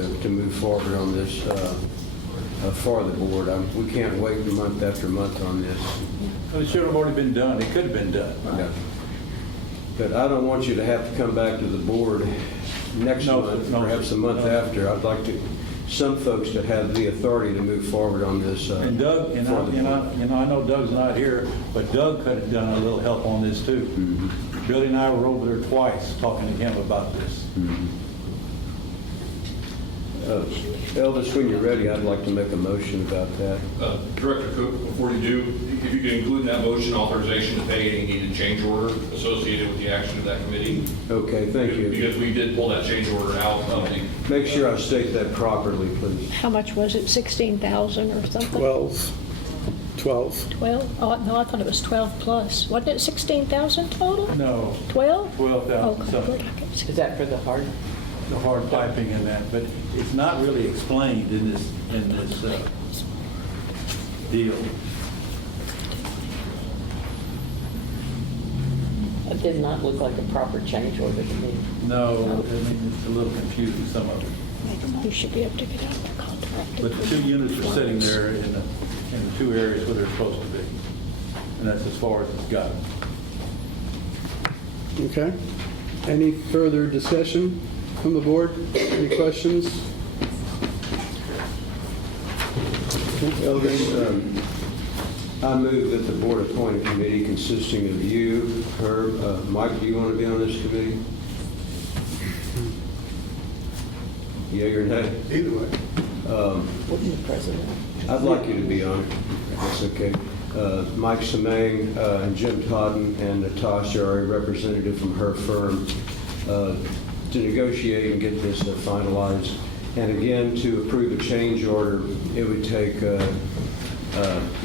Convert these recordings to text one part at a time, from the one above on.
to move forward on this for the board. We can't wait month after month on this. Well, it should have already been done. It could have been done. Yeah. But I don't want you to have to come back to the board next month, perhaps a month after. I'd like some folks to have the authority to move forward on this. And Doug, I know Doug's not here, but Doug could have done a little help on this too. Mm-hmm. Billy and I were over there twice talking to him about this. Mm-hmm. Elvis, when you're ready, I'd like to make a motion about that. Director Cook, before you do, if you can include in that motion authorization to pay any needed change order associated with the action of that committee. Okay, thank you. Because we did pull that change order out of the... Make sure I state that properly, please. How much was it, 16,000 or something? 12. 12? Oh, no, I thought it was 12 plus. Wasn't it 16,000 total? No. 12? 12,000 Okay, something. good. I can see. Is that for the hard? The hard piping and that, but it's not really explained in this deal. It did not look like a proper change order to me. No, I mean, it's a little confusing, some of it. You should be able to get out of the contract. But the two units are sitting there in the two areas where they're supposed to be. And that's as far as it's gotten. Okay. Any further discussion from the board? Any questions? Elvis, I move that the board appoint a committee consisting of you, Herb, Mike, do you want to be on this committee? Yeah, or nay? Either way. Wouldn't the president? I'd like you to be on it, if that's okay. Mike Semang and Jim Todden and Natasha are a representative from her firm to negotiate and get this finalized. And again, to approve a change order, it would take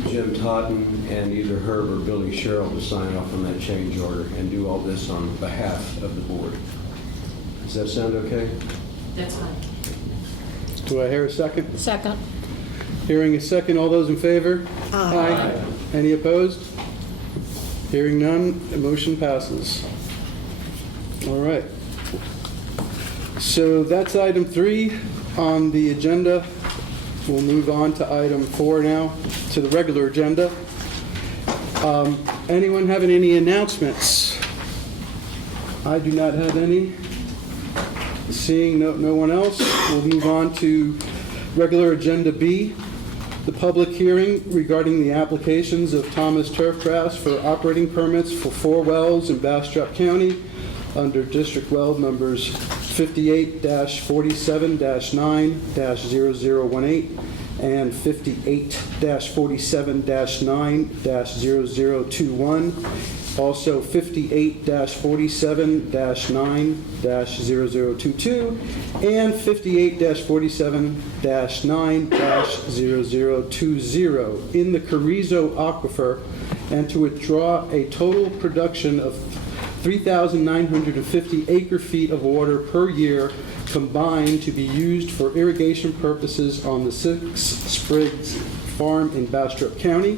Jim Todden and either Herb or Billy Sherrill to sign off on that change order and do all this on behalf of the board. Does that sound okay? That's fine. Do I hear a second? Second. Hearing a second, all those in favor? Aye. Any opposed? Hearing none, the motion passes. All right. So that's item 3 on the agenda. We'll move on to item 4 now, to the regular agenda. Anyone having any announcements? I do not have any. Seeing no one else, we'll move on to regular agenda B, the public hearing regarding the applications of Thomas Turfgrass for operating permits for 4 wells in Bastrop County under District Well numbers 58-47-9-0018 and 58-47-9-0021. Also 58-47-9-0022 and 58-47-9-0020 in the Carrizo Aquifer, and to withdraw a total production of 3,950 acre-feet of water per year combined to be used for irrigation purposes on the 6 Spriggs Farm in Bastrop County.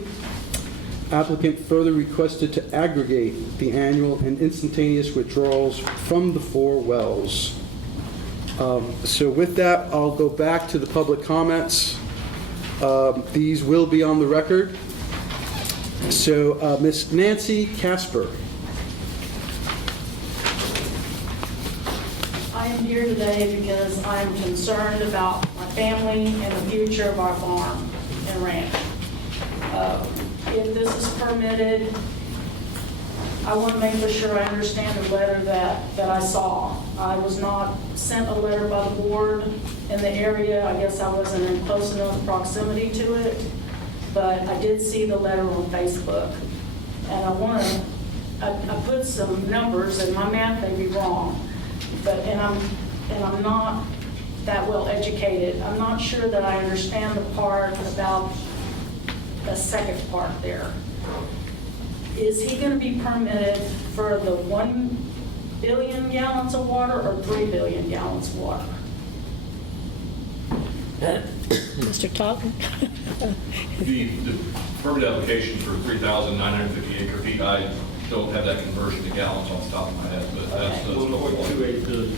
Applicant further requested to aggregate the annual and instantaneous withdrawals from the 4 wells. So with that, I'll go back to the public comments. These will be on the record. So Ms. Nancy Casper. I am here today because I'm concerned about my family and the future of our farm and ranch. If this is permitted, I want to make for sure I understand the letter that I saw. I was not sent a letter by the board in the area. I guess I wasn't in close enough proximity to it, but I did see the letter on Facebook. And I put some numbers, and my math may be wrong, but I'm not that well educated. I'm not sure that I understand the part about the second part there. Is he going to be permitted for the 1 billion gallons of water or 3 billion gallons of water? Mr. Totten? The permit application for 3,950 acre feet, I don't have that conversion to gallons off the top of my head, but that's the 1.28 to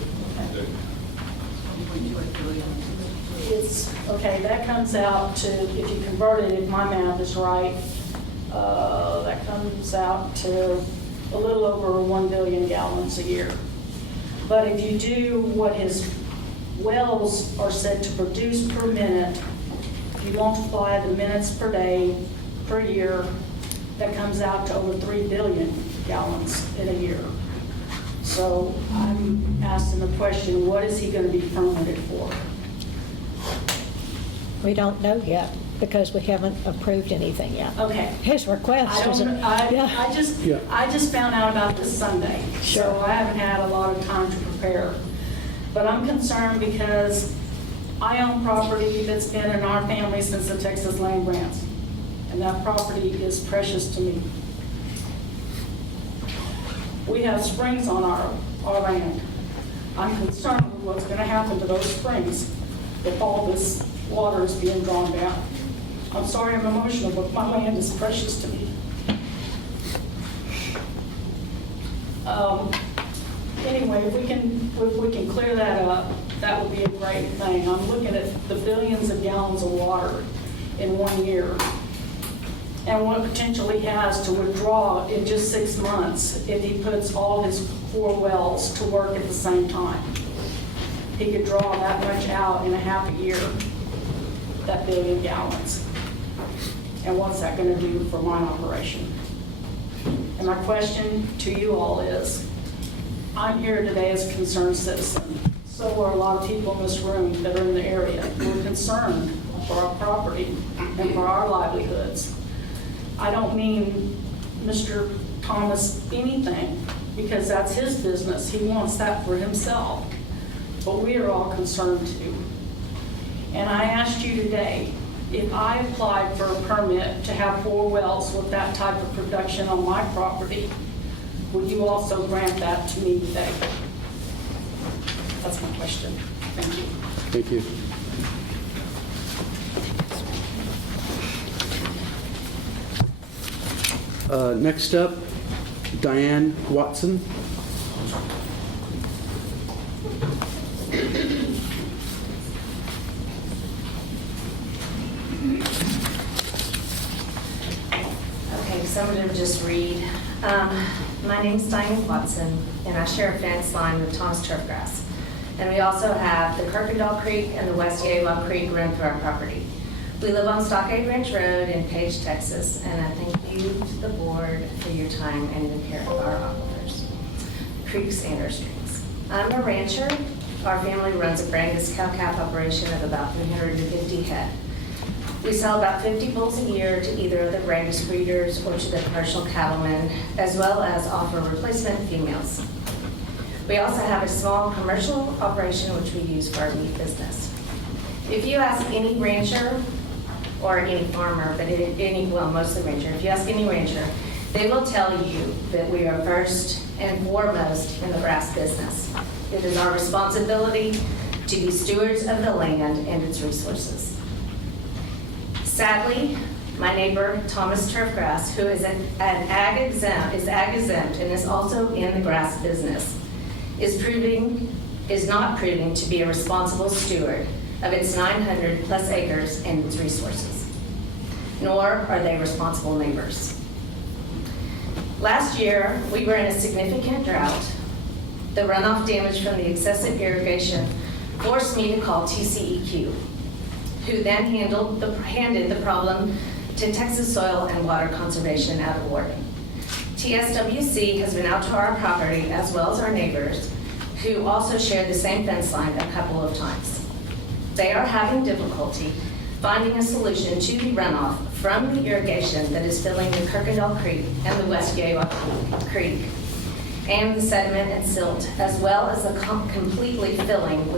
It's, okay, that comes out to, if you convert it, if my math is right, that comes out to a little over 1 billion gallons a year. But if you do what his wells are said to produce per minute, if you multiply the minutes per day, per year, that comes out to over 3 billion gallons in a year. So I'm asking the question, what is he going to be permitted for? We don't know yet because we haven't approved anything yet. Okay. His request I is, don't, I Yeah. just found out about this Sunday, so Sure. I haven't had a lot of time to prepare. But I'm concerned because I own property that's been in our family since the Texas land grants, and that property is precious to me. We have springs on our land. I'm concerned with what's going to happen to those springs if all this water is being drawn down. I'm sorry I'm emotional, but my land is precious to me. Anyway, if we can clear that up, that would be a great thing. I'm looking at the billions of gallons of water in 1 year and what potential he has to withdraw in just 6 months if he puts all his 4 wells to work at the same time. He could draw that much out in a half a year, that billion gallons. And what's that going to do for my operation? And my question to you all is, I'm here today as a concerned citizen. So are a lot of people in this room that are in the area. We're concerned for our property and for our livelihoods. I don't mean Mr. Thomas anything, because that's his business. He wants that for himself. But we are all concerned too. And I asked you today, if I applied for a permit to have 4 wells with that type of production on my property, would you also grant that to me today? That's my question. Thank you. Thank you. Next up, Diane Watson. Okay, so I'm going to just read. My name's Diane Watson, and I share a fence line with Thomas Turfgrass. And we also have the Kirkendall Creek and the West Yawa Creek run through our property. We live on Stockade Ranch Road in Page, Texas, and I thank you to the board for your time and the care of our aquifers, creeks, and our streams. I'm a rancher. Our family runs a Brangus cow-calf operation of about 350 head. We sell about 50 bulls a year to either of the Brangus breeders or to the commercial cattlemen, as well as offer replacement females. We also have a small commercial operation which we use for our meat business. If you ask any rancher or any farmer, but mostly rancher, if you ask any rancher, they will tell you that we are first and foremost in the grass business. It is our responsibility to be stewards of the land and its resources. Sadly, my neighbor, Thomas Turfgrass, who is ag exempt and is also in the grass business, is not proving to be a responsible steward of its 900 plus acres and its resources, nor are they responsible neighbors. Last year, we were in a significant drought. The runoff damage from the excessive irrigation forced me to call TCEQ, who then handed the problem to Texas Soil and Water Conservation out of Oregon. TSWC has been out to our property as well as our neighbors, who also share the same fence line a couple of times. They are having difficulty finding a solution to the runoff from the irrigation that is filling the Kirkendall Creek and the West Yawa Creek, and the sediment and silt, as well as the completely filling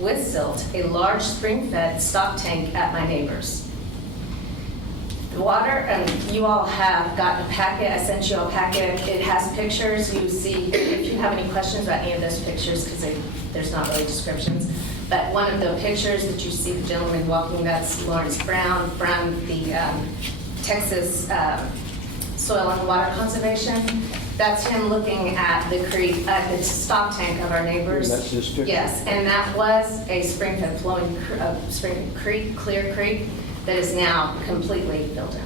with silt a large spring-fed stock tank at my neighbor's. The water, you all have gotten a packet. I sent you a packet. It has pictures. You see, if you have any questions about any of those pictures, because there's not really descriptions, but one of the pictures that you see the gentleman walking, that's Lawrence Brown from the Texas Soil and Water Conservation. That's him looking at the creek, the stock tank of our neighbors. That's this picture? Yes, and that was a spring-fed flowing, spring creek, clear creek, that is now completely filled in.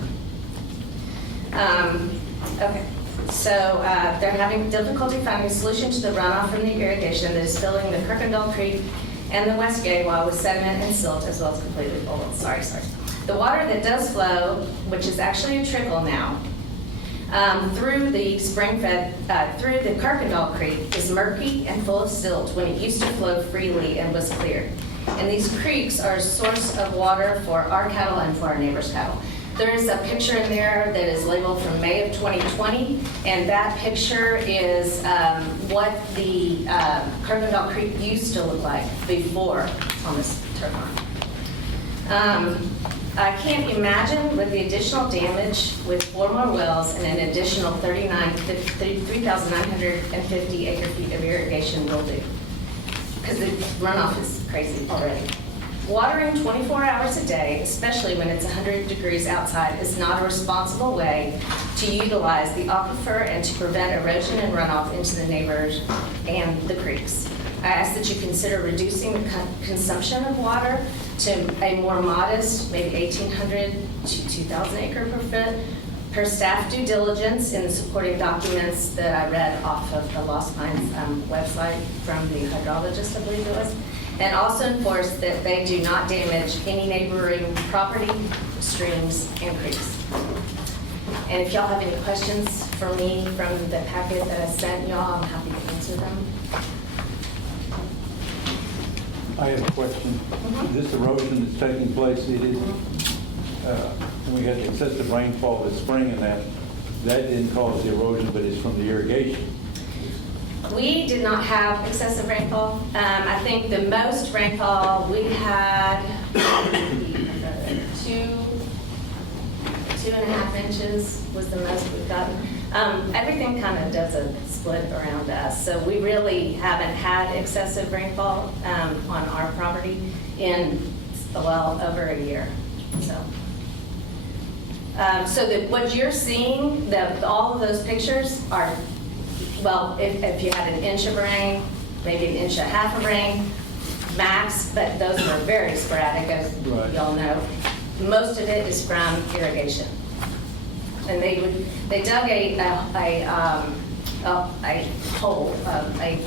Okay, so they're having difficulty finding a solution to the runoff from the irrigation that is filling the Kirkendall Creek and the West Gateway with sediment and silt, as well as completely full. Sorry. The water that does flow, which is actually a trickle now, through the spring-fed, through the Kirkendall Creek is murky and full of silt when it used to flow freely and was clear. And these creeks are a source of water for our cattle and for our neighbors' cattle. There is a picture in there that is labeled from May of 2020, and that picture is what the Kirkendall Creek used to look like before Thomas took on. I can't imagine what the additional damage with 4 more wells and an additional 3,950 acre-feet of irrigation will do, because the runoff is crazy already. Watering 24 hours a day, especially when it's 100 degrees outside, is not a responsible way to utilize the aquifer and to prevent erosion and runoff into the neighbors and the creeks. I ask that you consider reducing the consumption of water to a more modest, maybe 1,800 to 2,000 acre per foot, per staff due diligence in the supporting documents that I read off of the Lost Pines website from the hydrologist, I believe it was, and also enforce that they do not damage any neighboring property, streams, and creeks. And if y'all have any questions for me from the packet that I sent y'all, I'm happy to answer them. I have a question. This erosion that's taking place, it is, when we had excessive rainfall this spring and that didn't cause the erosion, but it's from the irrigation. We did not have excessive rainfall. I think the most rainfall we had, 2.5 inches was the most we've gotten. Everything kind of does a split around us, so we really haven't had excessive rainfall on our property in, well, over a year. So what you're seeing, all of those pictures are, well, if you had an inch of rain, maybe an inch and a half of rain, max, but those are very sporadic, as y'all know. Most of it is from irrigation. And they dug a hole, I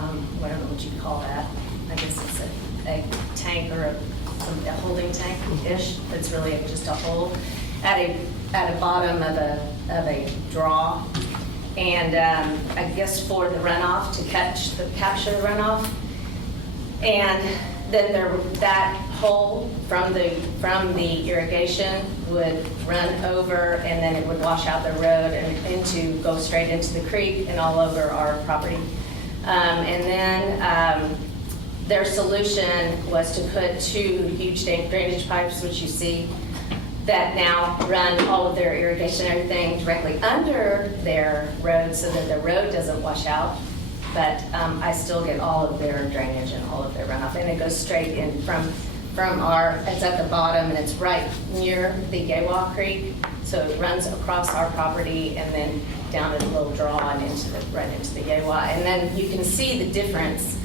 don't know what you'd call that. I guess it's a tank or a holding tank-ish. It's really just a hole at a bottom of a draw. And I guess for the runoff, to capture the runoff. And then that hole from the irrigation would run over, and then it would wash out the road and go straight into the creek and all over our property. And then their solution was to put 2 huge drainage pipes, which you see, that now run all of their irrigation and everything directly under their road so that the road doesn't wash out. But I still get all of their drainage and all of their runoff. And it goes straight in from it's at the bottom, and it's right near the Gawa Creek. So it runs across our property and then down a little draw and right into the Gawa. And then you can see the difference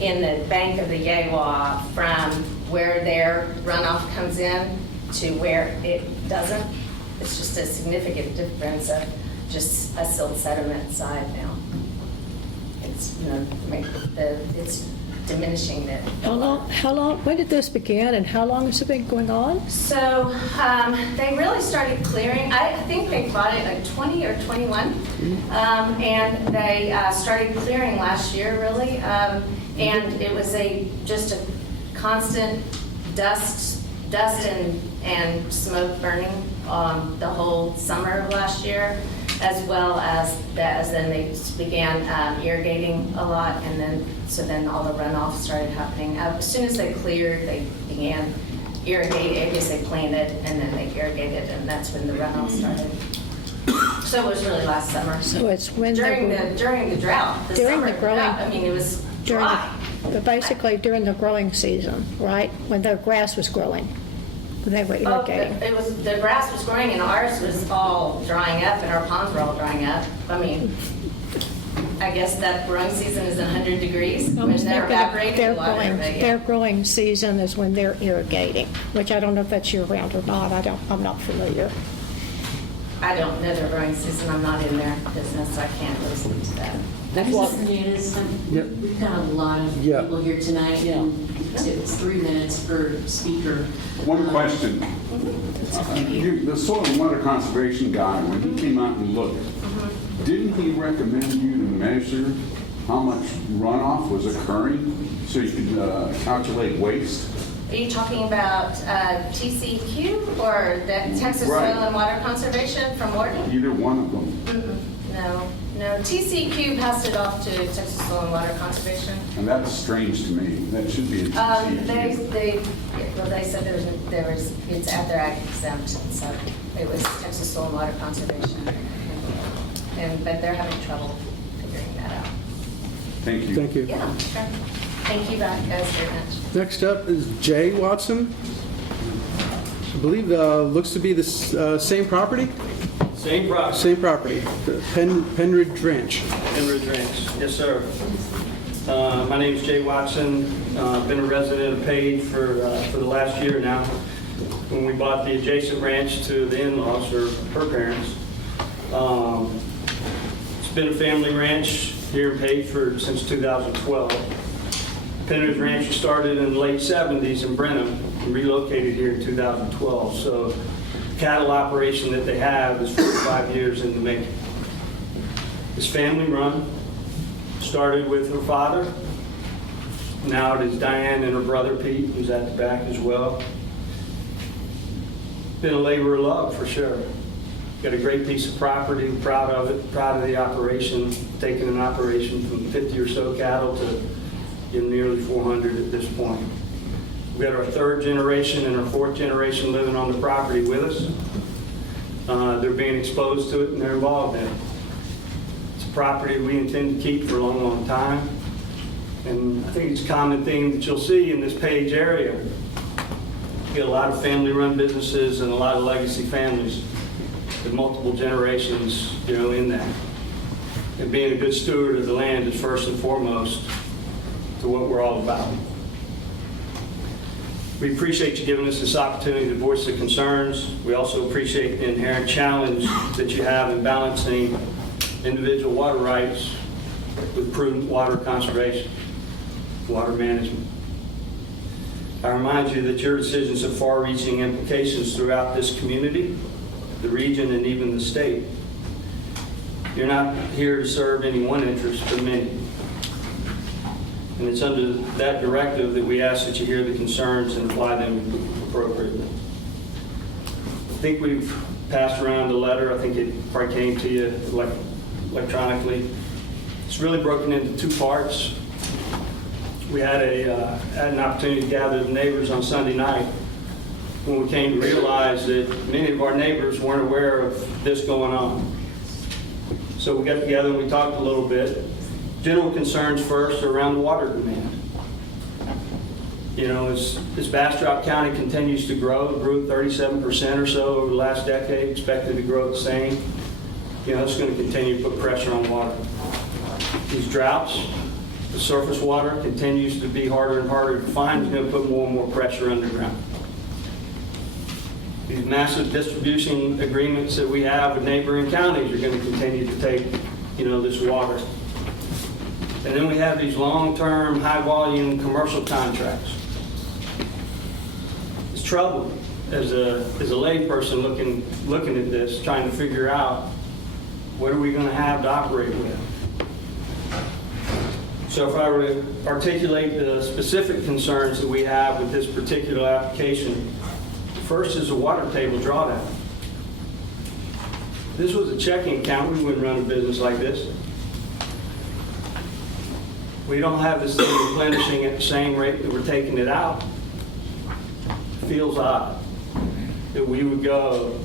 in the bank of the Gawa from where their runoff comes in to where it doesn't. It's just a significant difference of just a silt sediment side now. It's, it's diminishing it. How long, when did this begin and how long has it been going on? So they really started clearing, I think they bought it like 20 or 21, and they started clearing last year really, and it was just a constant dust and smoke burning the whole summer of last year, as well as then they began irrigating a lot, and then all the runoff started happening. As soon as they cleared, they began irrigating. I guess they planted and then they irrigated, and that's when the runoff started. So it was really last summer. So it's when during the drought. During the growing. I mean, it was dry. But basically during the growing season, right? When the grass was growing. They were Oh, irrigating. it was, the grass was growing and ours was all drying up and our ponds were all drying up. I mean, I guess that growing season is 100 degrees I'm when just they're thinking of evaporating their water. growing, but yeah. their growing season is when they're irrigating, which I don't know if that's year-round or not. I'm not familiar. I don't know their growing season. I'm not in their business, so I can't really speak to that. That's what, Mrs. Hernandez, Yep. we've got a lot of Yeah. people here tonight, Yeah. and it's 3 minutes per speaker. One question. The soil and water conservation guy, when he came out and looked, didn't he recommend you to measure how much runoff was occurring so you could calculate waste? Are you talking about TCQ or the Texas Right. Soil and Water Conservation from Morton? Either one of them. No. TCQ passed it off to Texas Soil and Water Conservation. And that's strange to me. That should be a TCQ. They said there was, it's at their ag exempt, so it was Texas Soil and Water Conservation. But they're having trouble figuring that out. Thank you. Thank you. Yeah, sure. Thank you guys very much. Next up is Jay Watson. I believe looks to be the same property? Same property, Same property, the Penridge Ranch. Penridge Ranch. Yes, sir. My name is Jay Watson. I've been a resident of Page for the last year now. When we bought the adjacent ranch to the in-laws, or her parents. It's been a family ranch here in Page since 2012. Penridge Ranch started in the late 70s in Brenham and relocated here in 2012. So the cattle operation that they have is 45 years in the making. It's family run. Started with her father. Now it is Diane and her brother Pete, who's at the back as well. Been a labor of love for sure. Got a great piece of property, proud of it, proud of the operation, taking an operation from 50 or so cattle to nearly 400 at this point. We've got our third generation and our fourth generation living on the property with us. They're being exposed to it and they're involved in it. It's a property we intend to keep for a long, long time. And I think it's a common theme that you'll see in this Page area. You get a lot of family-run businesses and a lot of legacy families with multiple generations, in that. And being a good steward of the land is first and foremost to what we're all about. We appreciate you giving us this opportunity to voice the concerns. We also appreciate the inherent challenge that you have in balancing individual water rights with prudent water conservation, water management. I remind you that your decisions have far-reaching implications throughout this community, the region, and even the state. You're not here to serve any one interest, but many. And it's under that directive that we ask that you hear the concerns and apply them appropriately. I think we've passed around a letter. I think it probably came to you electronically. It's really broken into two parts. We had an opportunity to gather the neighbors on Sunday night when we came to realize that many of our neighbors weren't aware of this going on. So we got together and we talked a little bit. General concerns first are around water demand. As Bastrop County continues to grow, it grew 37% or so over the last decade, expected to grow the same. It's going to continue to put pressure on water. These droughts, the surface water continues to be harder and harder to find. It's going to put more and more pressure underground. These massive distribution agreements that we have with neighboring counties are going to continue to take, this water. And then we have these long-term, high-volume commercial contracts. It's troubling as a layperson looking at this, trying to figure out what are we going to have to operate with. So if I were to articulate the specific concerns that we have with this particular application, first is a water table drawdown. If this was a checking account, we wouldn't run a business like this. We don't have this thing replenishing at the same rate that we're taking it out. It feels odd that we would go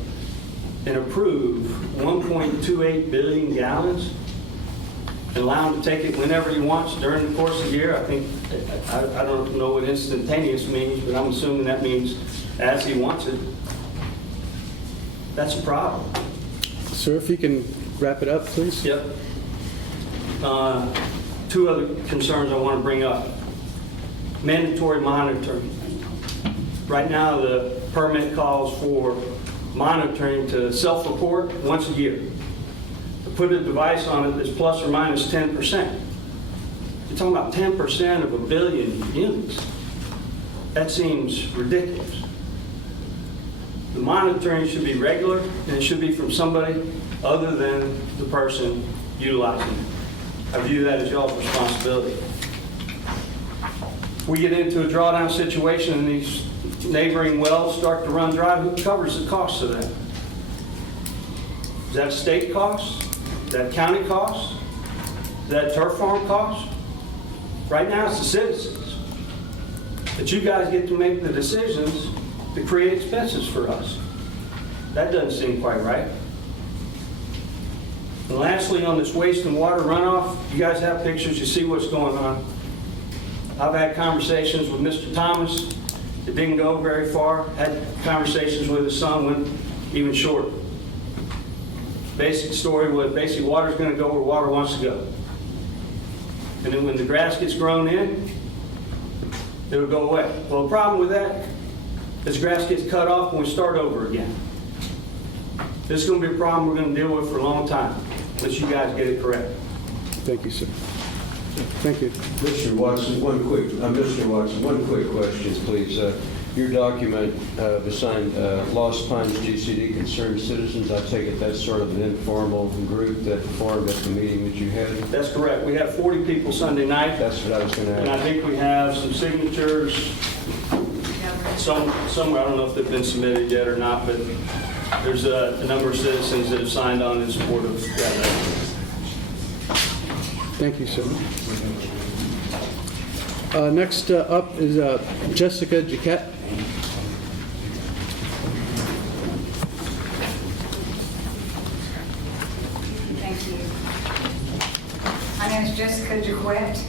and approve 1.28 billion gallons and allow him to take it whenever he wants during the course of the year. I think, I don't know what instantaneous means, but I'm assuming that means as he wants it. That's a problem. Sir, if you can wrap it up, please. Yep. Two other concerns I want to bring up. Mandatory monitoring. Right now, the permit calls for monitoring to self-report once a year. To put a device on it that's plus or minus 10%. You're talking about 10% of a billion units. That seems ridiculous. The monitoring should be regular, and it should be from somebody other than the person utilizing it. I view that as y'all's responsibility. If we get into a drawdown situation and these neighboring wells start to run dry, who covers the cost of that? Is that a state cost? Is that county cost? Is that turf farm cost? Right now, it's the citizens. But you guys get to make the decisions to create expenses for us. That doesn't seem quite right. And lastly, on this waste and water runoff, you guys have pictures, you see what's going on. I've had conversations with Mr. Thomas. It didn't go very far. Had conversations with his son, went even shorter. Basic story was basically water's going to go where water wants to go. And then when the grass gets grown in, it'll go away. Well, the problem with that is grass gets cut off and we start over again. This is going to be a problem we're going to deal with for a long time, unless you guys get it correct. Thank you, sir. Thank you. Mr. Watson, one quick question, please. Your document assigned Lost Pines GCD Concerned Citizens. I take it that's sort of an informal group that formed at the meeting that you had? That's correct. We had 40 people Sunday night. That's what I was going to ask. And I think we have some signatures somewhere. I don't know if they've been submitted yet or not, but there's a number of citizens that have signed on in support of that. Thank you, sir. Next up is Jessica Jaquette. Thank you. My name is Jessica Jaquette.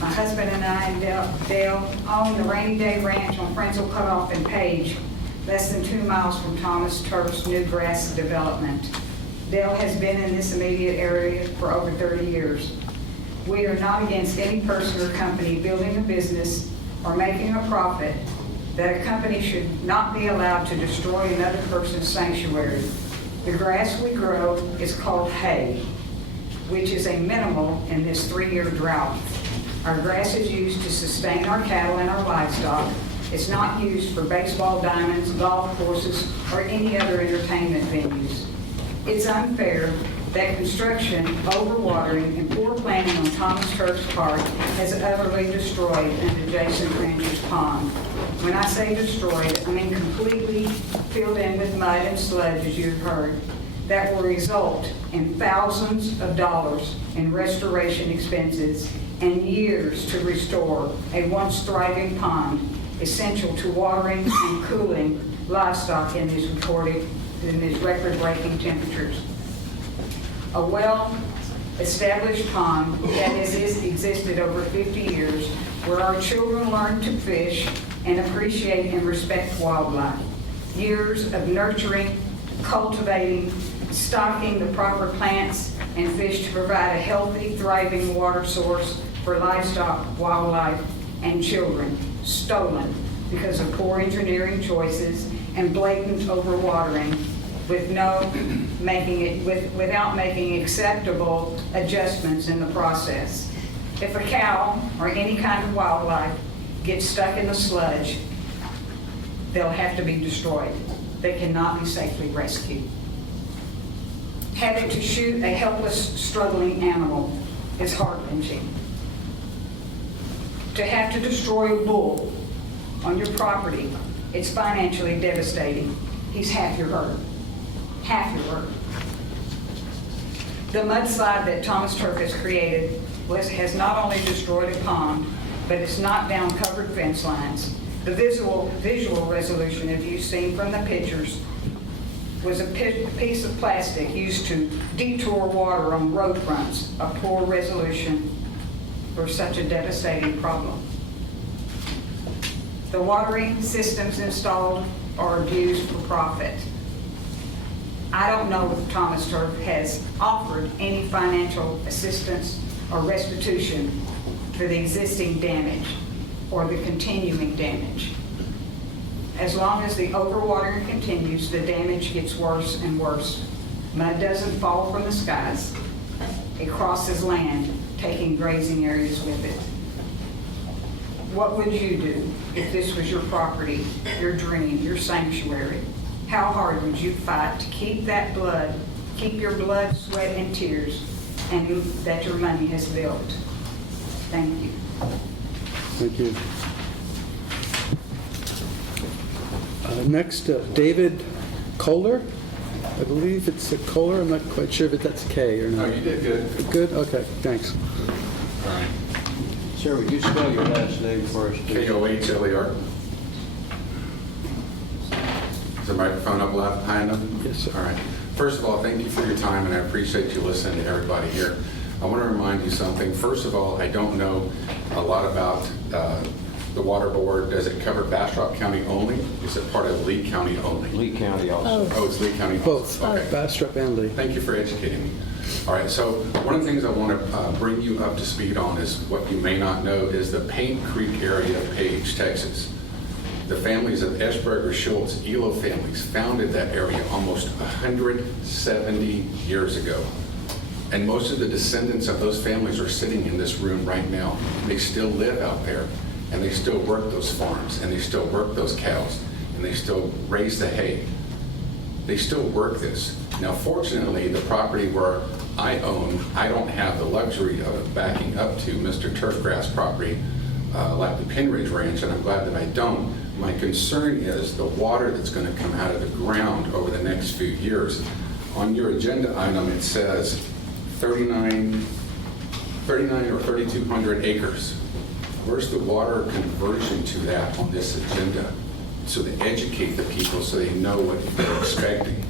My husband and I and Dale own the Rainy Day Ranch on Frenzel Cutoff and Page, less than 2 miles from Thomas Turf's new grass development. Dale has been in this immediate area for over 30 years. We are not against any person or company building a business or making a profit, that a company should not be allowed to destroy another person's sanctuary. The grass we grow is called hay, which is a minimal in this 3-year drought. Our grass is used to sustain our cattle and our livestock. It's not used for baseball diamonds, golf courses, or any other entertainment venues. It's unfair that construction, overwatering, and poor planning on Thomas Turf's part has utterly destroyed an adjacent rancher's pond. When I say destroyed, I mean completely filled in with mud and sludge, as you've heard, that will result in thousands of dollars in restoration expenses and years to restore a once thriving pond, essential to watering and cooling livestock in these record-breaking temperatures. A well-established pond that has existed over 50 years, where our children learn to fish and appreciate and respect wildlife. Years of nurturing, cultivating, stocking the proper plants and fish to provide a healthy, thriving water source for livestock, wildlife, and children, stolen because of poor engineering choices and blatant overwatering without making acceptable adjustments in the process. If a cow or any kind of wildlife gets stuck in the sludge, they'll have to be destroyed. They cannot be safely rescued. Having to shoot a helpless, struggling animal is heart-wrenching. To have to destroy a bull on your property, it's financially devastating. He's half your herd. Half your herd. The mudslide that Thomas Turf has created has not only destroyed a pond, but it's knocked down covered fence lines. The visual resolution, if you've seen from the pictures, was a piece of plastic used to detour water on road fronts, a poor resolution for such a devastating problem. The watering systems installed are abused for profit. I don't know if Thomas Turf has offered any financial assistance or restitution for the existing damage or the continuing damage. As long as the overwatering continues, the damage gets worse and worse. Mud doesn't fall from the skies. It crosses land, taking grazing areas with it. What would you do if this was your property, your dream, your sanctuary? How hard would you fight to keep that blood, keep your blood, sweat, and tears, and that your money has built? Thank you. Thank you. Next, David Kohler. I believe it's a Kohler. I'm not quite sure if that's a K or not. No, you did good. Good? Okay, thanks. All right. Sir, would you spell your last name for us, please? Kohler. Is the microphone up loud, high enough? Yes, sir. All right. First of all, thank you for your time, and I appreciate you listening to everybody here. I want to remind you something. First of all, I don't know a lot about the water board. Does it cover Bastrop County only? Is it part of Lee County only? Lee County also. Oh, it's Lee County? Both, Okay. Bastrop and Lee. Thank you for educating me. All right, so one of the things I want to bring you up to speed on is what you may not know is the Paint Creek area of Page, Texas. The families of Eschberger, Schultz, Elo families founded that area almost 170 years ago. And most of the descendants of those families are sitting in this room right now. They still live out there, and they still work those farms, and they still work those cows, and they still raise the hay. They still work this. Now, fortunately, the property where I own, I don't have the luxury of backing up to Mr. Turfgrass property like the Penridge Ranch, and I'm glad that I don't. My concern is the water that's going to come out of the ground over the next few years. On your agenda item, it says 39 or 3,200 acres. Where's the water conversion to that on this agenda? So to educate the people so they know what they're expecting.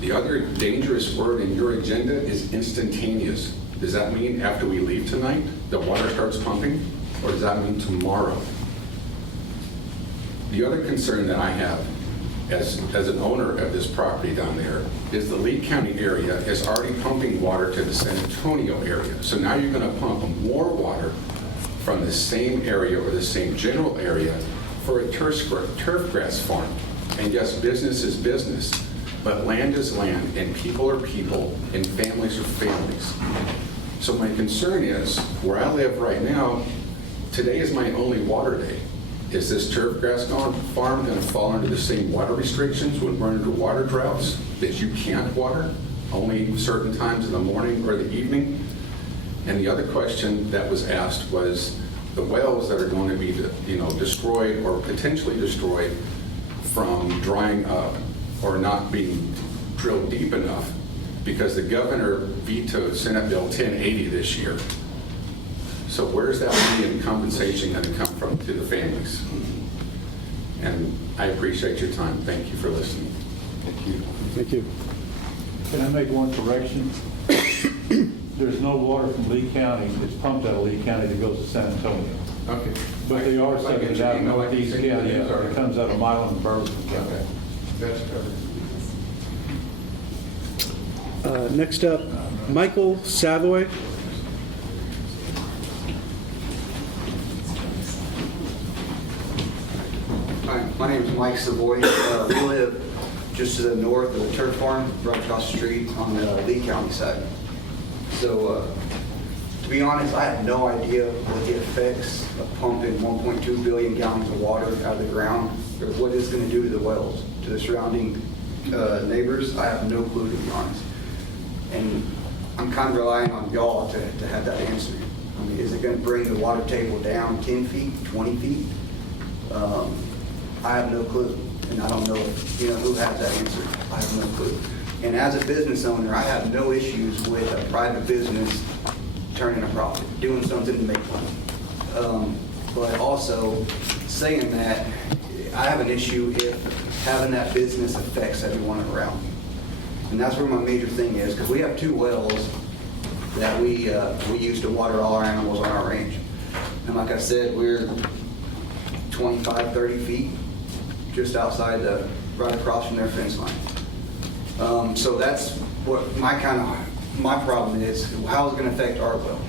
The other dangerous word in your agenda is instantaneous. Does that mean after we leave tonight, the water starts pumping? Or does that mean tomorrow? The other concern that I have as an owner of this property down there is the Lee County area is already pumping water to the San Antonio area. So now you're going to pump more water from the same area or the same general area for a turfgrass farm. And yes, business is business, but land is land, and people are people, and families are families. So my concern is, where I live right now, today is my only water day. Is this turfgrass farm going to fall under the same water restrictions when we're under water droughts that you can't water, only certain times in the morning or the evening? And the other question that was asked was the wells that are going to be, destroyed or potentially destroyed from drying up or not being drilled deep enough because the governor vetoed Senate Bill 1080 this year. So where's that money and compensation going to come from to the families? And I appreciate your time. Thank you for listening. Thank you. Thank you. Can I make one correction? There's no water from Lee County that's pumped out of Lee County that goes to San Antonio. Okay. But they are sending it out of Northeast County. It comes out of Milam-Burke. Okay. That's covered. Next up, Michael Savoy. Hi, my name is Mike Savoy. We live just to the north of the turf farm, right across the street on the Lee County side. So, to be honest, I have no idea what the effects of pumping 1.2 billion gallons of water out of the ground, or what it's going to do to the wells, to the surrounding neighbors. I have no clue, to be honest. And I'm kind of relying on y'all to have that answer. I mean, is it going to bring the water table down 10 feet, 20 feet? I have no clue, and I don't know who has that answer. I have no clue. And as a business owner, I have no issues with a private business turning a profit, doing something to make money. But also saying that, I have an issue if having that business affects everyone around me. And that's where my major thing is, because we have 2 wells that we use to water all our animals on our range. And like I said, we're 25, 30 feet just outside right across from their fence line. So that's what my problem is. How is it going to affect our well?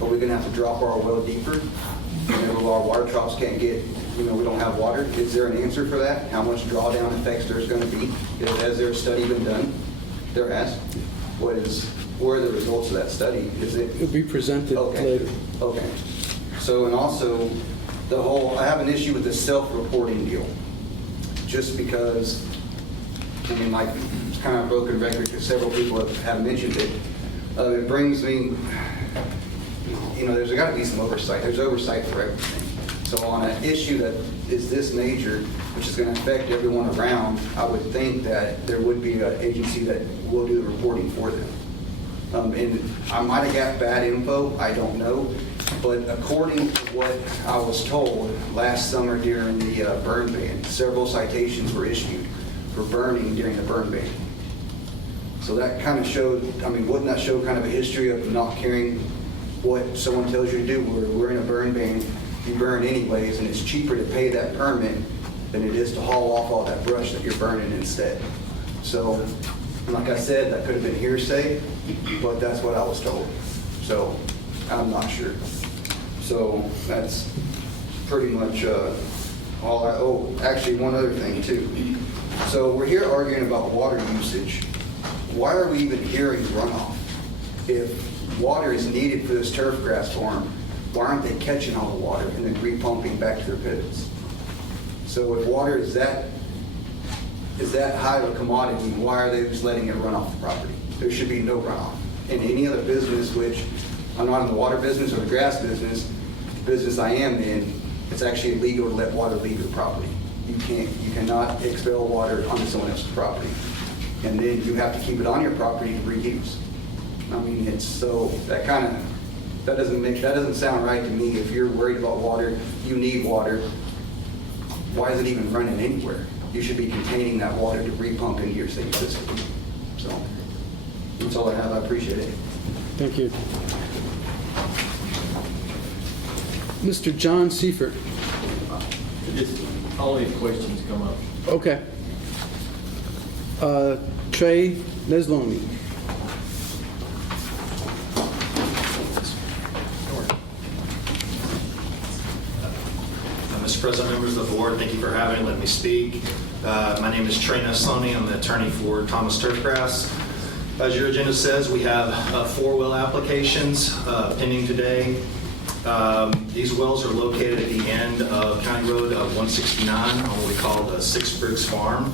Are we going to have to drop our well deeper? Whenever our water troughs can't get, we don't have water. Is there an answer for that? How much drawdown effects there's going to be? Has there a study been done? There has. Where are the results of that study? It'll be presented later. Okay. So, and also, I have an issue with the self-reporting deal. Just because, like, it's kind of a broken record because several people have mentioned it. It brings me, there's got to be some oversight. There's oversight for everything. So on an issue that is this major, which is going to affect everyone around, I would think that there would be an agency that will do the reporting for them. And I might have got bad info, I don't know. But according to what I was told last summer during the burn ban, several citations were issued for burning during the burn ban. So that kind of showed, wouldn't that show kind of a history of not caring what someone tells you to do? We're in a burn ban, you burn anyways, and it's cheaper to pay that permit than it is to haul off all that brush that you're burning instead. So, like I said, that could have been hearsay, but that's what I was told. So, I'm not sure. So, that's pretty much all actually, one other thing too. So, we're here arguing about water usage. Why are we even hearing runoff? If water is needed for this turf grass farm, why aren't they catching all the water and then repumping back to their pivots? So if water is that high of a commodity, why are they just letting it run off the property? There should be no runoff. In any other business, which I'm not in the water business or the grass business, the business I am in, it's actually illegal to let water leave your property. You cannot expel water onto someone else's property. And then you have to keep it on your property to reuse. It's so, that doesn't sound right to me. If you're worried about water, you need water, why is it even running anywhere? You should be containing that water to repump into your same system. So, that's all I have. I appreciate it. Thank you. Mr. John Seifert. Just only if questions come up. Okay. Trey Nesloni. Mr. President, members of the board, thank you for having me. Let me speak. My name is Trey Nesloni. I'm the attorney for Thomas Turfgrass. As your agenda says, we have 4 well applications pending today. These wells are located at the end of County Road 169 on what we call the Six Spriggs Farm.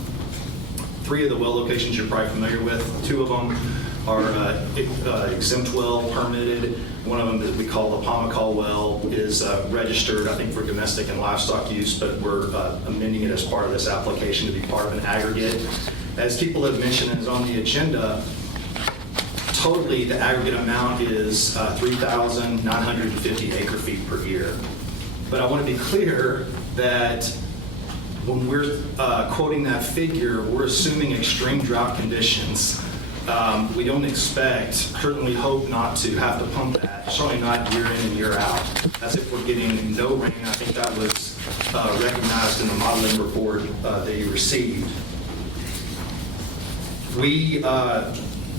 3 of the well locations you're probably familiar with. 2 of them are exempt well permitted. One of them that we call the Pomacall well is registered, I think, for domestic and livestock use, but we're amending it as part of this application to be part of an aggregate. As people have mentioned and is on the agenda, totally the aggregate amount is 3,950 acre feet per year. But I want to be clear that when we're quoting that figure, we're assuming extreme drought conditions. We don't expect, certainly hope not to have to pump that, certainly not year in and year out, as if we're getting no rain. I think that was recognized in the modeling report that you received.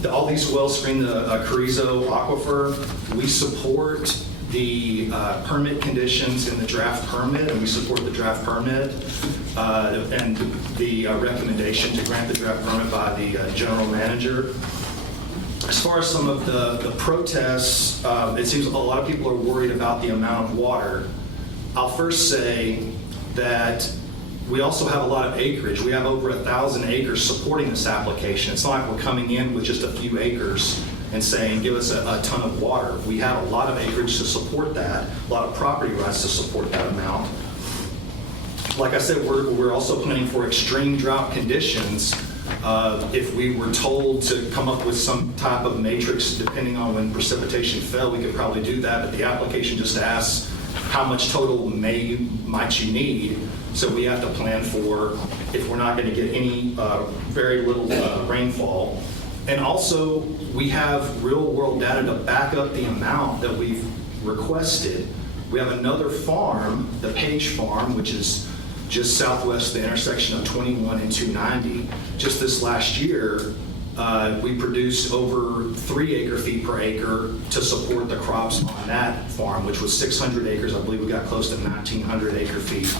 All these wells screen the Carrizo Aquifer. We support the permit conditions in the draft permit, and we support the draft permit and the recommendation to grant the draft permit by the general manager. As far as some of the protests, it seems a lot of people are worried about the amount of water. I'll first say that we also have a lot of acreage. We have over 1,000 acres supporting this application. It's not like we're coming in with just a few acres and saying, give us a ton of water. We have a lot of acreage to support that, a lot of property rights to support that amount. Like I said, we're also planning for extreme drought conditions. If we were told to come up with some type of matrix, depending on when precipitation fell, we could probably do that, but the application just asks how much total might you need. So we have to plan for if we're not going to get any very little rainfall. And also, we have real-world data to back up the amount that we've requested. We have another farm, the Page Farm, which is just southwest of the intersection of 21 and 290. Just this last year, we produced over 3 acre-feet per acre to support the crops on that farm, which was 600 acres. I believe we got close to 1,900 acre-feet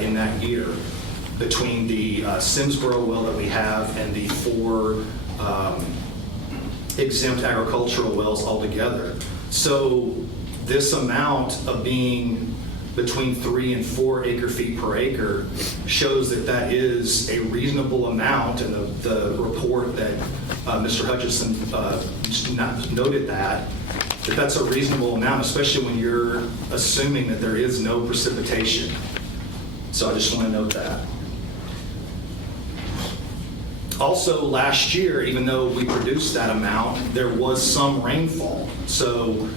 in that year, between the Simsboro well that we have and the 4 exempt agricultural wells altogether. So this amount of being between 3 and 4 acre-feet per acre shows that that is a reasonable amount, and the report that Mr. Hutchison noted that that's a reasonable amount, especially when you're assuming that there is no precipitation. So I just want to note that. Also, last year, even though we produced that amount, there was some rainfall. So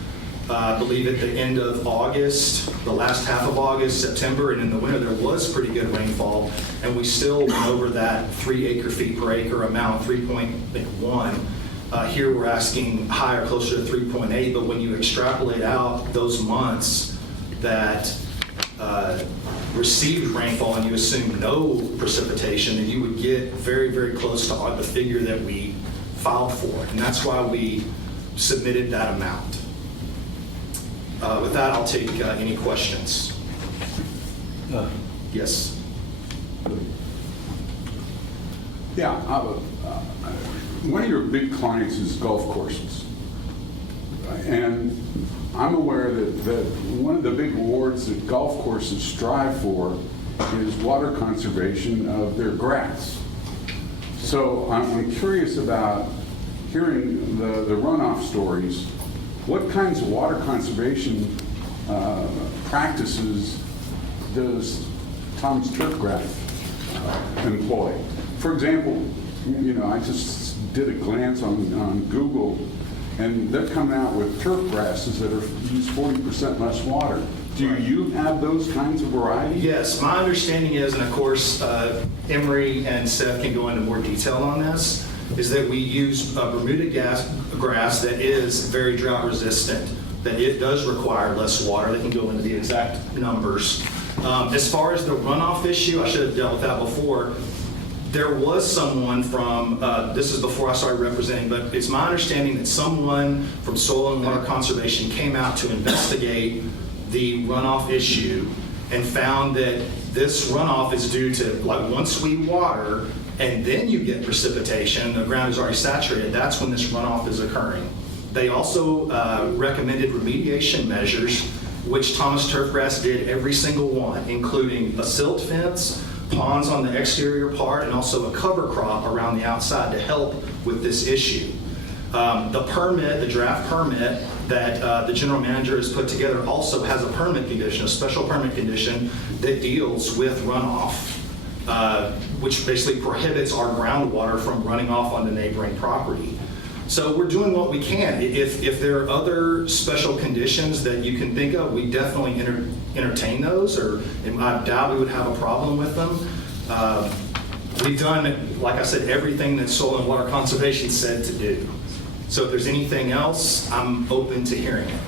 I believe at the end of August, the last half of August, September, and in the winter, there was pretty good rainfall, and we still went over that 3 acre-feet per acre amount, 3.1. Here we're asking higher, closer to 3.8, but when you extrapolate out those months that received rainfall and you assume no precipitation, then you would get very, very close to the figure that we filed for, and that's why we submitted that amount. With that, I'll take any questions. Yes. Yeah, one of your big clients is golf courses. And I'm aware that one of the big awards that golf courses strive for is water conservation of their grass. So I'm curious about hearing the runoff stories. What kinds of water conservation practices does Thomas Turfgrass employ? For example, I just did a glance on Google, and they're coming out with turf grasses that use 40% less water. Do you have those kinds of varieties? Yes, my understanding is, and of course, Emery and Seth can go into more detail on this, is that we use Bermuda grass that is very drought resistant, that it does require less water. They can go into the exact numbers. As far as the runoff issue, I should have dealt with that before. There was someone from, this is before I started representing, but it's my understanding that someone from Soil and Water Conservation came out to investigate the runoff issue and found that this runoff is due to, like, once we water and then you get precipitation, the ground is already saturated, that's when this runoff is occurring. They also recommended remediation measures, which Thomas Turfgrass did every single one, including a silt fence, ponds on the exterior part, and also a cover crop around the outside to help with this issue. The permit, the draft permit that the general manager has put together also has a permit condition, a special permit condition that deals with runoff, which basically prohibits our groundwater from running off onto neighboring property. So we're doing what we can. If there are other special conditions that you can think of, we definitely entertain those, or I doubt we would have a problem with them. We've done, like I said, everything that Soil and Water Conservation said to do. So if there's anything else, I'm open to hearing it.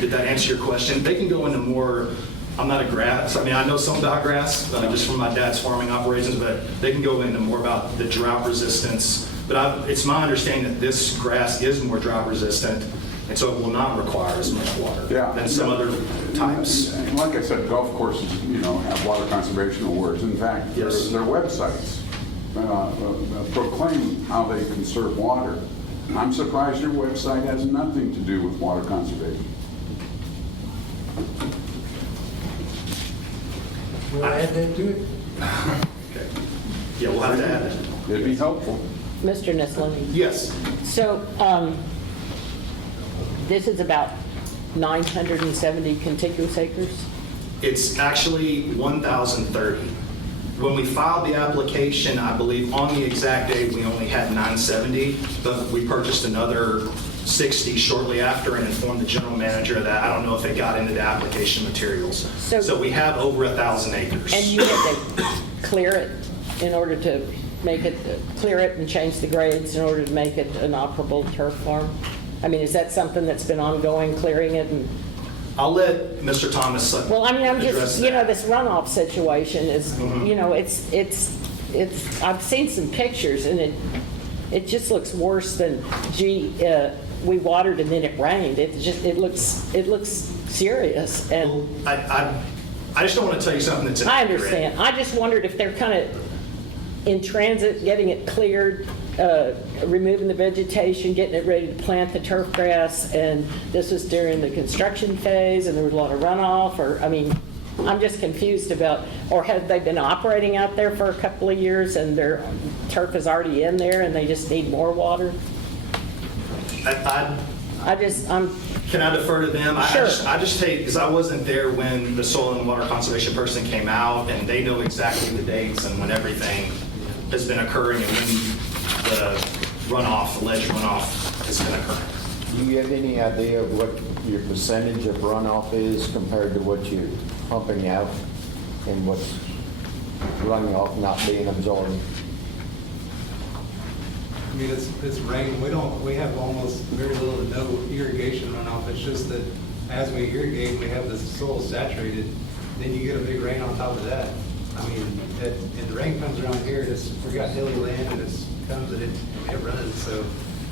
Did that answer your question? They can go into more. I'm not a grass. I mean, I know some about grass, just from my dad's farming operations, but they can go into more about the drought resistance. But it's my understanding that this grass is more drought resistant, and so it will not require as much water than some other types. And like I said, golf courses, have water conservation awards. In fact, their websites proclaim how they conserve water. I'm surprised your website has nothing to do with water conservation. Will I add that to it? Okay. Yeah, we'll have to add it. It'd be helpful. Mr. Neslany? Yes. So this is about 970 contiguous acres? It's actually 1,030. When we filed the application, I believe on the exact date, we only had 970, but we purchased another 60 shortly after and informed the general manager of that. I don't know if it got into the application materials. So we have over 1,000 acres. And you had to clear it in order to make it, clear it and change the grades in order to make it an operable turf farm? I mean, is that something that's been ongoing, clearing it? And I'll let Mr. Thomas well, I mean, I'm address just, that. this runoff situation is, it's, I've seen some pictures and it just looks worse than, we watered and then it rained. It looks serious. And I just don't want to tell you something that's I inaccurate. understand. I just wondered if they're kind of in transit, getting it cleared, removing the vegetation, getting it ready to plant the turf grass, and this was during the construction phase and there was a lot of runoff, or, I mean, I'm just confused about, or have they been operating out there for a couple of years and their turf is already in there and they just need more water? Can I defer to them? Sure. I just take, because I wasn't there when the soil and water conservation person came out, and they know exactly the dates and when everything has been occurring and when the runoff, alleged runoff has been occurring. Do you have any idea of what your percentage of runoff is compared to what you're pumping out and what's running off not being absorbed? I mean, it's rain. We have almost very little to no irrigation runoff. It's just that as we irrigate, we have the soil saturated. Then you get a big rain on top of that. I mean, and the rain comes around here. We got hilly land, and it comes and it runs. So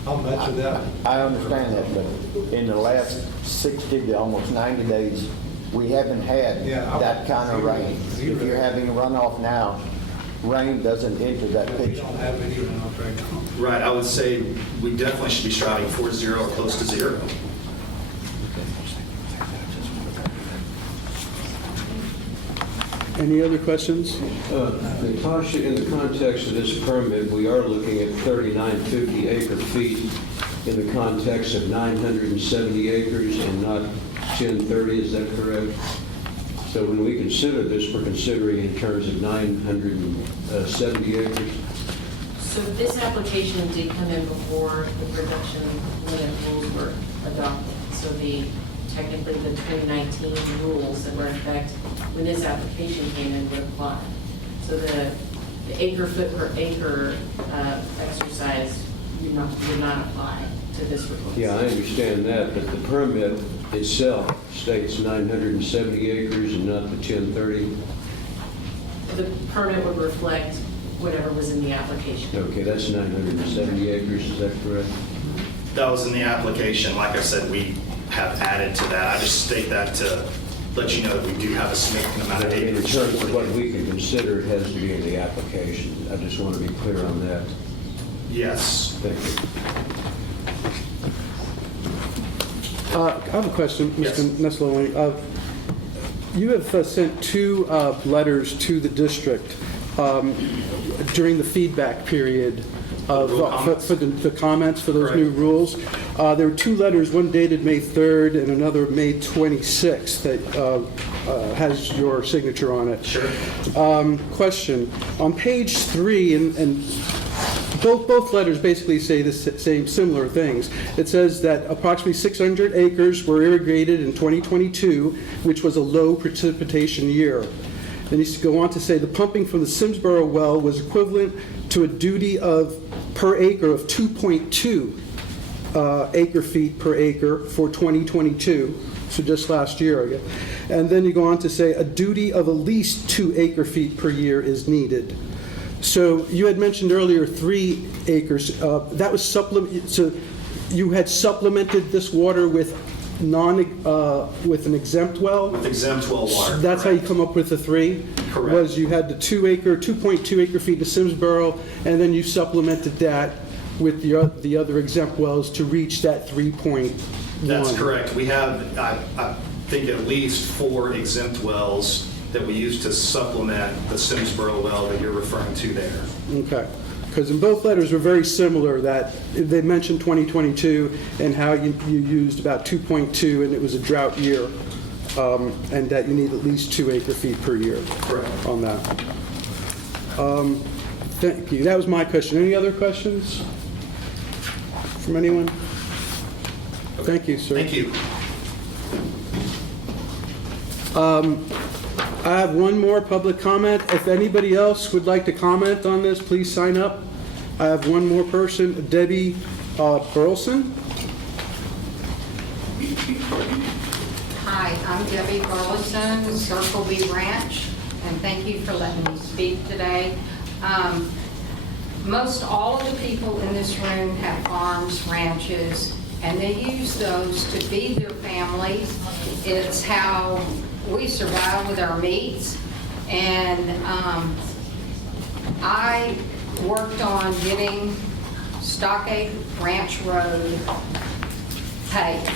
how much of that? I understand that, but in the last 60 to almost 90 days, we haven't had that kind of rain. If you're having runoff now, rain doesn't enter that picture. We don't have any runoff right now. Right, I would say we definitely should be striving for 0 or close to 0. Any other questions? Natasha, in the context of this permit, we are looking at 3950 acre feet in the context of 970 acres and not 1030, is that correct? So when we consider this, we're considering in terms of 970 acres? So this application did come in before the production limit rules were adopted. So technically the 2019 rules that were in effect when this application came in would apply. So the acre foot per acre exercise would not apply to this request. Yeah, I understand that, but the permit itself states 970 acres and not the 1030. The permit would reflect whatever was in the application. Okay, that's 970 acres, is that correct? That was in the application. Like I said, we have added to that. I just state that to let you know that we do have a significant amount of acreage. In terms of what we can consider, it has to be in the application. I just want to be clear on that. Yes. Thank you. I have a question, Mr. Neslowny. You have sent 2 letters to the district during the feedback period for the comments for those new rules. There were 2 letters, one dated May 3rd and another May 26th that has your signature on it. Sure. Question. On page 3, and both letters basically say the same similar things. It says that approximately 600 acres were irrigated in 2022, which was a low precipitation year. Then you go on to say the pumping from the Simsboro well was equivalent to a duty of per acre of 2.2 acre feet per acre for 2022, so just last year, I guess. And then you go on to say a duty of at least 2 acre feet per year is needed. So you had mentioned earlier 3 acres. That was so you had supplemented this water with with an exempt well? With exempt well water. That's how you come up with the 3? Correct. Was you had the 2.2 acre feet to Simsboro, and then you supplemented that with the other exempt wells to reach that 3.1. That's correct. We have, I think, at least 4 exempt wells that we use to supplement the Simsboro well that you're referring to there. Okay. Because in both letters were very similar, that they mentioned 2022 and how you used about 2.2 and it was a drought year, and that you need at least 2 acre feet per year. Correct. On that. Thank you. That was my question. Any other questions from anyone? Thank you, sir. Thank you. I have one more public comment. If anybody else would like to comment on this, please sign up. I have one more person, Debbie Burleson. Hi, I'm Debbie Burleson, Circle B Ranch, and thank you for letting me speak today. Most all of the people in this room have farms, ranches, and they use those to feed their families. It's how we survive with our meats. And I worked on getting Stockade Ranch Road paved.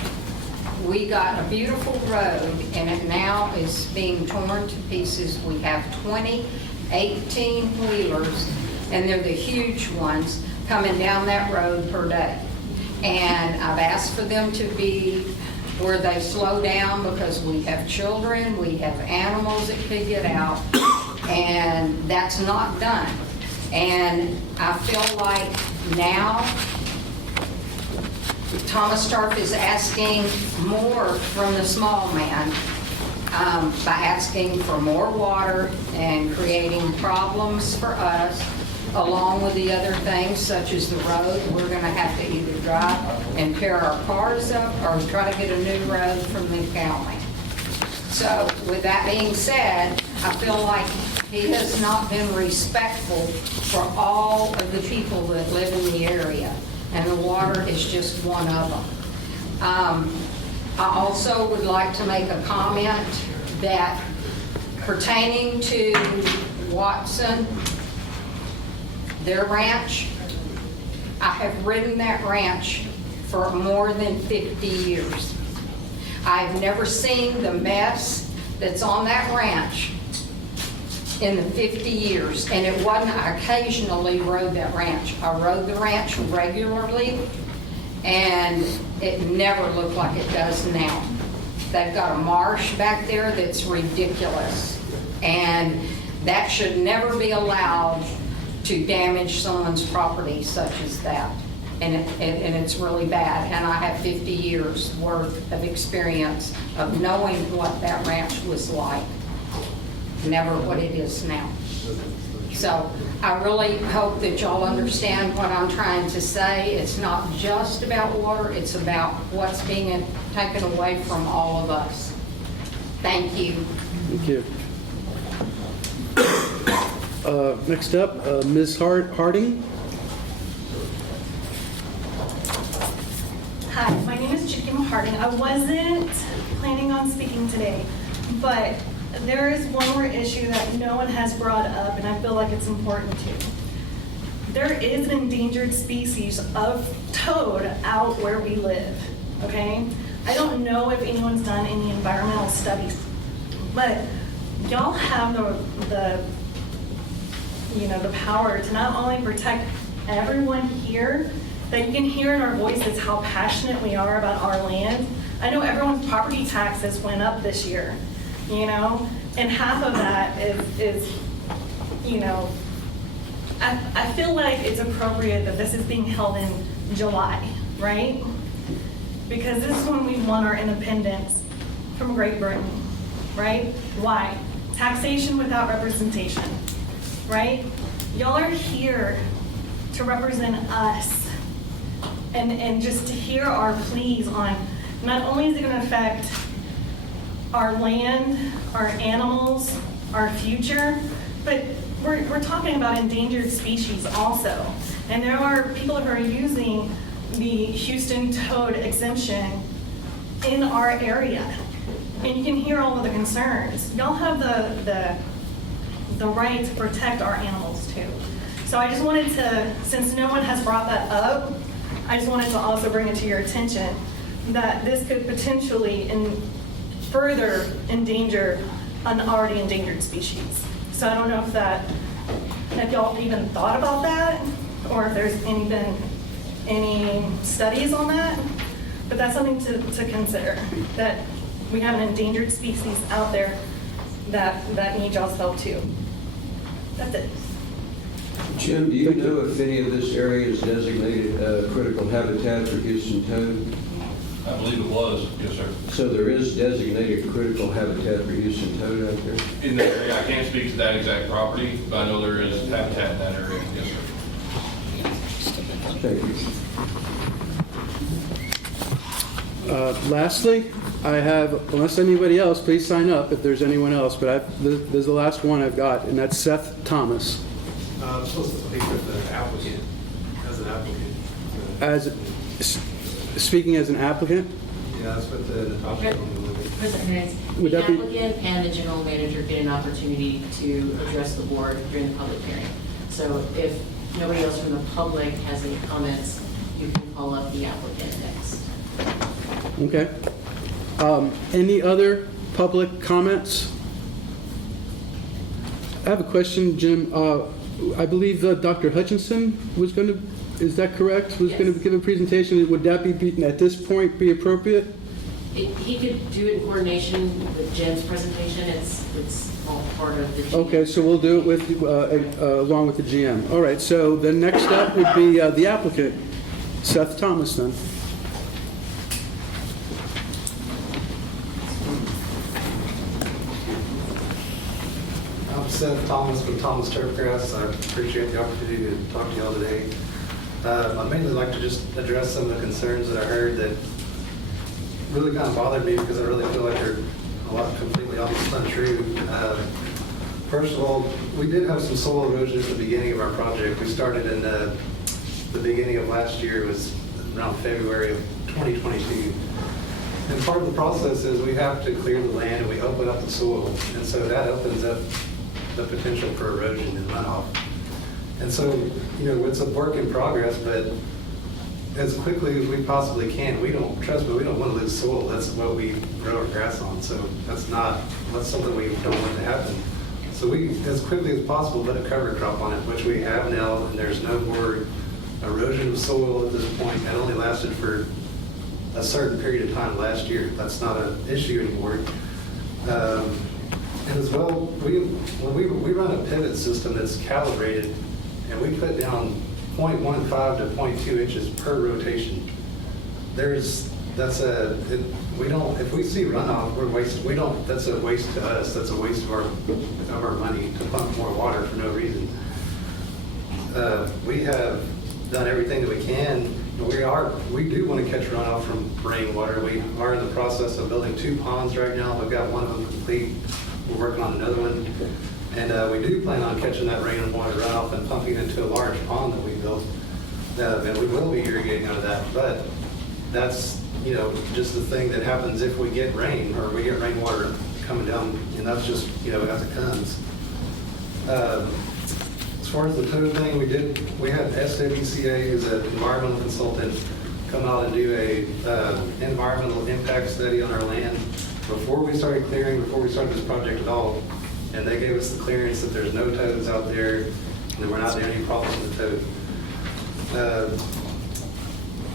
We got a beautiful road, and it now is being torn to pieces. We have 20 18-wheelers, and they're the huge ones, coming down that road per day. And I've asked for them to be where they slow down because we have children, we have animals that could get out, and that's not done. And I feel like now Thomas Turf is asking more from the small man by asking for more water and creating problems for us, along with the other things such as the road. We're going to have to either drive and tear our cars up or try to get a new road from the county. So with that being said, I feel like he has not been respectful for all of the people that live in the area, and the water is just one of them. I also would like to make a comment that pertaining to Watson, their ranch, I have ridden that ranch for more than 50 years. I've never seen the mess that's on that ranch in the 50 years, and it wasn't I occasionally rode that ranch. I rode the ranch regularly, and it never looked like it does now. They've got a marsh back there that's ridiculous, and that should never be allowed to damage someone's property such as that. And it's really bad, and I have 50 years worth of experience of knowing what that ranch was like. Never what it is now. So I really hope that y'all understand what I'm trying to say. It's not just about water, it's about what's being taken away from all of us. Thank you. Thank you. Next up, Ms. Harding. Hi, my name is Kim Harding. I wasn't planning on speaking today, but there is one more issue that no one has brought up, and I feel like it's important to. There is an endangered species of toad out where we live, okay? I don't know if anyone's done any environmental studies, but y'all have the power to not only protect everyone here, that you can hear in our voices how passionate we are about our land. I know everyone's property taxes went up this year, and half of that is I feel like it's appropriate that this is being held in July, right? Because this is when we won our independence from Great Britain, right? Why? Taxation without representation, right? Y'all are here to represent us and just to hear our pleas on, not only is it going to affect our land, our animals, our future, but we're talking about endangered species also. And there are people who are using the Houston toad exemption in our area. And you can hear all of the concerns. Y'all have the right to protect our animals too. So I just wanted to, since no one has brought that up, I just wanted to also bring it to your attention that this could potentially further endanger an already endangered species. So I don't know if y'all even thought about that, or if there's been any studies on that, but that's something to consider, that we have an endangered species out there that need y'all's help too. That's it. Jim, do you know if any of this area is designated critical habitat for Houston toad? I believe it was, yes, sir. So there is designated critical habitat for use in toad out there? In that area, I can't speak to that exact property, but I know there is habitat in that area, yes, sir. Thank you. Lastly, I have, unless anybody else, please sign up if there's anyone else, but there's the last one I've got, and that's Seth Thomas. I'm supposed to speak with the applicant, as an applicant. Speaking as an applicant? Yeah, that's what the Natasha told me. President Hernandez, Would the that be- applicant and the general manager get an opportunity to address the board during the public hearing. So if nobody else from the public has any comments, you can call up the applicant next. Okay. Any other public comments? I have a question, Jim. I believe Dr. Hutchinson was going to, is that correct? Was going to give a presentation. Would that be, at this point, be appropriate? He could do it in coordination with Jim's presentation. It's all part of the GM. Okay, so we'll do it with, along with the GM. All right, so the next step would be the applicant, Seth Thomas, then. I'm Seth Thomas with Thomas Turfgrass. I appreciate the opportunity to talk to y'all today. I'd mainly like to just address some of the concerns that I heard that really kind of bothered me because I really feel like they're a lot completely almost untrue. First of all, we did have some soil erosion at the beginning of our project. We started in the beginning of last year. It was around February of 2022. And part of the process is we have to clear the land and we open up the soil. And so that opens up the potential for erosion and runoff. And so, it's a work in progress, but as quickly as we possibly can, we don't want to lose soil. That's what we grow our grass on. So that's something we don't want to happen. So we, as quickly as possible, put a cover crop on it, which we have now, and there's no more erosion of soil at this point. It only lasted for a certain period of time last year. That's not an issue anymore. And as well, we run a pivot system that's calibrated, and we put down 0.15 to 0.2 inches per rotation. If we see runoff, that's a waste to us. That's a waste of our money to pump more water for no reason. We have done everything that we can. We do want to catch runoff from rainwater. We are in the process of building 2 ponds right now. We've got one of them complete. We're working on another one. And we do plan on catching that rainwater runoff and pumping into a large pond that we built. And we will be irrigating out of that. But that's, just the thing that happens if we get rain or we get rainwater coming down. And that's just, as it comes. As far as the toad thing, we had SWCA, who's an environmental consultant, come out and do a environmental impact study on our land before we started clearing, before we started this project at all. And they gave us the clearance that there's no toads out there, and that we're not having any problems with toad.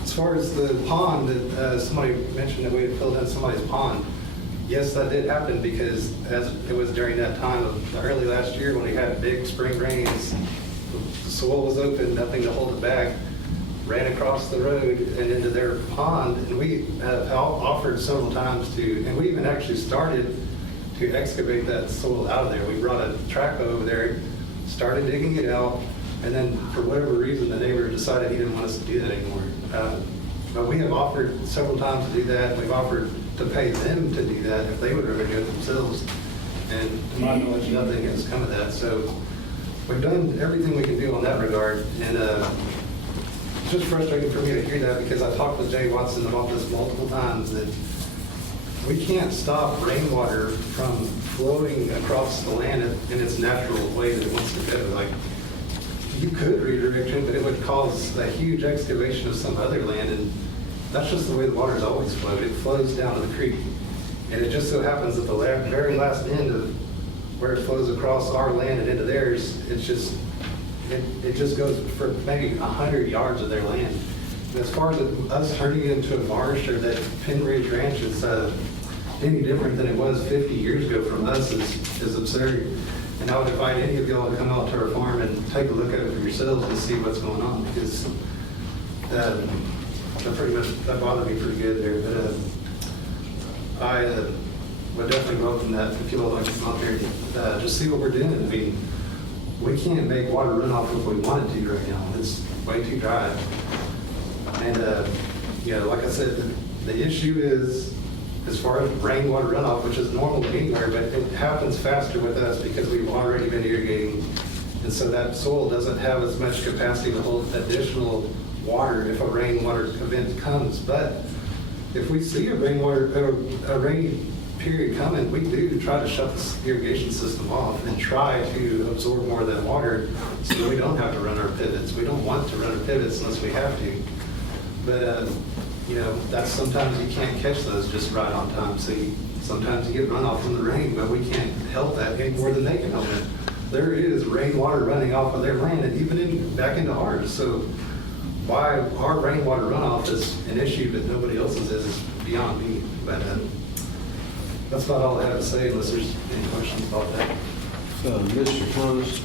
As far as the pond, that somebody mentioned that we had filled in somebody's pond. Yes, that did happen because as it was during that time of early last year when we had big spring rains, the soil was open, nothing to hold it back, ran across the road and into their pond. And we have offered several times and we even actually started to excavate that soil out of there. We brought a track over there, started digging it out, and then for whatever reason, the neighbor decided he didn't want us to do that anymore. But we have offered several times to do that. We've offered to pay them to do that if they would rather do it themselves. And to my knowledge, nothing has come of that. So we've done everything we can do on that regard. And it's just frustrating for me to hear that because I talked with Jay Watson about this multiple times that we can't stop rainwater from flowing across the land in its natural way that it wants to go. Like, you could redirect it, but it would cause a huge excavation of some other land, and that's just the way the water's always flowed. It flows down to the creek, and it just so happens that the very last end of where it flows across our land and into theirs, it just goes for maybe 100 yards of their land. And as far as us turning it into a marsh or that Pin Ridge Ranch is any different than it was 50 years ago from us is absurd. And I would invite any of y'all to come out to our farm and take a look at it for yourselves to see what's going on, because that bothered me pretty good there, but I would definitely welcome that if you all like to come up here, just see what we're doing. I mean, we can't make water run off if we wanted to right now. It's way too dry. And, like I said, the issue is, as far as rainwater runoff, which is normal anywhere, but it happens faster with us because we've already been irrigating. And so that soil doesn't have as much capacity to hold additional water if a rainwater event comes. But if we see a rainy period coming, we do try to shut this irrigation system off and try to absorb more of that water so we don't have to run our pivots. We don't want to run our pivots unless we have to. But, that's sometimes you can't catch those just right on time. So sometimes you get runoff from the rain, but we can't help that any more than they can help it. There is rainwater running off of their land and even back into ours. So why our rainwater runoff is an issue but nobody else's is beyond me. But that's about all I have to say unless there's any questions about that. Mr. Thomas,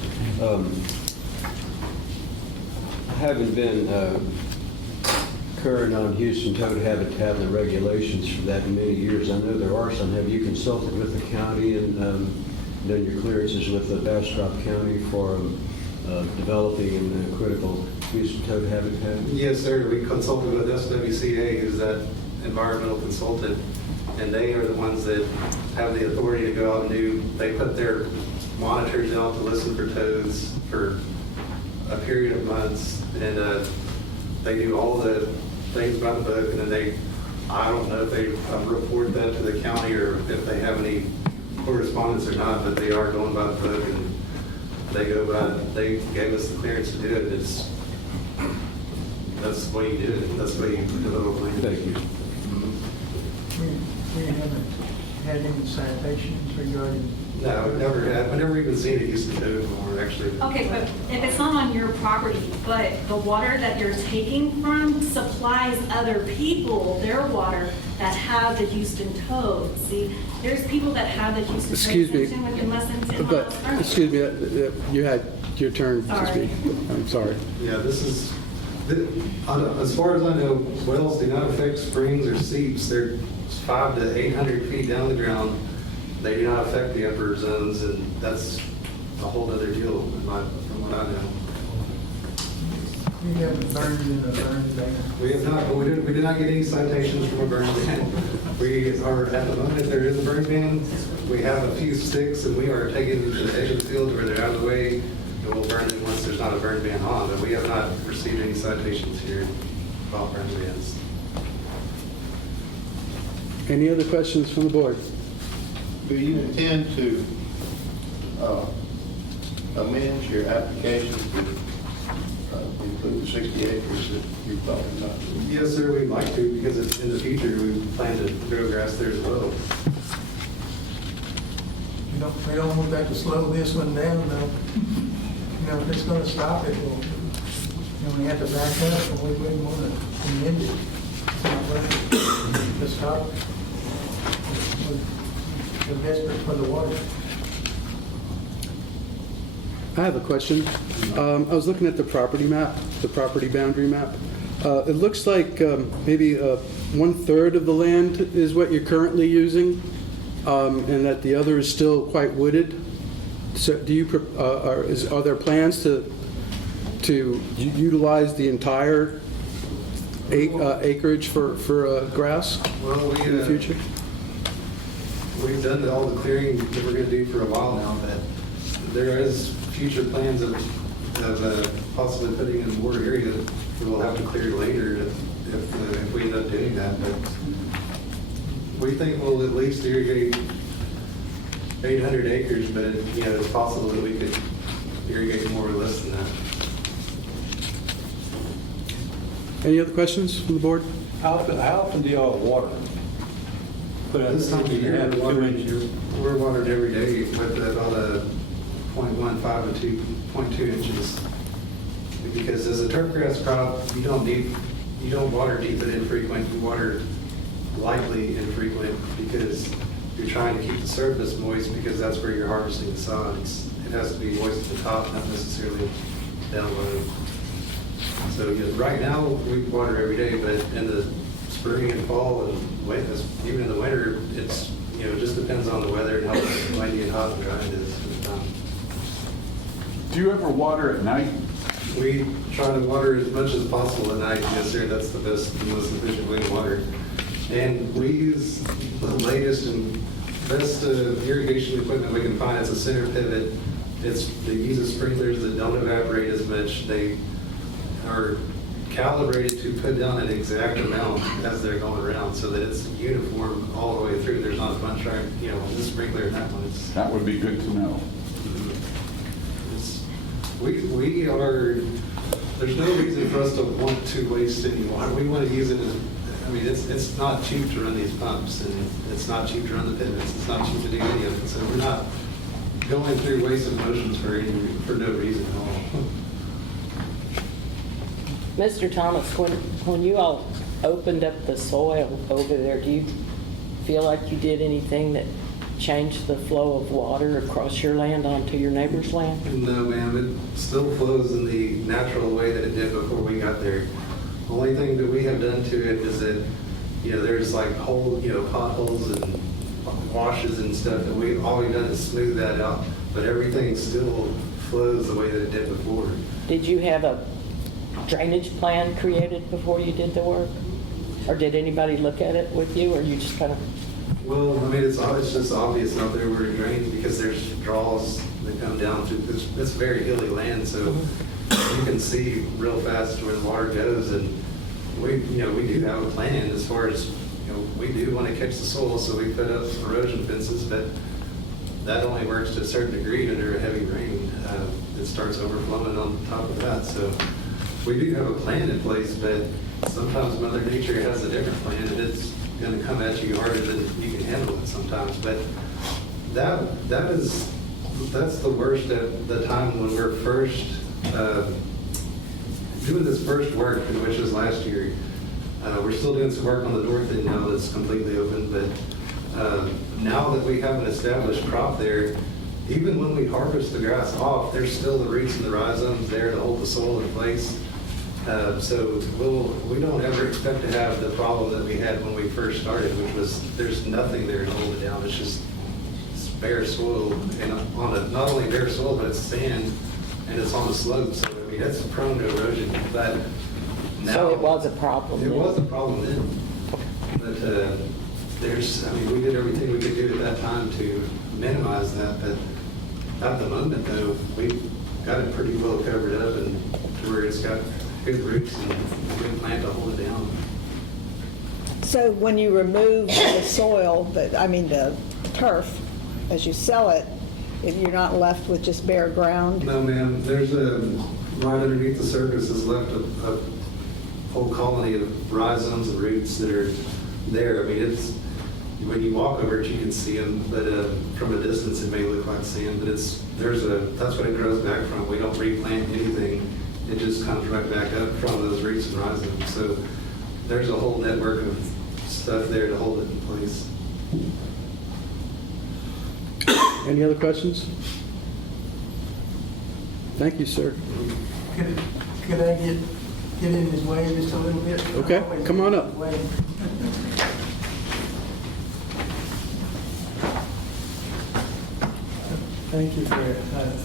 I haven't been current on Houston toad habitat and the regulations for that in many years. I know there are some. Have you consulted with the county and done your clearances with the Bastrop County for developing in critical Houston toad habitat? Yes, sir. We consulted with SWCA, who's that environmental consultant, and they are the ones that have the authority to go out and they put their monitors out to listen for toads for a period of months, and they do all the things by the book, and then I don't know if they report that to the county or if they have any correspondence or not, but they are going by the book, and they gave us the clearance to do it. That's the way you do it. That's the way you develop land. Thank you. We haven't had any citations regarding... No, we've never even seen a Houston toad before, actually. Okay, but if it's not on your property, but the water that you're taking from supplies other people their water that have the Houston toad. See, there's people that have the Houston toad. Excuse me, but excuse me, you had your turn to speak. I'm sorry. Yeah, as far as I know, wells do not affect springs or seeps. They're 500 to 800 feet down the ground. They do not affect the upper zones, and that's a whole other deal from what I know. We haven't burned in a burn ban. We have not, but we did not get any citations from a burn ban. We are, at the moment, there is a burn ban. We have a few sticks, and we are taking them to the edge of the field where they're out of the way, and we'll burn them once there's not a burn ban on. But we have not received any citations here about burn bans. Any other questions from the board? Do you intend to amend your application to include the 60 acres that you're talking about? Yes, sir, we'd like to, because in the future, we plan to grow grass there as well. We don't want that to slow this one down, though. If it's going to stop it, we have to back up, and we wouldn't want to amend it. It's not worth it to stop it. We're desperate for the water. I have a question. I was looking at the property map, the property boundary map. It looks like maybe 1/3 of the land is what you're currently using, and that the other is still quite wooded. So, are there plans to utilize the entire acreage for grass in the future? We've done all the clearing that we're going to do for a while now, but there is future plans of possibly putting in more area that we'll have to clear later if we end up doing that. But we think we'll at least irrigate 800 acres, but it's possible that we could irrigate more or less than that. Any other questions from the board? How often do y'all water? This time of year, we're watered every day with about a 0.15 to 2.2 inches. Because as a turfgrass crop, you don't water deep and infrequent. You water lightly infrequent because you're trying to keep the surface moist because that's where you're harvesting the sod. It has to be moist at the top, not necessarily down low. So right now, we water every day, but in the spring and fall and even in the winter, it's, it just depends on the weather and how windy and hot and dry it is. Do you ever water at night? We try to water as much as possible at night. Yes, sir. That's the best, most efficient way to water. And we use the latest and best irrigation equipment we can find. It's a center pivot. It uses sprinklers that don't evaporate as much. They are calibrated to put down an exact amount as they're going around so that it's uniform all the way through. There's not a bunch right, this sprinkler and that one. That would be good to know. We are, there's no reason for us to want to waste any water. We want to use it as, it's not cheap to run these pumps, and it's not cheap to run the pivots. It's not cheap to do any of it. So we're not going through wasted motions for no reason at all. Mr. Thomas, when you all opened up the soil over there, do you feel like you did anything that changed the flow of water across your land onto your neighbor's land? No, ma'am. It still flows in the natural way that it did before we got there. The only thing that we have done to it is that, there's like potholes and washes and stuff, and all we've done is smooth that out, but everything still flows the way that it did before. Did you have a drainage plan created before you did the work? Or did anybody look at it with you, or you just kind of? Well, it's just obvious out there where it drains because there's draws that come down through. It's very hilly land, so you can see real fast where the water goes. And we do have a plan as far as, we do want to catch the soil, so we put up erosion fences, but that only works to a certain degree under a heavy rain. It starts overflowing on top of that. So we do have a plan in place, but sometimes Mother Nature has a different plan, and it's going to come at you harder than you can handle it sometimes. But that's the worst at the time when we're first doing this first work, which was last year. We're still doing some work on the north end now that's completely open, but now that we have an established crop there, even when we harvest the grass off, there's still the roots and the rhizomes there to hold the soil in place. So we don't ever expect to have the problem that we had when we first started, which was there's nothing there to hold it down. It's just bare soil, and not only bare soil, but it's sand, and it's on the slope. So that's prone to erosion. But now, so it was a problem. It was a problem then. But we did everything we could do at that time to minimize that. But at the moment, though, we've got it pretty well covered up, and to where it's got good roots and a good plant to hold it down. So when you remove the soil, the turf, as you sell it, you're not left with just bare ground? No, ma'am. There's right underneath the surface is left a whole colony of rhizomes and roots that are there. It's when you walk over it, you can see them, but from a distance, it may look like sand. But that's what it grows back from. We don't replant anything. It just comes right back up from those roots and rhizomes. So there's a whole network of stuff there to hold it in place. Any other questions? Thank you, sir. Could I get in his way just a little bit? Okay, come on up. Thank you for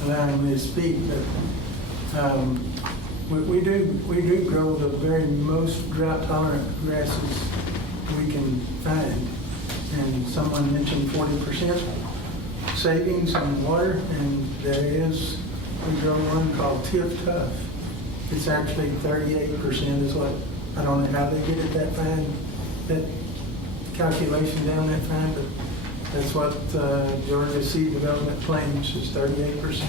allowing me to speak. But, we do grow the very most drought-tolerant grasses we can find. And someone mentioned 40% savings on water, and we grow one called Tiff Tough. It's actually 38% is what, I don't know how they get it that fine, that calculation down that fine, but that's what Georgia Seed Development claims is 38%.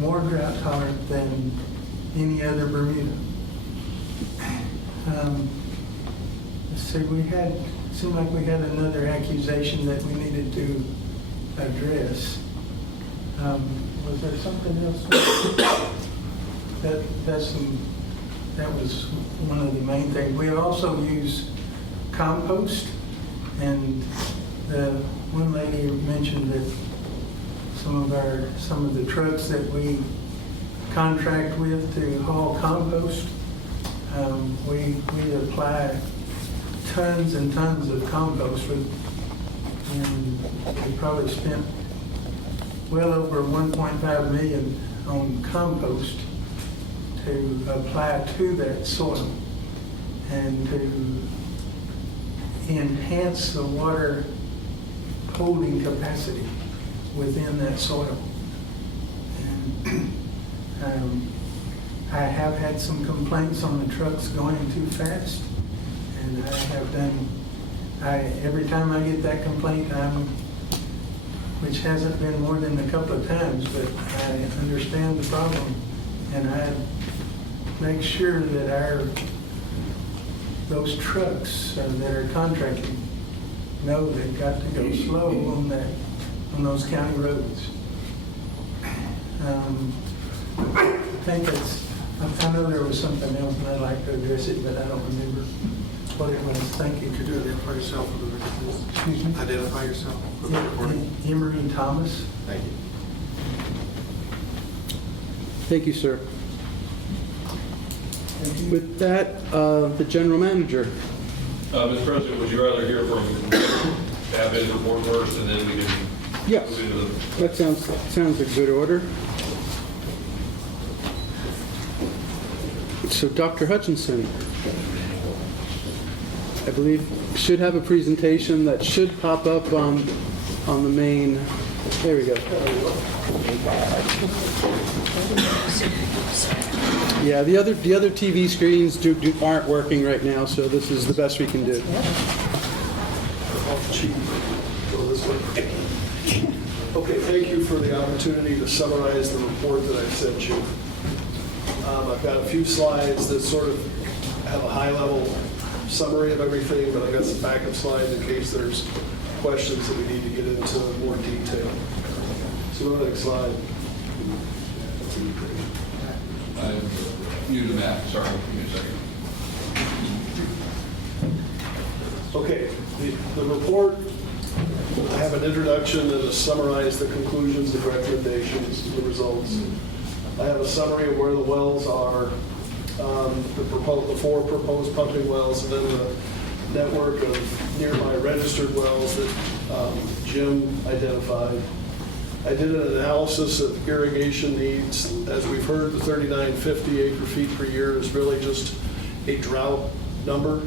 More drought tolerant than any other Bermuda. Let's see, seemed like we had another accusation that we needed to address. Was there something else? That was one of the main things. We also use compost, and one lady mentioned that some of the trucks that we contract with to haul compost. We apply tons and tons of compost with, and we probably spent well over 1.5 million on compost to apply to that soil and to enhance the water holding capacity within that soil. And I have had some complaints on the trucks going too fast, and I have done, every time I get that complaint, which hasn't been more than a couple of times, but I understand the problem, and I make sure that those trucks that are contracted know they've got to go slow on those county roads. I think I know there was something else and I'd like to address it, but I don't remember what it was. Thank you. Could you identify yourself for the record, please? Excuse me? Identify yourself for the recording. Emery Thomas. Thank you. Thank you, sir. With that, the general manager. Mr. President, would you rather hear from, have his report first, and then we can Yes, move into the... that sounds a good order. So Dr. Hutchinson, I believe, should have a presentation that should pop up on the main. There we go. Yeah, the other TV screens aren't working right now, so this is the best we can do. Okay, thank you for the opportunity to summarize the report that I sent you. I've got a few slides that sort of have a high-level summary of everything, but I've got some backup slides in case there's questions that we need to get into more detail. So go to the next slide. You the map, sorry, give me a second. Okay, the report, I have an introduction and to summarize the conclusions and recommendations, the results. I have a summary of where the wells are, the 4 proposed pumping wells, and then the network of nearby registered wells that Jim identified. I did an analysis of irrigation needs. As we've heard, the 3950 acre-feet per year is really just a drought number,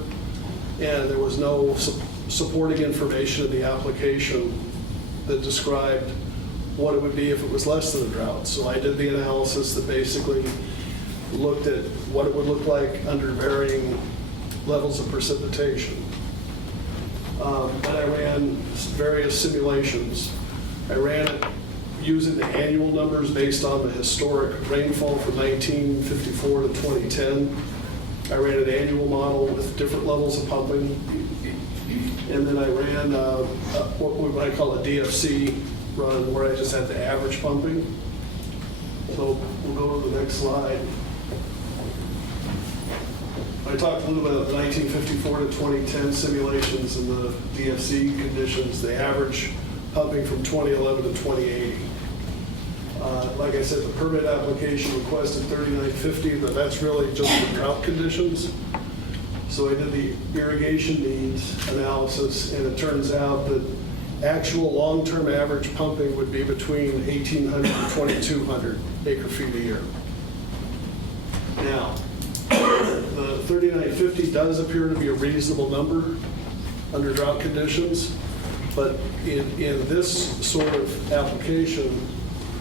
and there was no supporting information in the application that described what it would be if it was less than a drought. So I did the analysis that basically looked at what it would look like under varying levels of precipitation. Then I ran various simulations. I ran it using the annual numbers based on the historic rainfall from 1954 to 2010. I ran an annual model with different levels of pumping. And then I ran what I call a DFC run, where I just had the average pumping. So we'll go to the next slide. I talked a little bit about the 1954 to 2010 simulations and the DFC conditions, the average pumping from 2011 to 2080. Like I said, the permit application requested 3950, but that's really just the drought conditions. So I did the irrigation needs analysis, and it turns out that actual long-term average pumping would be between 1,800 and 2,200 acre-feet a year. Now, the 3950 does appear to be a reasonable number under drought conditions, but in this sort of application,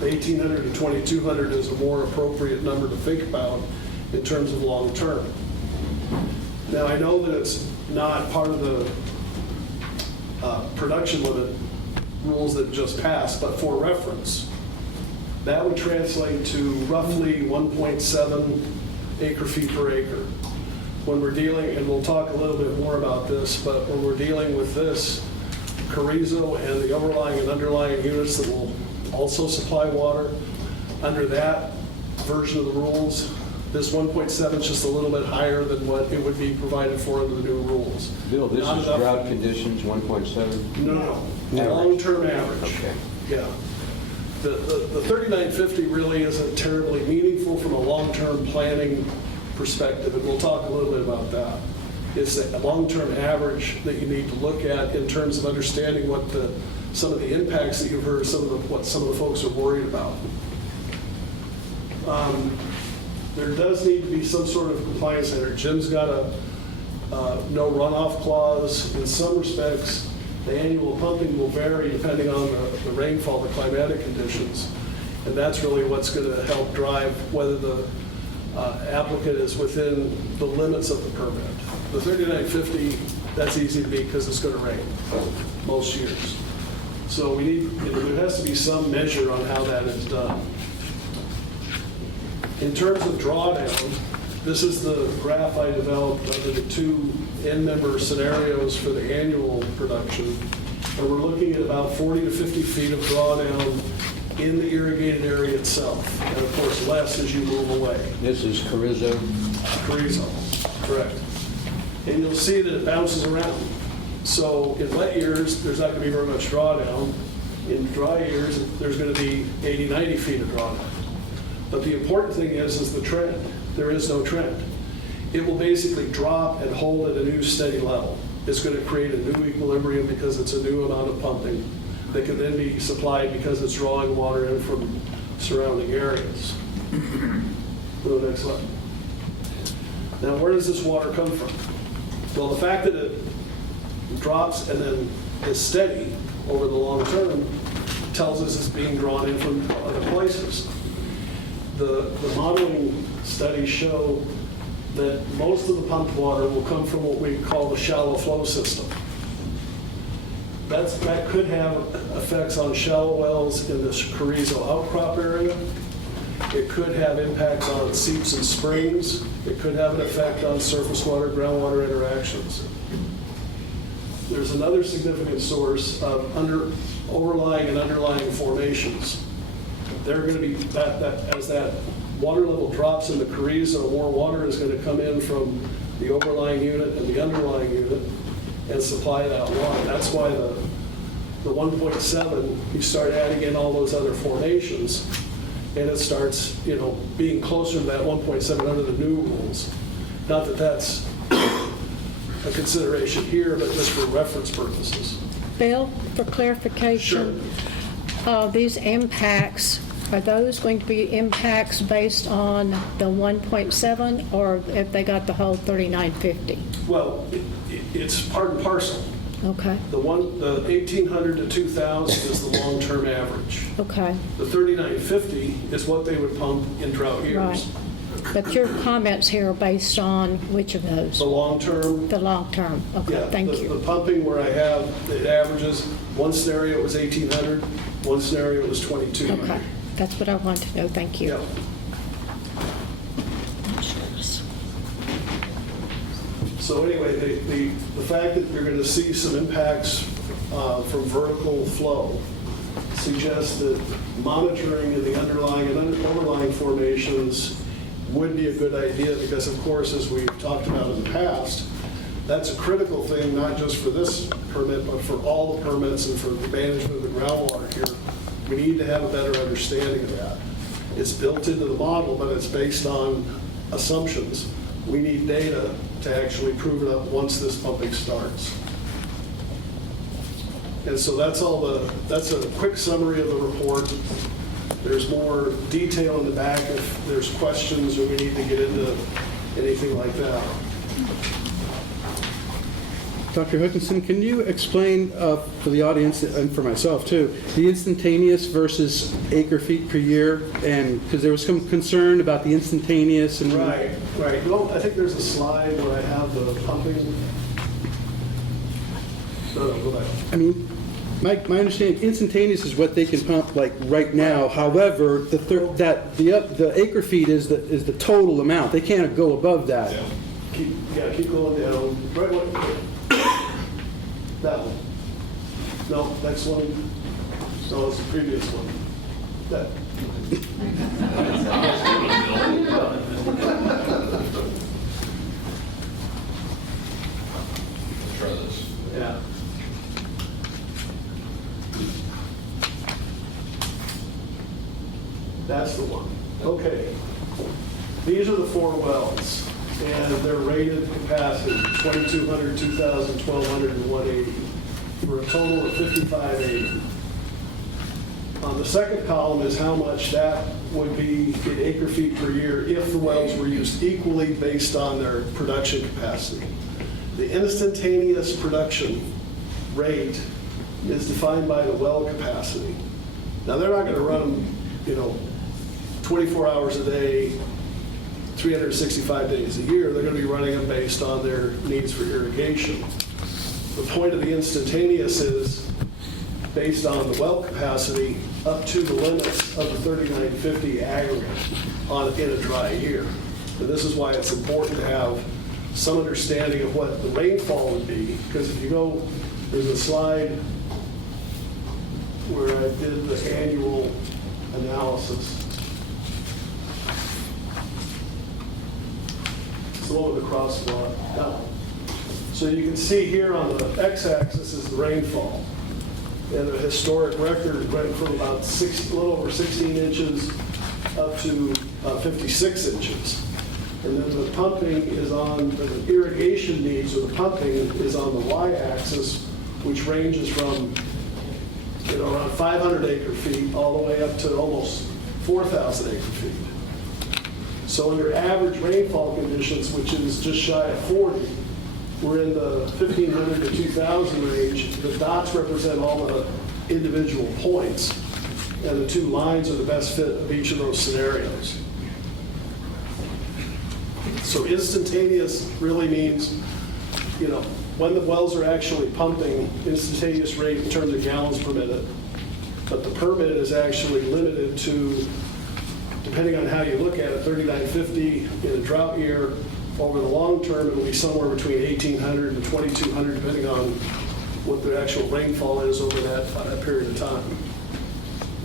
the 1,800 to 2,200 is a more appropriate number to think about in terms of long-term. Now, I know that it's not part of the production limit rules that just passed, but for reference, that would translate to roughly 1.7 acre-feet per acre. When we're dealing, and we'll talk a little bit more about this, but when we're dealing with this, Carrizo and the overlying and underlying units that will also supply water, under that version of the rules, this 1.7 is just a little bit higher than what it would be provided for under the new rules. Bill, this Not is enough- drought conditions, 1.7? No, long-term average. Okay. Yeah. The 3950 really isn't terribly meaningful from a long-term planning perspective, and we'll talk a little bit about that. It's a long-term average that you need to look at in terms of understanding what some of the impacts that you've heard, what some of the folks are worried about. There does need to be some sort of compliance there. Jim's got a no runoff clause. In some respects, the annual pumping will vary depending on the rainfall, the climatic conditions. And that's really what's going to help drive whether the applicant is within the limits of the permit. The 3950, that's easy to meet because it's going to rain most years. So we need, there has to be some measure on how that is done. In terms of drawdown, this is the graph I developed under the two end-member scenarios for the annual production. And we're looking at about 40 to 50 feet of drawdown in the irrigated area itself. And of course, less as you move away. This is Carrizo? Carrizo, correct. And you'll see that it bounces around. So in wet years, there's not going to be very much drawdown. In dry years, there's going to be 80, 90 feet of drawdown. But the important thing is the trend. There is no trend. It will basically drop and hold at a new steady level. It's going to create a new equilibrium because it's a new amount of pumping that can then be supplied because it's drawing water in from surrounding areas. Go to the next slide. Now, where does this water come from? Well, the fact that it drops and then is steady over the long term tells us it's being drawn in from other places. The modeling studies show that most of the pumped water will come from what we call the shallow flow system. That could have effects on shallow wells in this Carrizo outcrop area. It could have impacts on seeps and springs. It could have an effect on surface water, groundwater interactions. There's another significant source of overlying and underlying formations. They're going to be, as that water level drops in the Carrizo, more water is going to come in from the overlying unit and the underlying unit and supply that water. That's why the 1.7, you start adding in all those other formations, and it starts, being closer to that 1.7 under the new rules. Not that that's a consideration here, but just for reference purposes. Bill, for clarification, these impacts, are those going to be impacts based on the 1.7 or if they got the whole 3950? Well, it's part and parcel. Okay. The 1,800 to 2,000 is the long-term average. Okay. The 3950 is what they would pump in drought years. Right. But your comments here are based on which of those? The long-term. The long-term. Okay, Yeah, thank you. The pumping where I have, it averages, one scenario was 1,800, one scenario was 2,200. Okay, that's what I wanted to know. Thank you. Yeah. So anyway, the fact that you're going to see some impacts from vertical flow suggests that monitoring in the underlying and overlying formations would be a good idea because, of course, as we've talked about in the past, that's a critical thing, not just for this permit, but for all the permits and for the management of the groundwater here. We need to have a better understanding of that. It's built into the model, but it's based on assumptions. We need data to actually prove it up once this pumping starts. And so that's a quick summary of the report. There's more detail in the back if there's questions or we need to get into anything like that. Dr. Hutchinson, can you explain for the audience and for myself too, the instantaneous versus acre feet per year? And because there was some concern about the instantaneous and Right. Well, I think there's a slide where I have the pumping. No, go back. I mean, my understanding, instantaneous is what they can pump like right now. However, the acre feet is the total amount. They can't go above that. Yeah. Keep going down. Right one. That one. No, next one. No, it's the previous one. That. Try this. Yeah. That's the one. Okay. These are the 4 wells, and their rated capacity, 2,200, 2,000, 1,200, and 180, for a total of 5,580. On the second column is how much that would be in acre feet per year if the wells were used equally based on their production capacity. The instantaneous production rate is defined by the well capacity. Now, they're not going to run them, 24 hours a day, 365 days a year. They're going to be running them based on their needs for irrigation. The point of the instantaneous is based on the well capacity up to the limits of the 3950 aggregate in a dry year. And this is why it's important to have some understanding of what the rainfall would be, because if you go, there's a slide where I did the annual analysis. It's the one with the crosswalk down. So you can see here on the x-axis is the rainfall. And the historic record went from about a little over 16 inches up to 56 inches. And then the pumping is on, the irrigation needs, or the pumping is on the y-axis, which ranges from around 500 acre feet all the way up to almost 4,000 acre feet. So under average rainfall conditions, which is just shy of 40, we're in the 1,500 to 2,000 range. The dots represent all the individual points, and the 2 lines are the best fit of each of those scenarios. So instantaneous really means, when the wells are actually pumping, instantaneous rate in terms of gallons per minute, but the per minute is actually limited to, depending on how you look at it, 3,950 in a drought year. Over the long term, it will be somewhere between 1,800 and 2,200, depending on what the actual rainfall is over that period of time.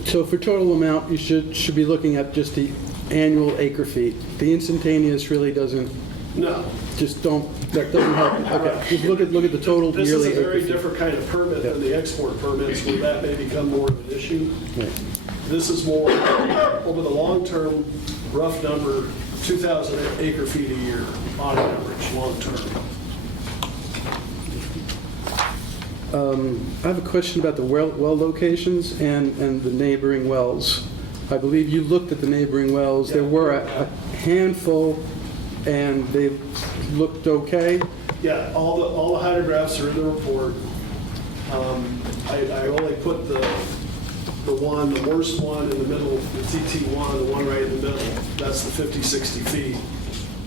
So for total amount, you should be looking at just the annual acre feet. The instantaneous really doesn't. No. Just don't. That doesn't help. Okay. Just look at the total This yearly is a very acre feet. different kind of permit than the export permits, where that may become more of an issue. Right. This is more over the long term, rough number, 2,000 acre feet a year on average, long term. I have a question about the well locations and the neighboring wells. I believe you looked at the neighboring wells. Yeah. There were a handful, and they looked okay. Yeah, all the hydrographs are in the report. I only put the worst one in the middle, the TT1, the one right in the middle. That's the 50, 60 feet.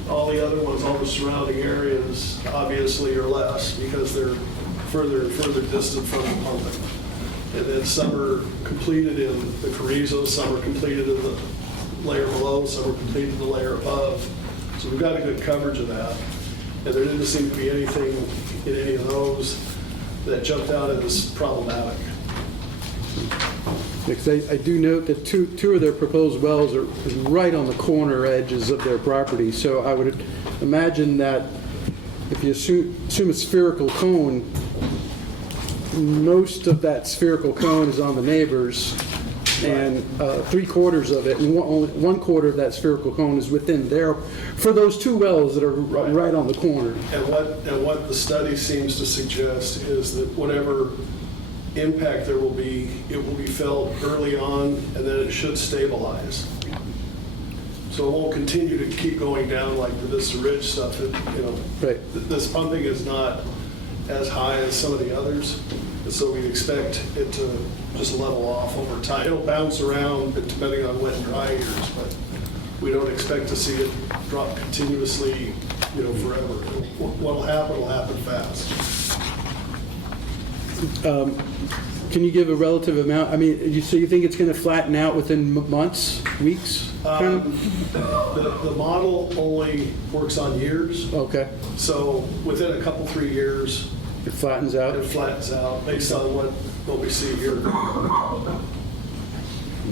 All the other ones, all the surrounding areas, obviously are less because they're further and further distant from the pumping. And then some are completed in the Carrizo, some are completed in the layer below, some are completed in the layer above. So we've got a good coverage of that. And there didn't seem to be anything in any of those that jumped out as problematic. Because I do note that two of their proposed wells are right on the corner edges of their property. So I would imagine that if you assume a spherical cone, most of that spherical cone is on the neighbors, and 3/4 of it, and only 1/4 of that spherical cone is within there, for those 2 wells that are right on the corner. And what the study seems to suggest is that whatever impact there will be, it will be felt early on, and then it should stabilize. So it won't continue to keep going down like the Vista Ridge stuff. Right. This pumping is not as high as some of the others, and so we expect it to just level off over time. It'll bounce around depending on wet and dry years, but we don't expect to see it drop continuously, forever. What'll happen will happen fast. Can you give a relative amount? I mean, so you think it's going to flatten out within months, weeks? The model only works on years. Okay. So within a couple, 3 years, it flattens out. It flattens out based on what we see here.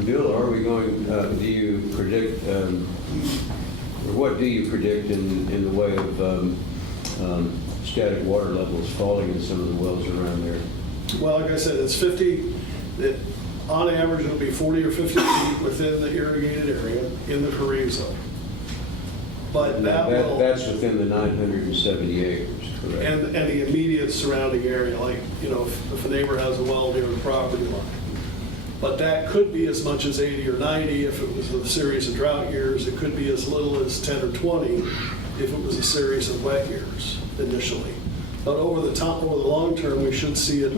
Bill, are we going? Do you predict, or what do you predict in the way of static water levels falling in some of the wells around there? Well, like I said, it's 50. on average, it'll be 40 or 50 feet within the irrigated area in the Carrizo. But That's within the 970 acres, correct? and the immediate surrounding area, like, if a neighbor has a well near the property line. But that could be as much as 80 or 90 if it was a series of drought years. It could be as little as 10 or 20 if it was a series of wet years initially. But over the long term, we should see it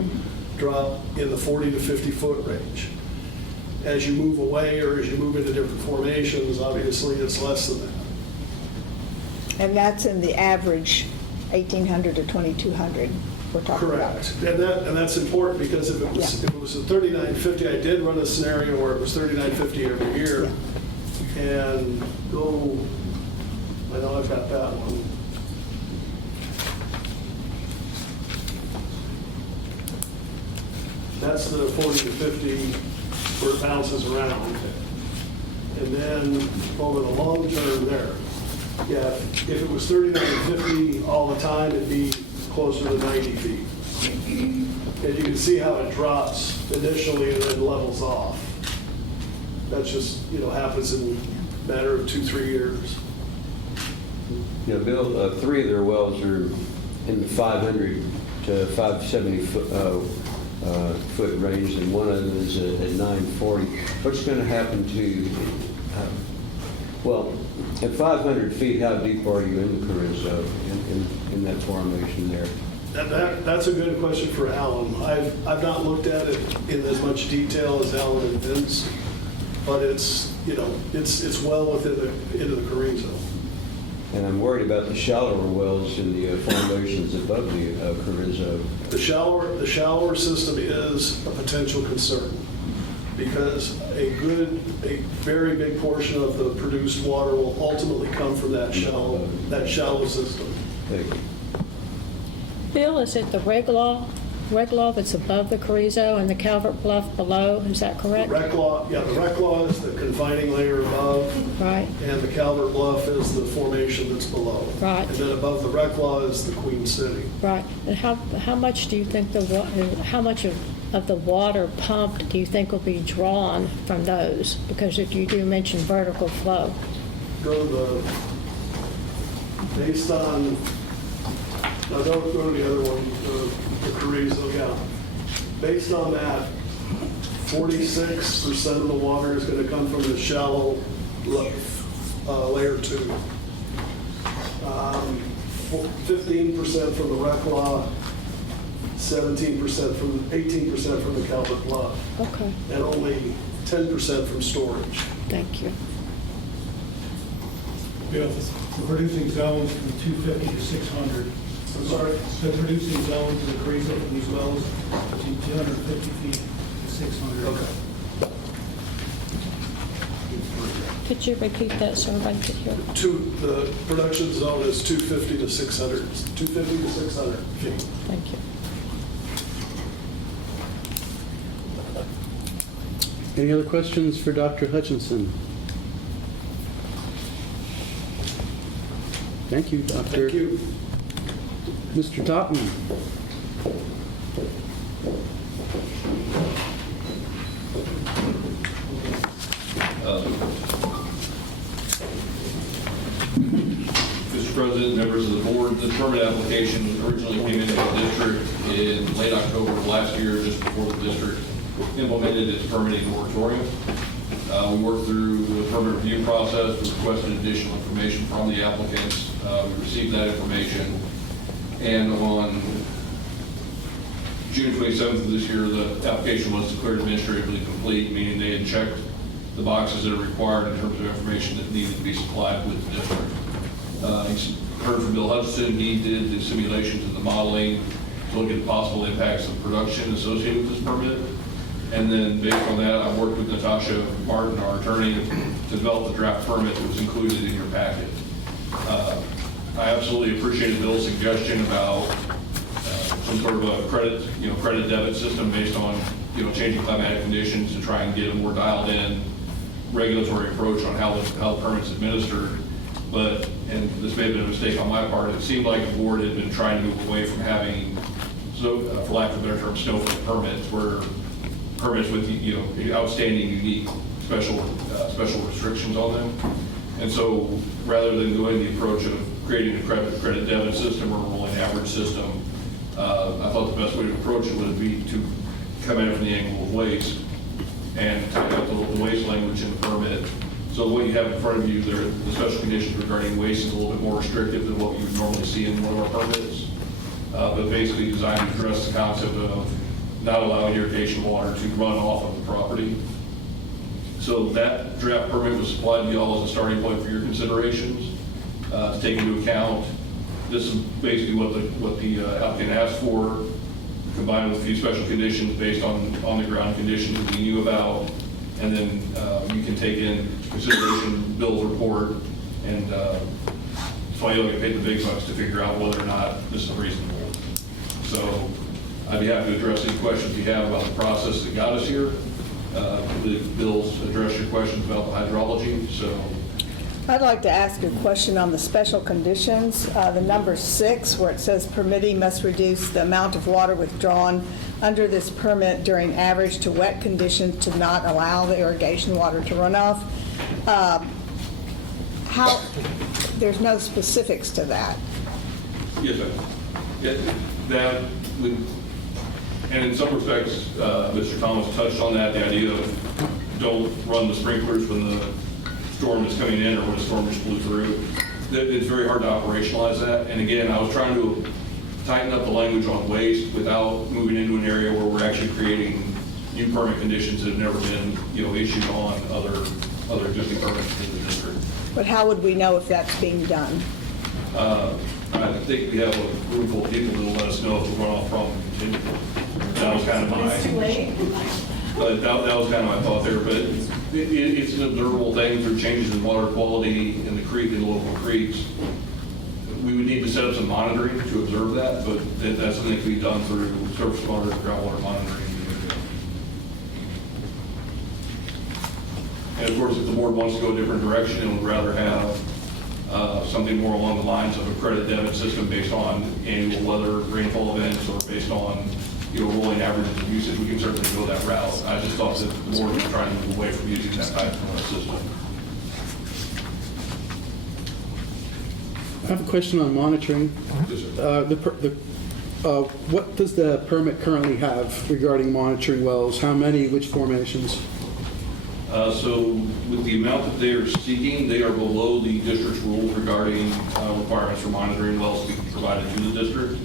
drop in the 40 to 50 foot range. As you move away or as you move into different formations, obviously it's less than that. And that's in the average 1,800 to 2,200 we're talking about. Correct. And that's important because if it was a 3950, I did run a scenario where it was 3950 every year. And I know I've got that one. That's the 40 to 50 where it bounces around. And then over the long term there, if it was 3950 all the time, it'd be closer to 90 feet. And you can see how it drops initially and then levels off. That just, happens in a matter of 2-3 years. Bill, 3 of their wells are in the 500 to 570 foot range, and one of them is at 940. What's going to happen to, at 500 feet, how deep are you in the Carrizo, in that formation there? That's a good question for Alan. I've not looked at it in as much detail as Alan and Vince, but it's well into the Carrizo. And I'm worried about the shallower wells in the formations above the Carrizo. The shallower system is a potential concern because a very big portion of the produced water will ultimately come from that shallow system. Thank you. Bill, is it the Reglaw that's above the Carrizo and the Calvert Bluff below? Is that correct? The Reclaw is the confining layer above. Right. And the Calvert Bluff is the formation that's below. Right. And then above the Reclaw is the Queen City. Right. And how much do you think how much of the water pumped do you think will be drawn from those? Because if you do mention vertical flow. Based on, now don't go to the other one, the Carrizo, yeah. Based on that, 46% of the water is going to come from the shallow layer 2. 15% from the Reclaw, 18% from the Calvert Bluff. Okay. And only 10% from storage. Thank you. Bill, the producing zones from 250 to 600. I'm sorry? The producing zones of the Carrizo from these wells between 250 feet to 600. Okay. Could you repeat that so everybody could hear? The production zone is 250 to 600. 250 to 600 feet. Thank you. Any other questions for Dr. Hutchinson? Thank you, Doctor. Thank you. Mr. Totten. Mr. President, members of the board, the permit application originally came into the district in late October of last year, just before the district implemented its permitting moratorium. We worked through the permit review process, we requested additional information from the applicants. We received that information, and on June 27th of this year, the application was declared administratively complete, meaning they had checked the boxes that are required in terms of information that needed to be supplied with the district. You heard from Bill Hudson. He did the simulations and the modeling to look at possible impacts of production associated with this permit. And then based on that, I worked with Natasha Martin, our attorney, to develop the draft permit that was included in your packet. I absolutely appreciated Bill's suggestion about some sort of a credit debit system based on changing climatic conditions to try and get a more dialed in regulatory approach on how the permit's administered. But, and this may have been a mistake on my part, it seemed like the board had been trying to move away from having, for lack of a better term, snowflake permits, where permits with, outstanding, unique, special restrictions on them. And so rather than going the approach of creating a credit debit system or a rolling average system, I thought the best way to approach it would be to come at it from the angle of waste and tie out the waste language in the permit. So what you have in front of you, the special conditions regarding waste is a little bit more restrictive than what you would normally see in one of our permits. But basically designed to address the concept of not allowing irrigation water to run off of the property. So that draft permit was supplied to you all as a starting point for your considerations. To take into account, this is basically what the applicant asked for, combined with a few special conditions based on the ground conditions that we knew about. And then you can take in consideration Bill's report, and that's why you don't get paid the big bucks to figure out whether or not this is reasonable. So I'd be happy to address any questions you have about the process that got us here. Bill's addressed your questions about the hydrology, so. I'd like to ask a question on the special conditions. The number 6, where it says permittee must reduce the amount of water withdrawn under this permit during average to wet conditions to not allow the irrigation water to run off. There's no specifics to that. Yes, sir. That would, and in some respects, Mr. Thomas touched on that, the idea of don't run the sprinklers when the storm is coming in or when the storm just blew through. It's very hard to operationalize that. And again, I was trying to tighten up the language on waste without moving into an area where we're actually creating new permit conditions that have never been, issued on other existing permits in the district. But how would we know if that's being done? I think we have a room full of people that will let us know if the runoff problem continues. That was kind of my. It's too late. But that was kind of my thought there. But it's an observable thing through changes in water quality in the creek and the local creeks. We would need to set up some monitoring to observe that, but that's something that can be done through surface water, groundwater monitoring. And of course, if the board wants to go a different direction and would rather have something more along the lines of a credit debit system based on annual weather, rainfall events, or based on rolling averages of usage, we can certainly go that route. I just thought that the board was trying to move away from using that type of system. I have a question on monitoring. Yes, sir. What does the permit currently have regarding monitoring wells? How many, which formations? So with the amount that they are seeking, they are below the district's rules regarding requirements for monitoring wells to be provided to the district.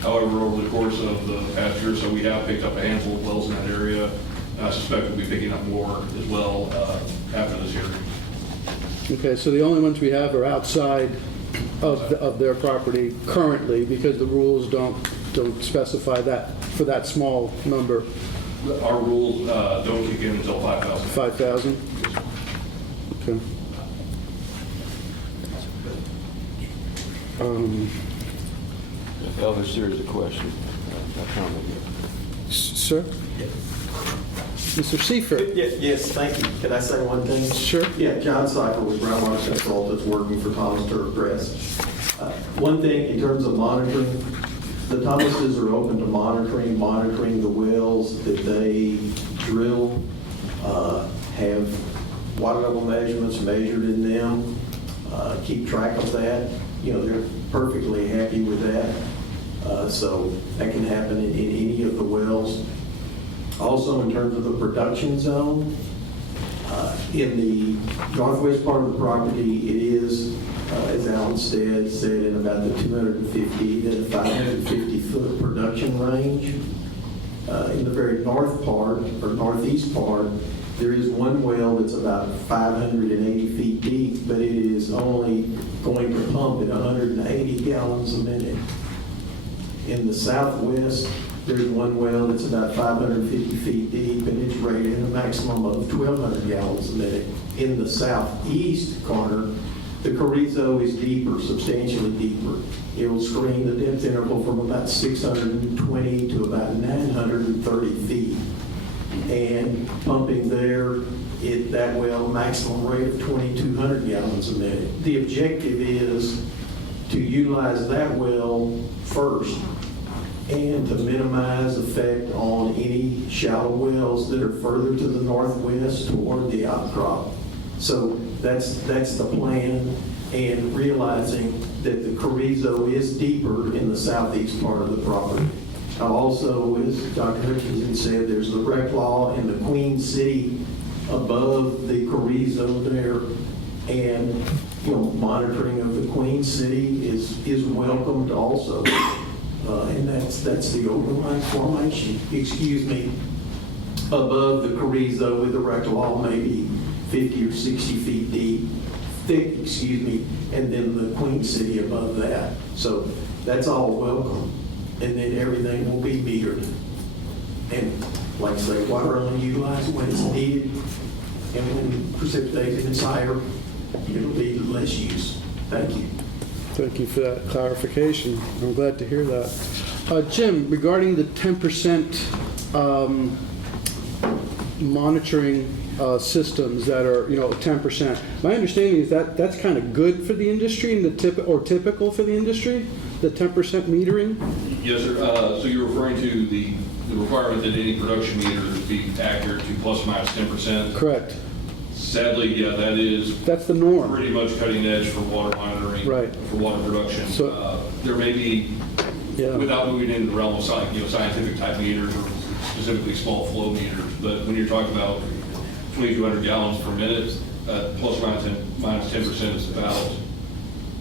However, over the course of the past year or so, we have picked up a handful of wells in that area. And I suspect we'll be picking up more as well after this hearing. Okay, so the only ones we have are outside of their property currently, because the rules don't specify that for that small number. Our rules don't kick in until 5,000. 5,000? Okay. Elvis, there is a question. A comment. Sir? Mr. Seifert? Yes, thank you. Can I say one thing? Sure. Yeah, John Seifert with Groundwater Consultants, working for Thomas Turf Press. One thing in terms of monitoring, the Thomases are open to monitoring the wells that they drill, have water level measurements measured in them, keep track of that. They're perfectly happy with that. So that can happen in any of the wells. Also, in terms of the production zone, in the northwest part of the property, it is, as Alan said, in about the 250 to 550 foot production range. In the very north part, or northeast part, there is one well that's about 580 feet deep, but it is only going to pump at 180 gallons a minute. In the southwest, there's one well that's about 550 feet deep, and it's rated a maximum of 1,200 gallons a minute. In the southeast corner, the Carrizo is deeper, substantially deeper. It will screen the depth interval from about 620 to about 930 feet. And pumping there, that well, maximum rate of 2,200 gallons a minute. The objective is to utilize that well first and to minimize effect on any shallow wells that are further to the northwest toward the outcrop. So that's the plan, and realizing that the Carrizo is deeper in the southeast part of the property. Also, as Dr. Hutchinson said, there's the rec law in the Queen City above the Carrizo there, and monitoring of the Queen City is welcomed also, and that's the overlying formation. Excuse me, above the Carrizo with the rec law, maybe 50 or 60 feet deep, thick, excuse me, and then the Queen City above that. So that's all welcome, and then everything will be metered. And like I say, water only utilized when it's needed, and when precipitation is higher, it'll be less use. Thank you. Thank you for that clarification. I'm glad to hear that. Jim, regarding the 10% monitoring systems that are, 10%, my understanding is that that's kind of good for the industry and typical for the industry, the 10% metering? Yes, sir. So you're referring to the requirement that any production meters be accurate to plus or minus 10%? Correct. Sadly, yeah, that's the norm. Pretty much cutting edge for water monitoring, right, for water production. So, there may be, without moving into the realm of scientific type meters or specifically small flow meters, but when you're talking about 2,200 gallons per minute, plus or minus 10% is about,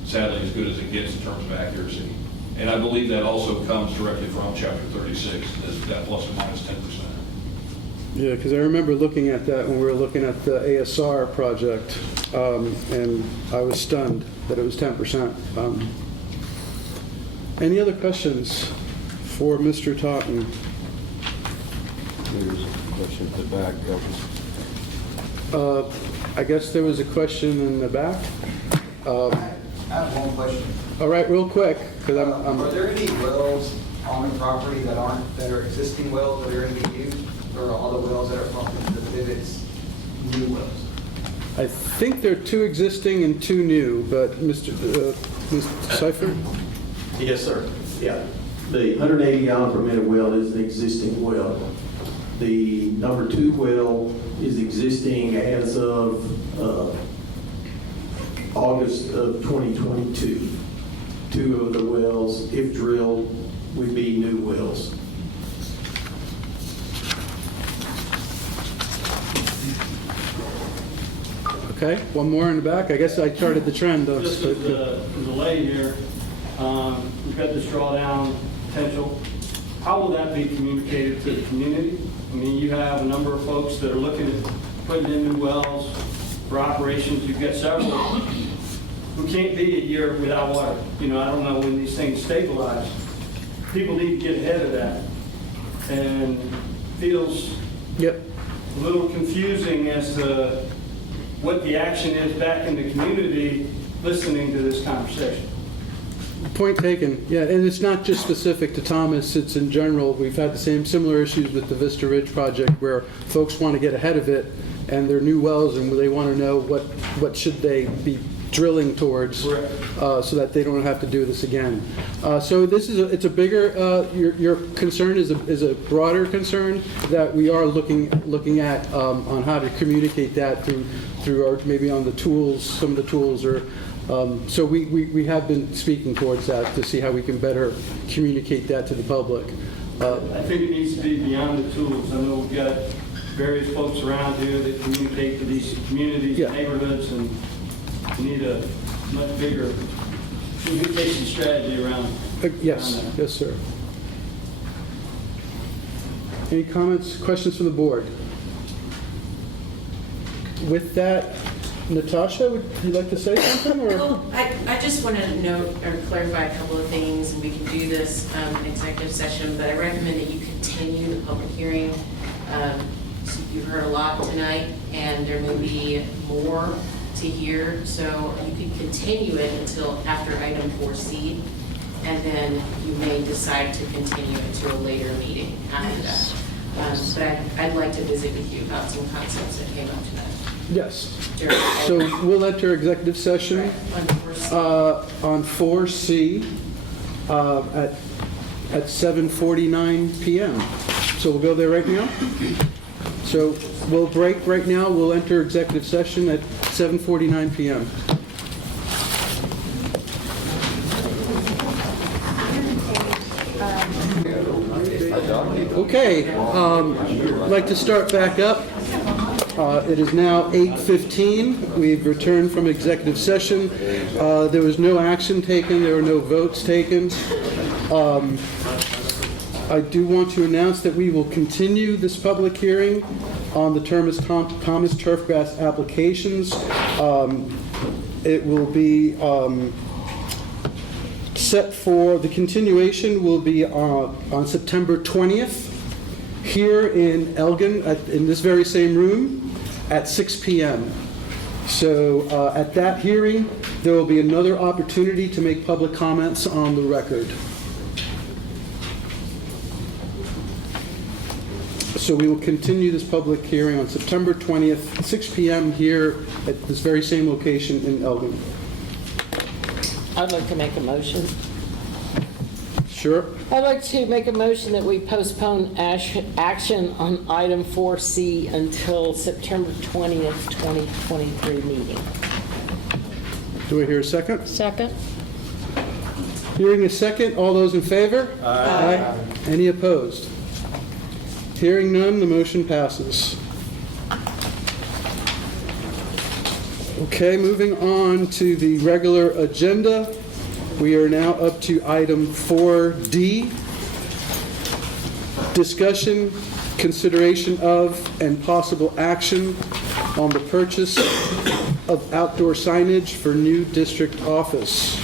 sadly, as good as it gets in terms of accuracy. And I believe that also comes directly from Chapter 36, that plus or minus 10%. Yeah, because I remember looking at that when we were looking at the ASR project, and I was stunned that it was 10%. Any other questions for Mr. Totten? There's a question at the back. I guess there was a question in the back. I have one question. All right, real quick, because Are there any wells on the property that are existing wells that are going to be used, or are all the wells that are pumping the pivots new wells? I think there are 2 existing and 2 new, but Mr. Seifert? Yes, sir. Yeah. The 180 gallon per minute well is an existing well. The number 2 well is existing as of August of 2022. 2 of the wells, if drilled, would be new wells. Okay, one more in the back. I guess I charted the trend. Just as a delay here, we've got this drawdown potential. How will that be communicated to the community? I mean, you have a number of folks that are looking at putting in new wells for operations. You've got several who can't be a year without water. I don't know when these things stabilize. People need to get ahead of that. And feels a little confusing as to what the action is back in the community listening to this conversation. Point taken. Yeah, and it's not just specific to Thomas, it's in general. We've had the similar issues with the Vista Ridge project where folks want to get ahead of it and they're new wells and they want to know what should they be drilling towards so that they don't have to do this again. So this is it's a bigger, your concern is a broader concern that we are looking at on how to communicate that through our, maybe on the tools, some of the tools, or so we have been speaking towards that to see how we can better communicate that to the public. I think it needs to be beyond the tools. I know we've got various folks around here that communicate to these communities, neighborhoods, and we need a much bigger communication strategy around yes, that. Yes, sir. Any comments, questions from the board? With that, Natasha, would you like to say something? Or? Well, I just want to note or clarify a couple of things, and we can do this in executive session, but I recommend that you continue the public hearing. So you've heard a lot tonight, and there may be more to hear, so you can continue it until after item 4C, and then you may decide to continue it to a later meeting after that. But I'd like to visit with you about some concepts that came up tonight. Yes. So we'll enter executive session on 4C at at 7:49 PM. So we'll go there right now. So we'll break right now. We'll enter executive session at 7:49 PM. Okay, I'd like to start back up. It is now 8:15. We've returned from executive session. There was no action taken. There were no votes taken. I do want to announce that we will continue this public hearing on the Thomas Turfgrass applications. It will be set for, the continuation will be on September 20th here in Elgin, in this very same room, at 6 p.m. So at that hearing, there will be another opportunity to make public comments on the record. So we will continue this public hearing on September 20th, 6 p.m. here at this very same location in Elgin. I'd like to make a motion. Sure. I'd like to make a motion that we postpone action on item 4C until September 20th, 2023 meeting. Do I hear a second? Second. Hearing a second, all those in favor? Aye. Any opposed? Hearing none, the motion passes. Okay, moving on to the regular agenda. We are now up to item 4D. Discussion, consideration of, and possible action on the purchase of outdoor signage for new district office.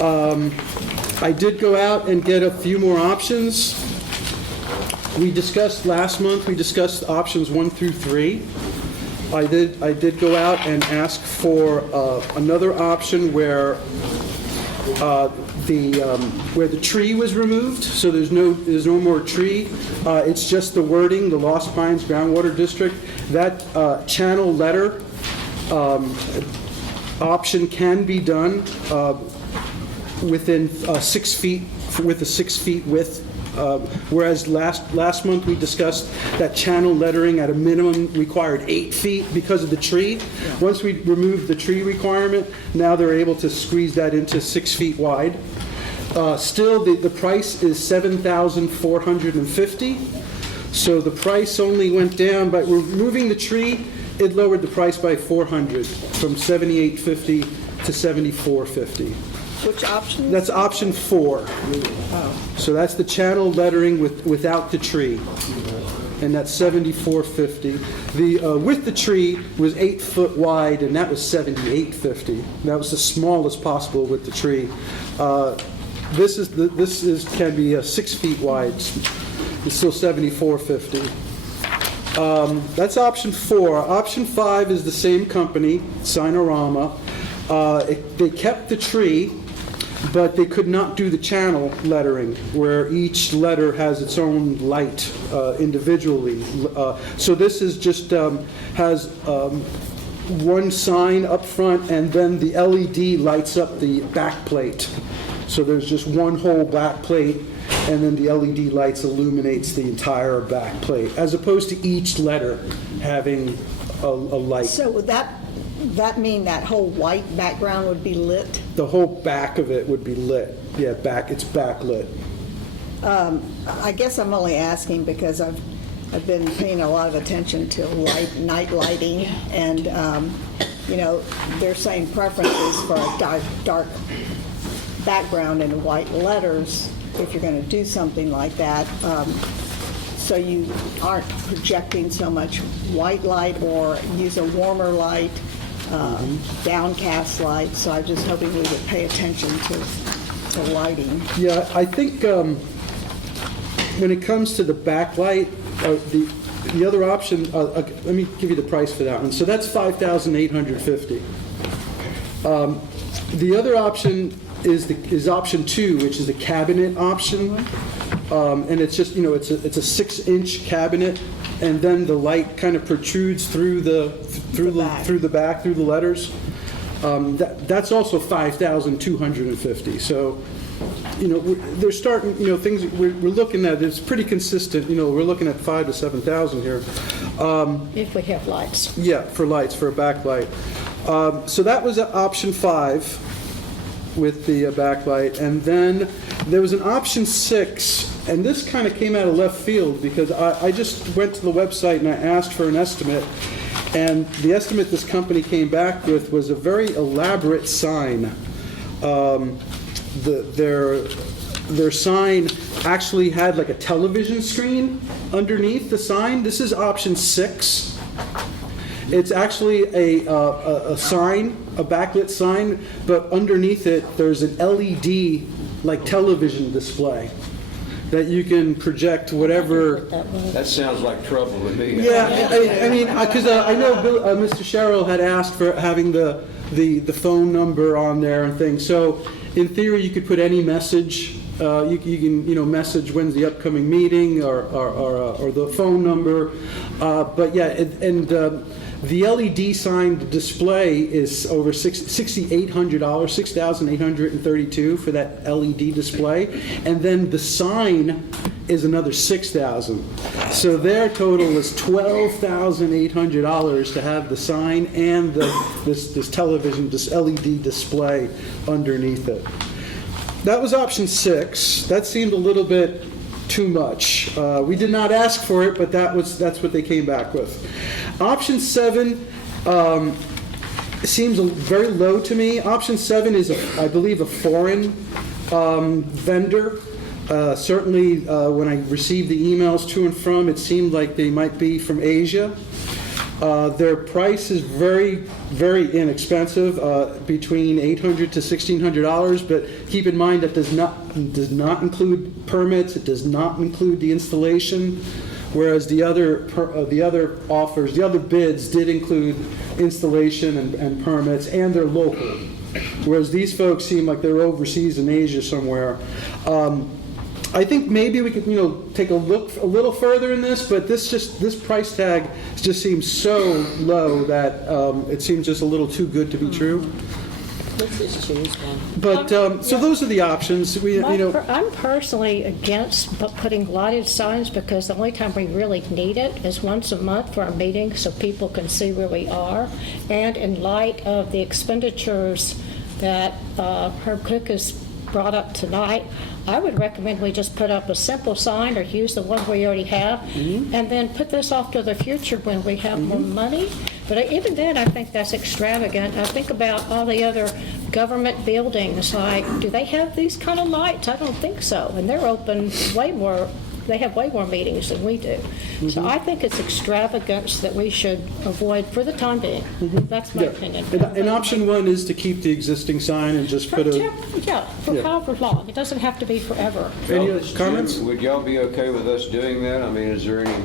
I did go out and get a few more options. We discussed last month, we discussed options 1 through 3. I did go out and ask for another option where the tree was removed, so there's no more tree. It's just the wording, the Lost Pines Groundwater District. That channel letter option can be done within 6 feet, with a 6 feet width. Whereas last month we discussed that channel lettering at a minimum required 8 feet because of the tree. Once we removed the tree requirement, now they're able to squeeze that into 6 feet wide. Still, the price is $7,450. So the price only went down by removing the tree. It lowered the price by $400 from $7,850 to $7,450. Which option? That's option 4. Oh. So that's the channel lettering without the tree, and that's $7,450. The with the tree was 8 foot wide, and that was $7,850. That was the smallest possible with the tree. This can be 6 feet wide. It's still $7,450. That's option 4. Option 5 is the same company, Sinorama. They kept the tree, but they could not do the channel lettering, where each letter has its own light individually. So this is just has one sign up front, and then the LED lights up the back plate. So there's just one whole back plate, and then the LED lights illuminates the entire back plate, as opposed to each letter having a light. So would that mean that whole white background would be lit? The whole back of it would be lit. Yeah, it's backlit. I guess I'm only asking because I've been paying a lot of attention to night lighting, and they're saying preferences for a dark background and white letters if you're going to do something like that. So you aren't projecting so much white light, or use a warmer light, downcast light. So I'm just hoping we would pay attention to lighting. Yeah, I think when it comes to the backlight, the other option, let me give you the price for that one. So that's $5,850. The other option is option 2, which is the cabinet option. And it's just, it's a 6-inch cabinet, and then the light kind of protrudes through the letters. That's also $5,250. So they're starting, things, we're looking at, it's pretty consistent, we're looking at 5,000 to 7,000 here. If we have lights. Yeah, for lights, for a backlight. So that was option 5 with the backlight. And then there was an option 6, and this kind of came out of left field because I just went to the website and I asked for an estimate. And the estimate this company came back with was a very elaborate sign. Their sign actually had like a television screen underneath the sign. This is option 6. It's actually a sign, a backlit sign, but underneath it there's an LED like television display that you can project whatever. That sounds like trouble to me. Yeah, I mean, because I know Mr. Sherrill had asked for having the phone number on there and things. So in theory, you could put any message. You can message when's the upcoming meeting or the phone number. But yeah, the LED sign display is over $6,800, $6,832 for that LED display, and then the sign is another $6,000. So their total is $12,800 to have the sign and this television, this LED display underneath it. That was option 6. That seemed a little bit too much. We did not ask for it, but that's what they came back with. Option 7 seems very low to me. Option 7 is, I believe, a foreign vendor. Certainly, when I received the emails to and from, it seemed like they might be from Asia. Their price is very, very inexpensive, between $800 to $1,600. But keep in mind that does not include permits. It does not include the installation. Whereas the other offers, the other bids did include installation and permits, and they're local. Whereas these folks seem like they're overseas in Asia somewhere. I think maybe we could, take a look a little further in this, but this price tag just seems so low that it seems just a little too good to be true. Let's just choose one. But so those are the options. I'm personally against putting lighted signs because the only time we really need it is once a month for our meeting so people can see where we are. And in light of the expenditures that Herb Cook has brought up tonight, I would recommend we just put up a simple sign or use the one we already have, and then put this off to the future when we have more money. But even then, I think that's extravagant. I think about all the other government buildings, like, do they have these kind of lights? I don't think so. And they're open way more, they have way more meetings than we do. So I think it's extravagance that we should avoid for the time being. That's my opinion. And option 1 is to keep the existing sign and just put a... for however long. It doesn't have to be forever. Any other comments? Would y'all be okay with us doing that? I mean, is there any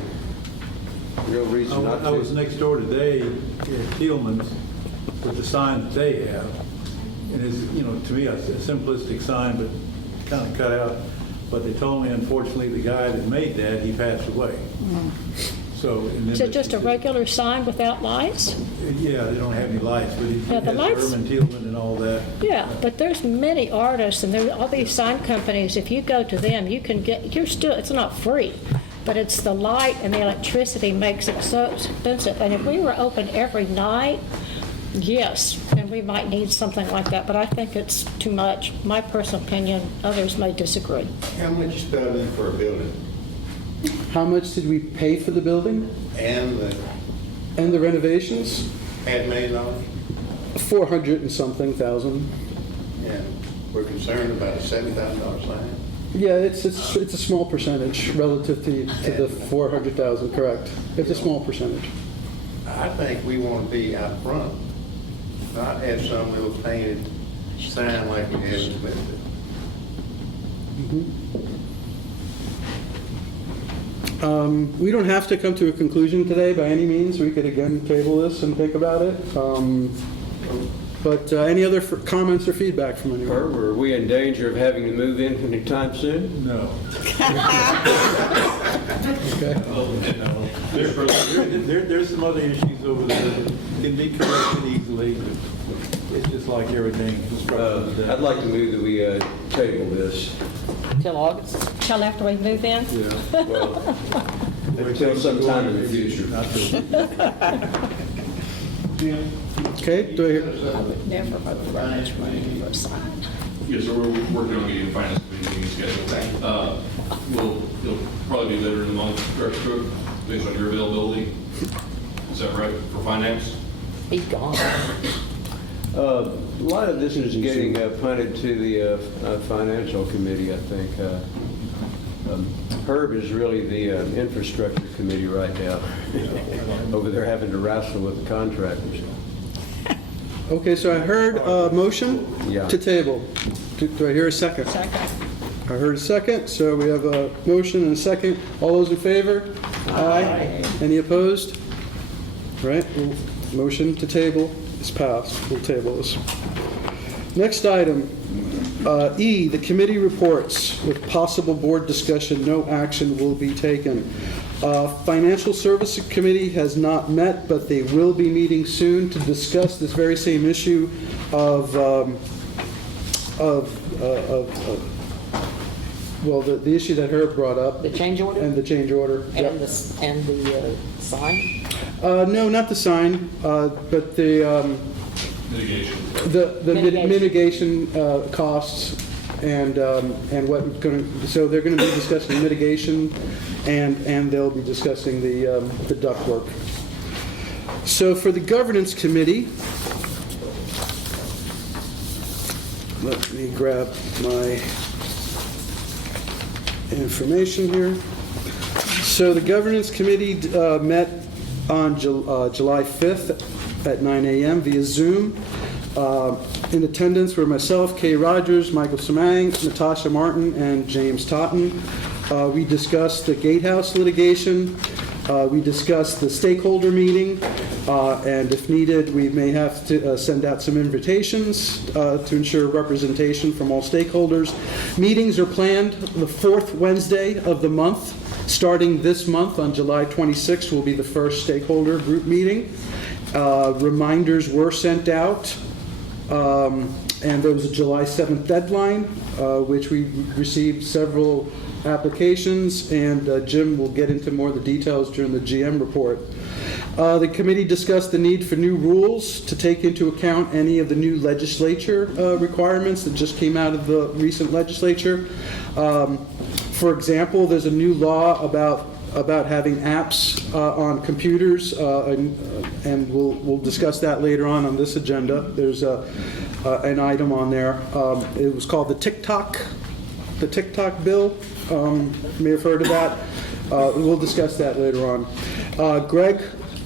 real reason not to? I was next door today at Tillman's with the sign that they have. And it's, to me, a simplistic sign, but kind of cut out. But they told me, unfortunately, the guy that made that, he passed away. So, Is it just a regular sign without lights? Yeah, they don't have any lights, but it Yeah, the has lights- Herman Tillman and all that. Yeah, but there's many artists and there all these sign companies. If you go to them, you can get. It's not free, but it's the light and the electricity makes it so expensive. And if we were open every night, yes, then we might need something like that. But I think it's too much. My personal opinion. Others may disagree. How much you spent in for a building? How much did we pay for the building? And the renovations? $500,000? 400 and something thousand. And we're concerned about a $7,000 sign? Yeah, it's a small percentage relative to the 400,000, correct. It's a small percentage. I think we want to be out front, not have some little painted sign like we have in Smithfield. We don't have to come to a conclusion today by any means. We could again table this and think about it. But any other comments or feedback from anyone? Herb, are we in danger of having to move in anytime soon? No. Okay. There's some other issues over there that can be corrected easily. It's just like everything construction today. I'd like to move that we table this. Till August? Till after we move in? Yeah, well, until sometime in the future. Okay, do I hear? I would never vote for much money for a sign. Yes, so we're working on getting a finance committee meeting scheduled. It'll probably be later in the month, Director Cook, based on your availability. Is that right, for finance? He's gone. A lot of this is getting punted to the Financial Committee, I think. Herb is really the Infrastructure Committee right now, over there having to wrestle with the contractors. Okay, so I heard a motion Yeah. to table. Do I hear a second? Second. I heard a second, so we have a motion and a second. All those in favor? Aye. Any opposed? All right, motion to table is passed. We'll table this. Next item, E, the committee reports with possible board discussion. No action will be taken. Financial Services Committee has not met, but they will be meeting soon to discuss this very same issue of well, the issue that Herb brought up. The change order? And the change order. Yep. And the sign? No, not the sign, but the Mitigation. the mitigation costs and what going. So they're going to be discussing mitigation, and they'll be discussing the ductwork. So for the governance committee, let me grab my information here. So the governance committee met on July 5th at 9 a.m. via Zoom. In attendance were myself, Kay Rogers, Michael Samang, Natasha Martin, and James Totten. We discussed the Gatehouse litigation. We discussed the stakeholder meeting, and if needed, we may have to send out some invitations to ensure representation from all stakeholders. Meetings are planned the fourth Wednesday of the month. Starting this month on July 26th will be the first stakeholder group meeting. Reminders were sent out, and there was a July 7th deadline, which we received several applications, and Jim will get into more of the details during the GM report. The committee discussed the need for new rules to take into account any of the new legislature requirements that just came out of the recent legislature. For example, there's a new law about having apps on computers, and we'll discuss that later on this agenda. There's an item on there. It was called the TikTok bill. You may have heard of that. We'll discuss that later on.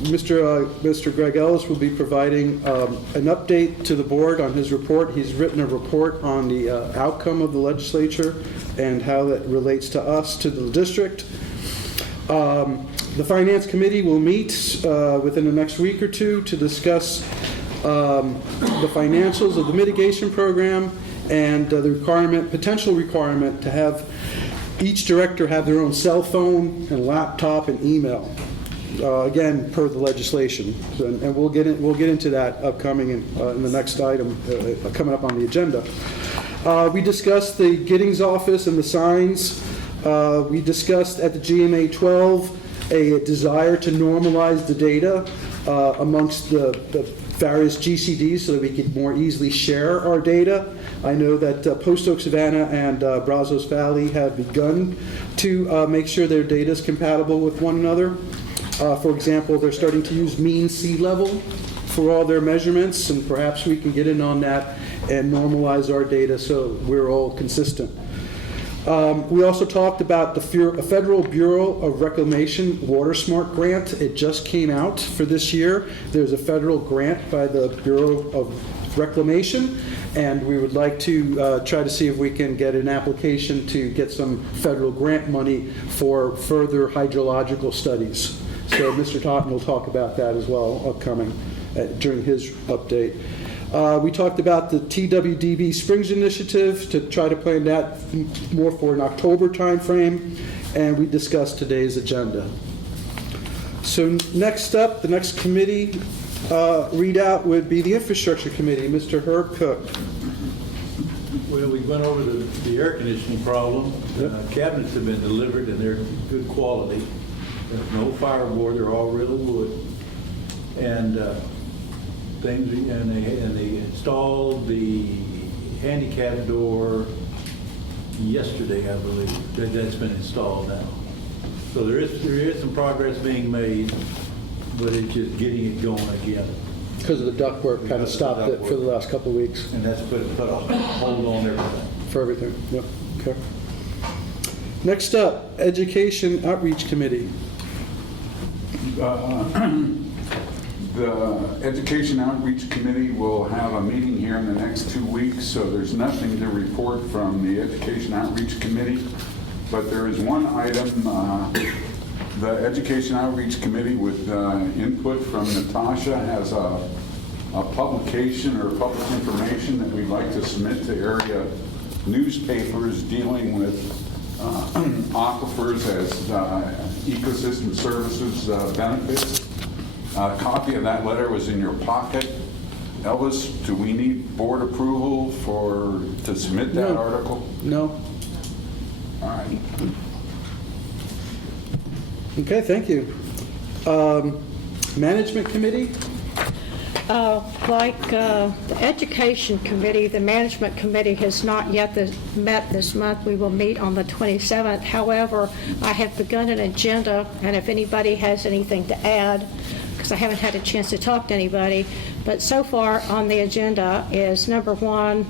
Mr. Greg Ellis will be providing an update to the board on his report. He's written a report on the outcome of the legislature and how that relates to us, to the district. The Finance Committee will meet within the next week or two to discuss the financials of the mitigation program and the potential requirement to have each director have their own cell phone and laptop and email. Again, per the legislation, and we'll get into that upcoming in the next item coming up on the agenda. We discussed the Giddings office and the signs. We discussed at the GMA 12 a desire to normalize the data amongst the various GCDs so that we could more easily share our data. I know that Post Oak Savannah and Brazos Valley have begun to make sure their data is compatible with one another. For example, they're starting to use mean sea level for all their measurements, and perhaps we can get in on that and normalize our data so we're all consistent. We also talked about the Federal Bureau of Reclamation Water Smart Grant. It just came out for this year. There's a federal grant by the Bureau of Reclamation, and we would like to try to see if we can get an application to get some federal grant money for further hydrological studies. So Mr. Totten will talk about that as well upcoming during his update. We talked about the TWDB Springs Initiative to try to plan that more for an October timeframe, and we discussed today's agenda. So next up, the next committee Readout would be the Infrastructure Committee, Mr. Herb Cook. Well, we went over the air conditioning problem. Cabinets have been delivered and they're good quality. There's no fireboard, they're all real wood. And they installed the handicap door yesterday, I believe. That's been installed now. So there is some progress being made, but it's just getting it going again. Because of the ductwork, kind of stopped it for the last couple of weeks. And that's put a hold on everything. For everything, yep, okay. Next up, Education Outreach Committee. The Education Outreach Committee will have a meeting here in the next 2 weeks, so there's nothing to report from the Education Outreach Committee. But there is one item, the Education Outreach Committee with input from Natasha has a publication or public information that we'd like to submit to area newspapers dealing with aquifers as ecosystem services benefits. A copy of that letter was in your pocket. Elvis, do we need board approval to submit that article? No. All right. Okay, thank you. Management Committee? Like the Education Committee, the Management Committee has not yet met this month. We will meet on the 27th. However, I have begun an agenda, and if anybody has anything to add, because I haven't had a chance to talk to anybody, but so far on the agenda is number one,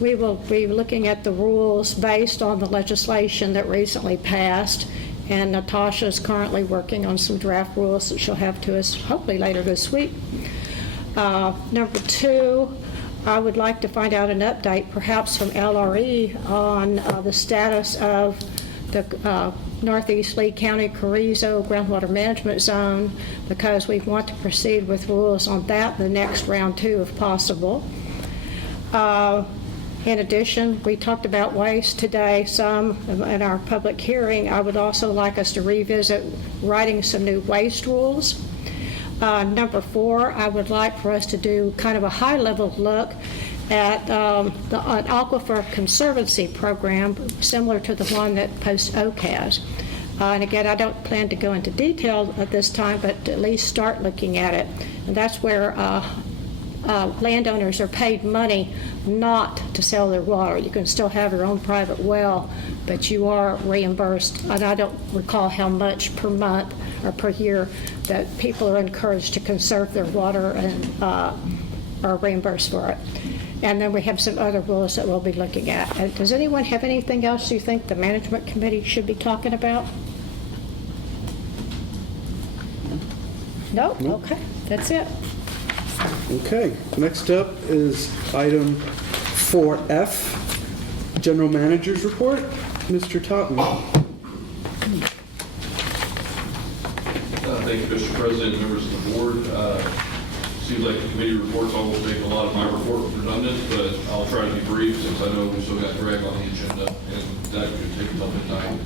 we will be looking at the rules based on the legislation that recently passed, and Natasha is currently working on some draft rules that she'll have to us hopefully later this week. Number two, I would like to find out an update perhaps from LRE on the status of the Northeast Lee County Carrizo Groundwater Management Zone, because we want to proceed with rules on that in the next round two if possible. In addition, we talked about waste today some in our public hearing. I would also like us to revisit writing some new waste rules. Number four, I would like for us to do kind of a high-level look at an Aquifer Conservancy program similar to the one that Post Oak has. And again, I don't plan to go into detail at this time, but at least start looking at it. And that's where landowners are paid money not to sell their water. You can still have your own private well, but you are reimbursed, and I don't recall how much per month or per year that people are encouraged to conserve their water and are reimbursed for it. And then we have some other rules that we'll be looking at. Does anyone have anything else you think the Management Committee should be talking about? No? Okay, that's it. Okay, next up is item 4F, General Manager's Report. Mr. Totten. Thank you, Mr. President, members of the board. Seems like the committee reports almost make a lot of my report redundant, but I'll try to be brief since I know we still got Greg on the agenda, and that could take up the time.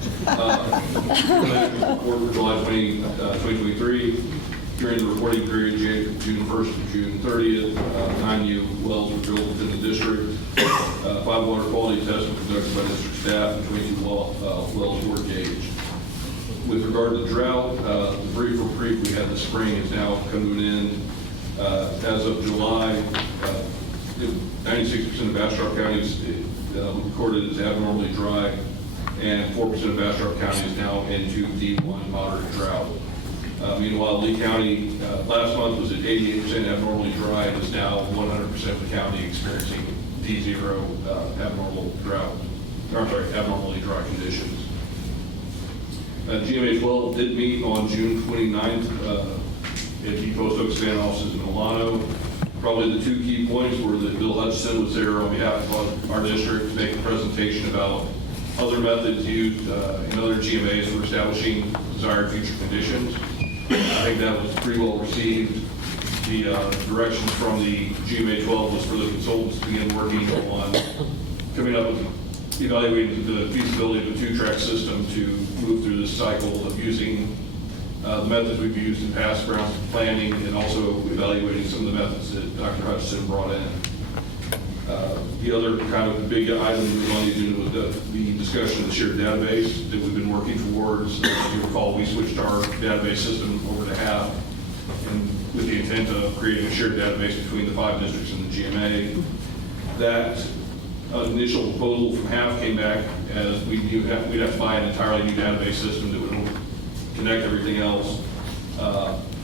Report for July 2023. During the reporting period, June 1st to June 30th, 9 new wells were drilled within the district. 5 water quality tests were conducted by district staff, and 22 wells were gauged. With regard to the drought, the brief reprieve we had this spring is now coming in. As of July, 96% of Bastrop County is recorded as abnormally dry, and 4% of Bastrop County is now into D1 moderate drought. Meanwhile, Lee County last month was at 88% abnormally dry, and is now 100% of the county experiencing D0 abnormally dry conditions. GMA 12 did meet on June 29th at the Post Oak Span offices in Milano. Probably the two key points were that Bill Hutchison was there on behalf of our district to make a presentation about other methods used in other GMAs for establishing desired future conditions. I think that was pretty well received. The directions from the GMA 12 was for the consultants to begin working on coming up with evaluating the feasibility of a 2-track system to move through this cycle of using the methods we've used in past ground planning, and also evaluating some of the methods that Dr. Hutchinson brought in. The other kind of big item that was on the agenda was the discussion of the shared database that we've been working towards. If you recall, we switched our database system over to HAB, and with the intent of creating a shared database between the 5 districts and the GMA. That initial proposal from HAB came back as we'd have to buy an entirely new database system that would connect everything else.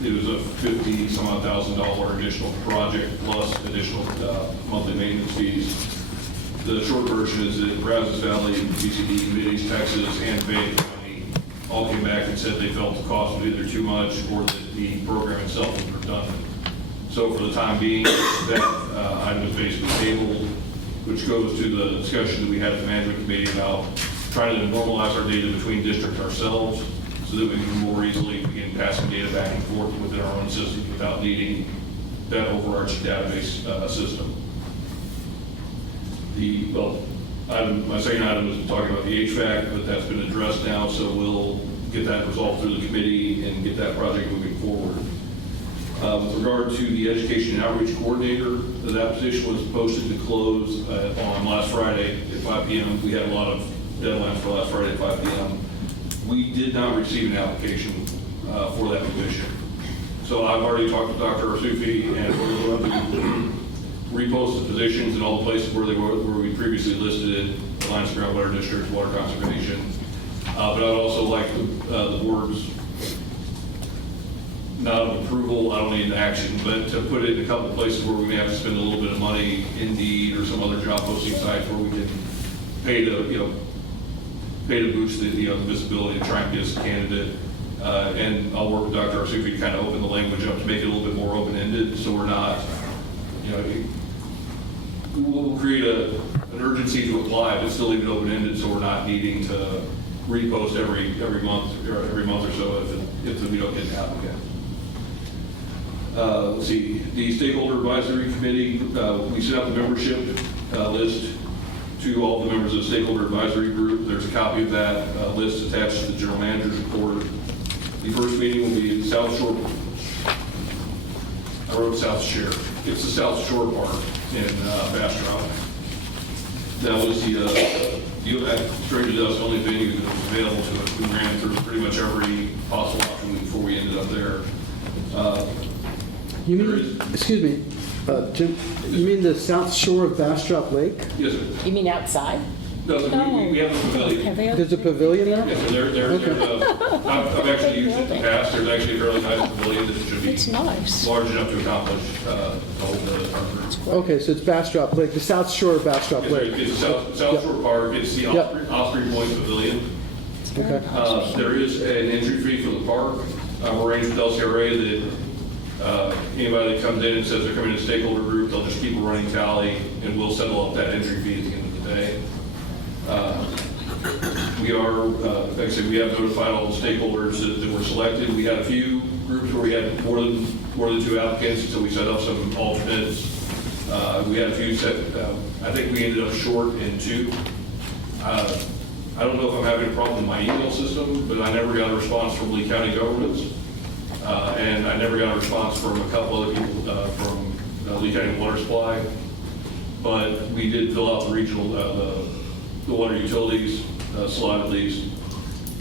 It was a $50,000 additional project plus additional monthly maintenance fees. The short version is that Brazos Valley, BCD, Giddings, Texas, and Fayette County all came back and said they felt the cost was either too much or that the program itself was redundant. So for the time being, that item is basically tabled, which goes to the discussion that we had at the management committee about trying to normalize our data between districts ourselves so that we can more easily begin passing data back and forth within our own systems without needing that overarching database system. My second item is talking about the HVAC, but that's been addressed now, so we'll get that resolved through the committee and get that project moving forward. With regard to the education and outreach coordinator, that position was posted to close on last Friday at 5 p.m. We had a lot of deadlines for last Friday at 5 p.m. We did not receive an application for that position. So I've already talked to Dr. Arsufi, and we're going to repost the positions in all the places where we previously listed it, Alliance Groundwater District, Water Conservation. But I'd also like the board's not of approval, I don't need an action, but to put it in a couple of places where we may have to spend a little bit of money, Indeed or some other job posting sites where we can pay to boost the visibility and try and get us a candidate. And I'll work with Dr. Arsufi to kind of open the language up to make it a little bit more open-ended, so we're not, we'll create an urgency to apply, but still leave it open-ended, so we're not needing to repost every month or so if we don't get an applicant. Let's see, the Stakeholder Advisory Committee, we sent out the membership list to all the members of the Stakeholder Advisory Group. There's a copy of that list attached to the General Manager's report. The first meeting will be in South Shore. I wrote South Shore. It's the South Shore part in Bastrop. That was strangely to us, the only venue that was available to us. We ran through pretty much every possible option before we ended up there. You mean, excuse me, Jim, you mean the south shore of Bastrop Lake? Yes, sir. You mean outside? No, we have a pavilion. There's a pavilion there? Yes, I've actually used it in the past. There's actually a fairly nice pavilion that should be It's nice. large enough to accomplish the whole Okay, so it's Bastrop Lake, the south shore of Bastrop Lake. It's the South Shore Park. It's the Osprey Point Pavilion. Okay. There is an entry fee for the park. I've arranged with LCRA that anybody that comes in and says they're coming to stakeholder group, they'll just keep a running tally, and we'll settle up that entry fee at the end of the day. We are, like I said, we have notified all the stakeholders that were selected. We had a few groups where we had more than 2 applicants, so we set up some alternates. We had a few set, I think we ended up short in 2. I don't know if I'm having a problem with my email system, but I never got a response from Lee County governments. And I never got a response from a couple other people from Lee County Water Supply. But we did fill out the regional, the water utilities slot at least.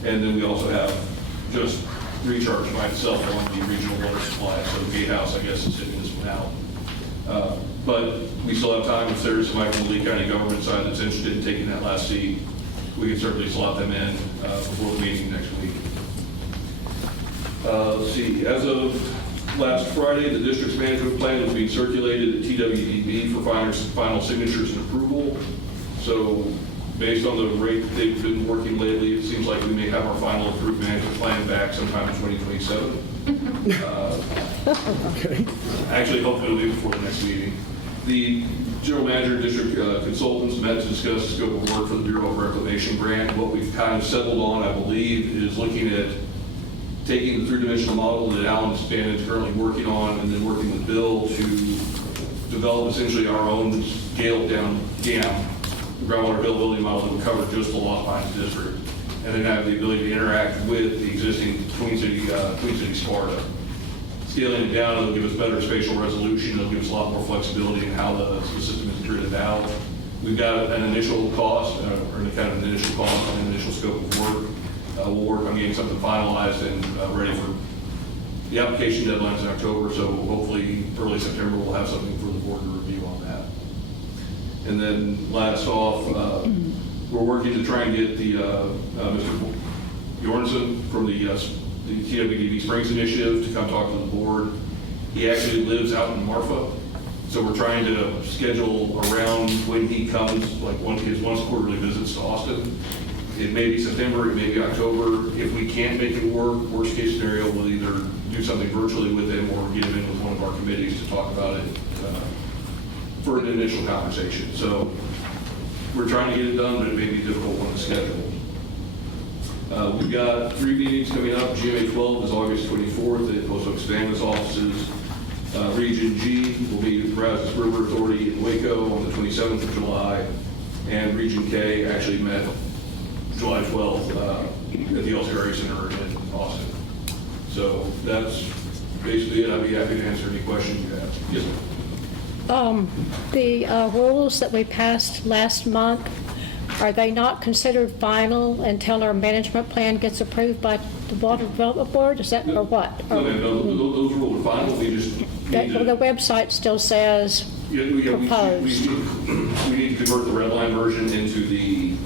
And then we also have just recharge by itself on the regional water supply. So the gatehouse, I guess, is sitting this one out. But we still have time. If there's somebody from the Lee County government side that's interested in taking that last seat, we can certainly slot them in before the meeting next week. Let's see, as of last Friday, the district's management plan was being circulated at TWDB for final signatures and approval. So based on the rate that they've been working lately, it seems like we may have our final approved management plan back sometime in 2027. Okay. Actually, hopefully it'll be before the next meeting. The general manager and district consultants met to discuss the scope of work for the Bureau of Reclamation grant. What we've kind of settled on, I believe, is looking at taking the 3-dimensional model that Alan Stan is currently working on, and then working with Bill to develop essentially our own scaled down GAM, groundwater availability model that would cover just the Lost Pines district. and then have the ability to interact with the existing Queen City Sparta. Scaling it down, it'll give us better spatial resolution, it'll give us a lot more flexibility in how the system is gridded out. We've got an initial cost, or kind of an initial cost and an initial scope of work. We'll work on getting something finalized and ready for the application deadline's in October, so hopefully early September we'll have something for the board to review on that. And then last off, we're working to try and get the Mr. Bjornson from the TWDB Springs Initiative to come talk to the board. He actually lives out in Marfa, so we're trying to schedule around when he comes, like his once quarterly visits to Austin. It may be September, it may be October. If we can't make it work, worst case scenario, we'll either do something virtually with him or get him in with one of our committees to talk about it for an initial conversation. So we're trying to get it done, but it may be difficult on the schedule. We've got 3 meetings coming up. GMA 12 is August 24th at Post Oak Savannah's offices. Region G will be at Brazos River Authority in Waco on the 27th of July. And Region K actually met July 12th at the Elsa Area Center in Austin. So that's basically it. I'd be happy to answer any questions you have. Yes, ma'am. The rules that we passed last month, are they not considered final until our management plan gets approved by the Water Development Board? Is that, or what? No, ma'am, those rules are final. We just need to... The website still says proposed. We need to convert the red line version into the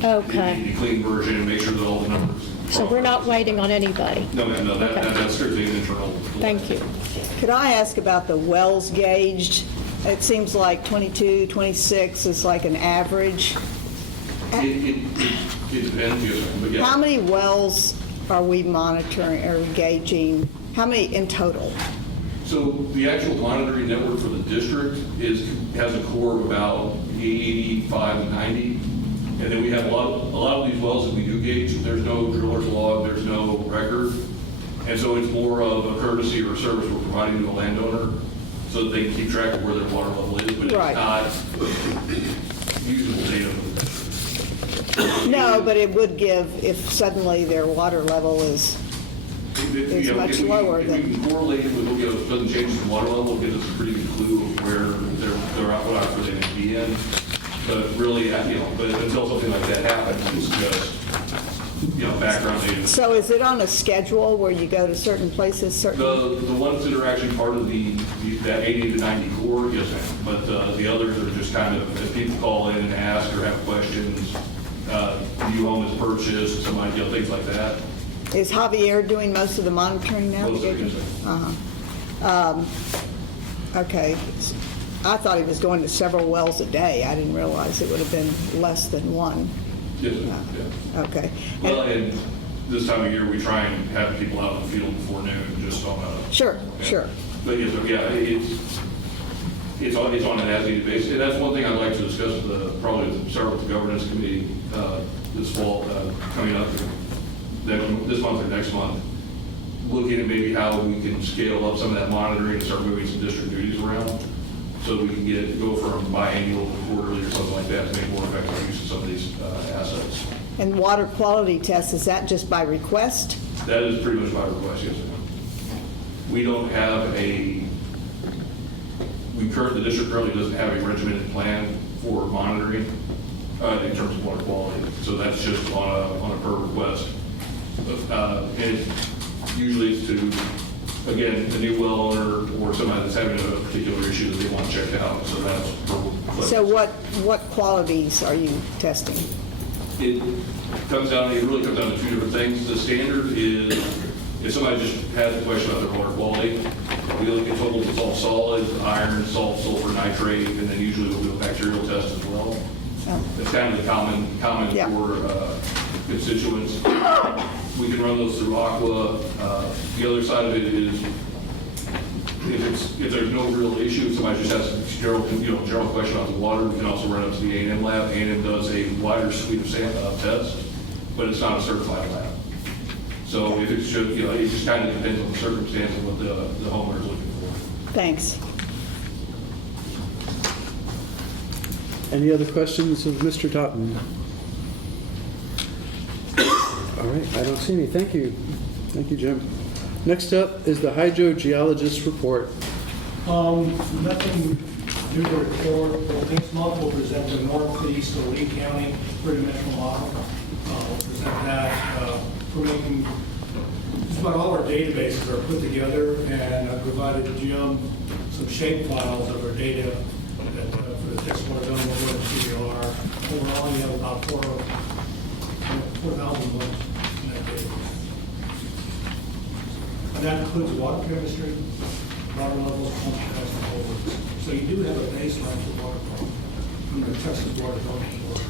clean version and make sure that all the numbers... So we're not waiting on anybody? No, ma'am, no, that's strictly an internal... Thank you. Could I ask about the wells gauged? It seems like 22, 26 is like an average. It depends, yes, ma'am, but yeah. How many wells are we monitoring or gauging? How many in total? So the actual monitoring network for the district has a core of about 85 to 90. And then we have a lot of these wells that we do gauge. There's no driller's log, there's no record. And so it's more of a courtesy or a service we're providing to a landowner so that they can keep track of where their water level is, but it's not usable data. No, but it would give if suddenly their water level is much lower than... If we can correlate it with sudden changes in water level, it gives us a pretty good clue of where they're where they need to be in. But really, but until something like that happens, it's just, background data. So is it on a schedule where you go to certain places? The ones that are actually part of that 80 to 90 core, yes, ma'am. But the others are just kind of, if people call in and ask or have questions, do you own this purchase, somebody, things like that. Is Javier doing most of the monitoring now? Most of it, yes, Okay. I thought he was going to several wells a day. I didn't realize it would have been less than one. Yes, ma'am. Yeah. Okay. Well, and this time of year, we try and have people out in the field before noon, just on a... Sure. But yes, it's on an as-needed basis. And that's one thing I'd like to discuss probably start with the governance committee this fall, coming up this month or next month, looking at maybe how we can scale up some of that monitoring and start moving some district duties around so we can go from biannual to quarterly or something like that to make more effective use of some of these assets. And water quality tests, is that just by request? That is pretty much by request, yes. We don't have the district currently doesn't have a regimented plan for monitoring in terms of water quality. So that's just on a per request. And usually it's to, again, the new well owner or somebody that's having a particular issue that they want checked out. So that's per request. So what qualities are you testing? It really comes down to two different things. The standard is if somebody just has a question about their water quality, we look at total dissolved solids, iron, salt, sulfur, nitrate, and then usually we'll do a bacterial test as well. It's kind of the common for constituents. We can run those through Aqua. The other side of it is if there's no real issue, if somebody just has a general question about the water, we can also run it to the A&M lab. A&M does a wider suite of tests, but it's not a certified lab. So if it's just, it just kind of depends on the circumstance of what the homeowner is looking for. Thanks. Any other questions of Mr. Totten? All right, I don't see any. Thank you. Thank you, Jim. Next up is the hydrogeologist report. Nothing new to report. Next month we'll present the northeast of Lee County three-dimensional model. We'll present that. We're making, just about all our databases are put together, and I provided Jim some shape files of our data that, for the text water zone, what CDR. Overall, you have about 4,000 books in that database. And that includes water chemistry, water levels, pump tests, and whole works. So you do have a baseline for water quality from the Texas Water Development Board,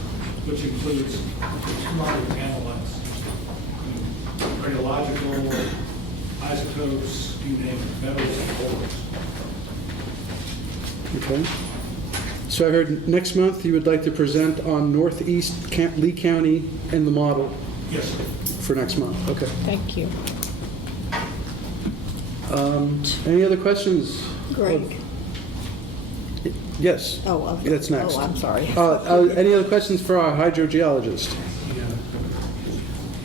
which includes commodity analytes, radiological, isotopes, you name it, metals, and whole works. Okay. So I heard next month you would like to present on Northeast Lee County and the model. Yes, sir. For next month. Okay. Thank you. Any other questions? Greg. Yes. Oh, okay. That's next. Oh, I'm sorry. Any other questions for our hydrogeologist?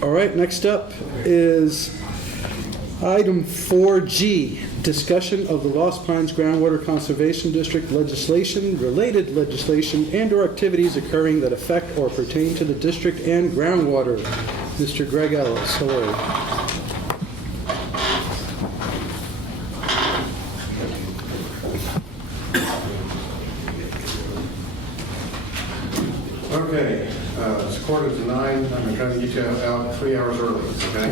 All right, next up is item 4G, discussion of the Lost Pines Groundwater Conservation District legislation, related legislation, and/or activities occurring that affect or pertain to the district and groundwater. Mr. Greg Ellis, hello. Okay, it's 8:45. I'm going to try to get you out 3 hours early, okay?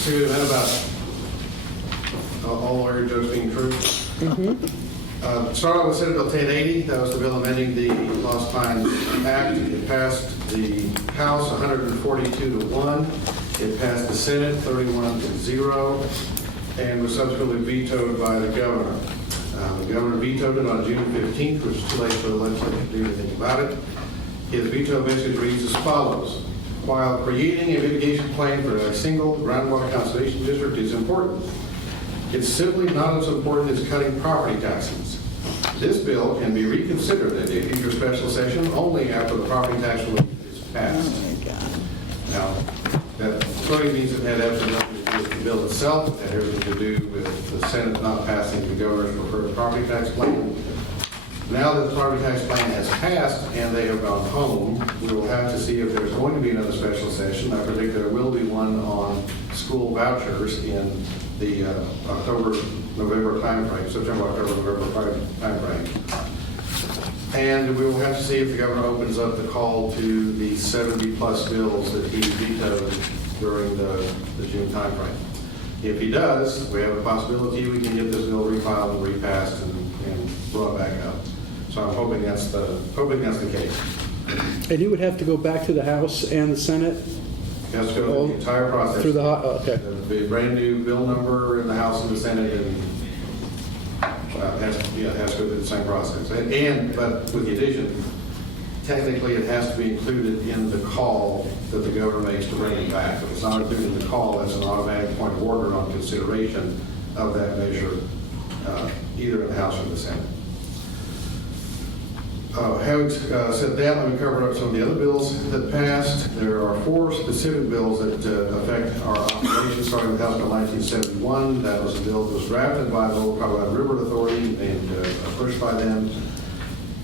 So we've had about all our jokes being true. Start off with Senate Bill 1080. That was the bill amending the Lost Pines Act. It passed the House 142-1. It passed the Senate 31-0, and was subsequently vetoed by the governor. The governor vetoed it on June 15th, which is too late for the legislature to do anything about it. His veto message reads as follows. While creating a mitigation plan for a single groundwater conservation district is important, it's simply not as important as cutting property taxes. This bill can be reconsidered at a future special session only after the property tax relief is passed. Now, that clearly means it had absolutely nothing to do with the bill itself. It had everything to do with the Senate not passing the governor's preferred property tax plan. Now that the property tax plan has passed and they have gone home, we will have to see if there's going to be another special session. I predict there will be one on school vouchers in the October-November timeframe, September-October-November timeframe. And we will have to see if the governor opens up the call to the 70-plus bills that he vetoed during the June timeframe. If he does, we have a possibility we can get this bill refiled and repassed and brought back up. So I'm hoping that's the case. And you would have to go back to the House and the Senate? It has to go through the entire process. Through the, okay. There'll be a brand new bill number in the House and the Senate, and it has to go through the same process. But with the addition, technically it has to be included in the call that the governor makes to bring it back. If it's not included in the call, that's an automatic point of order on consideration of that measure, either in the House or the Senate. Having said that, let me cover up some of the other bills that passed. There are 4 specific bills that affect our operations, starting with House Bill 1971. That was a bill that was drafted by the Lower Colorado River Authority and pushed by them.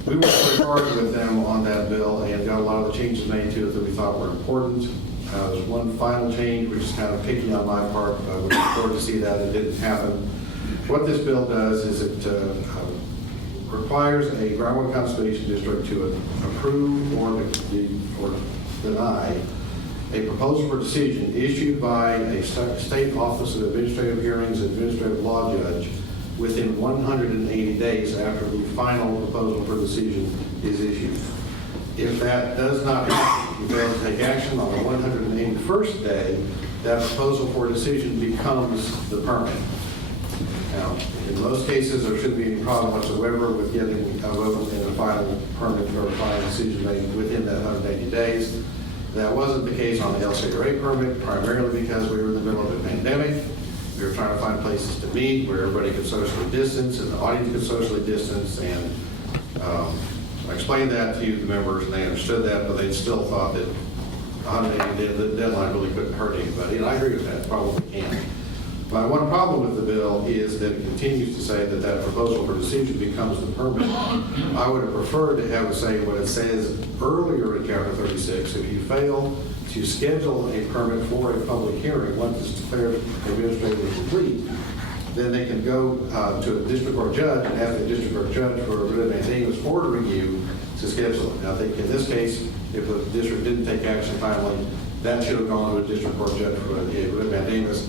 We worked very hard with them on that bill and got a lot of the changes made to it that we thought were important. There's one final change, which is kind of picky on my part. We look forward to see that. It didn't happen. What this bill does is it requires a groundwater conservation district to approve or deny a proposal for decision issued by a state office of administrative hearings and administrative law judge within 180 days after the final proposal for decision is issued. If that does not happen, you fail to take action on the 181st day, that proposal for decision becomes the permit. Now, in most cases, there shouldn't be any problem whatsoever with getting a vote and a final permit or a final decision made within that 180 days. That wasn't the case on the LCRA permit, primarily because we were in the middle of a pandemic. We were trying to find places to meet where everybody could socially distance and the audience could socially distance. And I explained that to the members and they understood that, but they still thought that 180, the deadline really couldn't hurt anybody, and I agree with that, probably can. My one problem with the bill is that it continues to say that that proposal for decision becomes the permit. I would have preferred to have it say what it says earlier in Chapter 36. If you fail to schedule a permit for a public hearing, once it's declared administratively complete, then they can go to a district court judge and ask the district court judge for a writ of mandamus ordering you to schedule it. And I think in this case, if the district didn't take action timely, that should have gone to a district court judge for a writ of mandamus.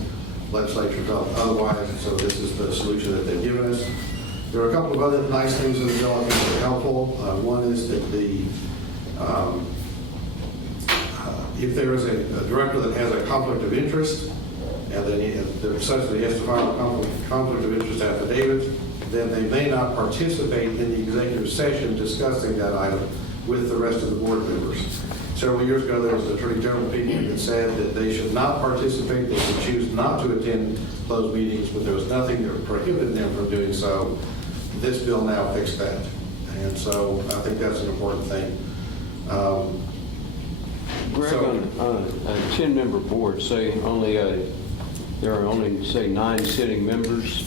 Legislature felt otherwise, so this is the solution that they've given us. There are a couple of other nice things in the bill I think that are helpful. One is that if there is a director that has a conflict of interest, and then such that he has to file a conflict of interest affidavit, then they may not participate in the executive session discussing that item with the rest of the board members. Several years ago, there was an Attorney General opinion that said that they should not participate, they should choose not to attend closed meetings, but there was nothing that prohibited them from doing so. This bill now fixed that. And so I think that's an important thing. Greg, on a 10-member board, say there are only, say, 9 sitting members,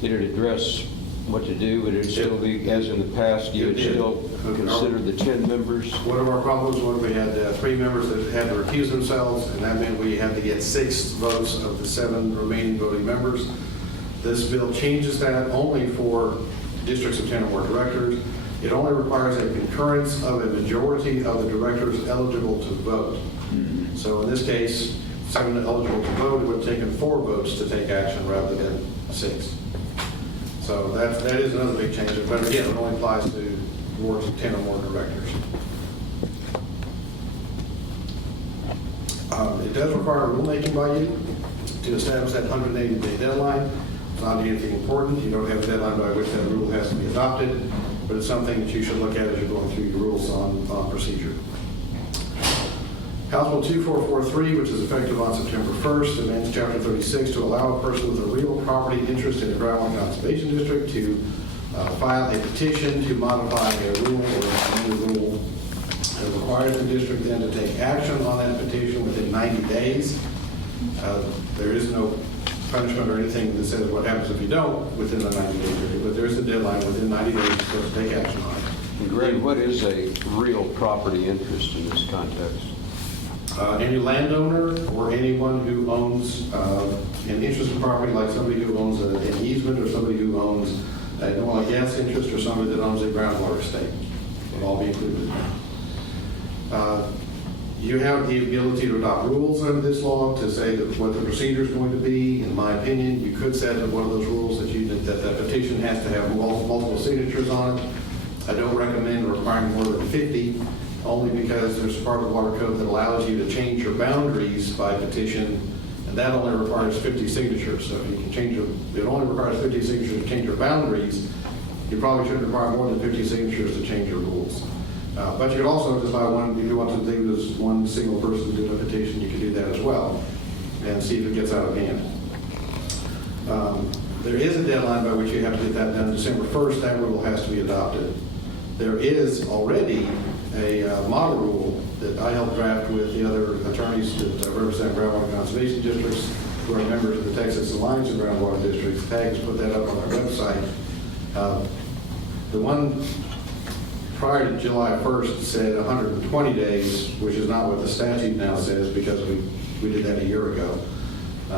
did it address what to do? Would it still be, as in the past, you would still consider the 10 members? One of our problems was we had 3 members that had to recuse themselves, and that meant we had to get 6 votes of the 7 remaining voting members. This bill changes that only for districts of 10 or more directors. It only requires a concurrence of a majority of the directors eligible to vote. So in this case, 7 eligible to vote, it would have taken 4 votes to take action rather than 6. So that is another big change, but again, it only applies to boards of 10 or more directors. It does require rulemaking by you to establish that 180-day deadline. It's not anything important. You don't have a deadline by which that rule has to be adopted, but it's something that you should look at as you're going through your rules on procedure. House Bill 2443, which is effective on September 1st, amends Chapter 36 to allow a person with a real property interest in a Groundwater Conservation District to file a petition to modify a rule or amend a rule. It requires the district then to take action on that petition within 90 days. There is no punishment or anything that says what happens if you don't within the 90-day period, but there is a deadline within 90 days to take action on it. And Greg, what is a real property interest in this context? Any landowner or anyone who owns an interest in property, like somebody who owns an easement or somebody who owns an oil and gas interest or somebody that owns a groundwater estate, would all be included. You have the ability to adopt rules under this law to say that what the procedure is going to be. In my opinion, you could set one of those rules that petition has to have multiple signatures on it. I don't recommend requiring more than 50, only because there's a part of the water code that allows you to change your boundaries by petition, and that only requires 50 signatures. So if you can change it only requires 50 signatures to change your boundaries. You probably shouldn't require more than 50 signatures to change your rules. But you could also just buy one, if you want to do this one single person do a petition, you can do that as well and see if it gets out of hand. There is a deadline by which you have to get that done. December 1st, that rule has to be adopted. There is already a model rule that I helped draft with the other attorneys that represent groundwater conservation districts who are members of the Texas Alliance of Groundwater Districts. TAG has put that up on our website. The one prior to July 1st said 120 days, which is not what the statute now says because we did that a year ago.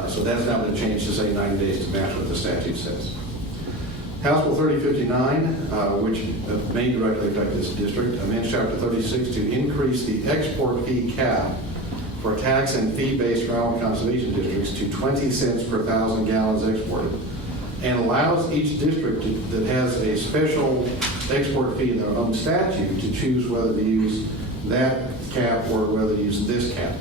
So that's now been changed to say 90 days to match what the statute says. House Bill 3059, which may directly affect this district, amends Chapter 36 to increase the export fee cap for tax and fee-based groundwater conservation districts to 20 cents per 1,000 gallons exported, and allows each district that has a special export fee in their own statute to choose whether to use that cap or whether to use this cap.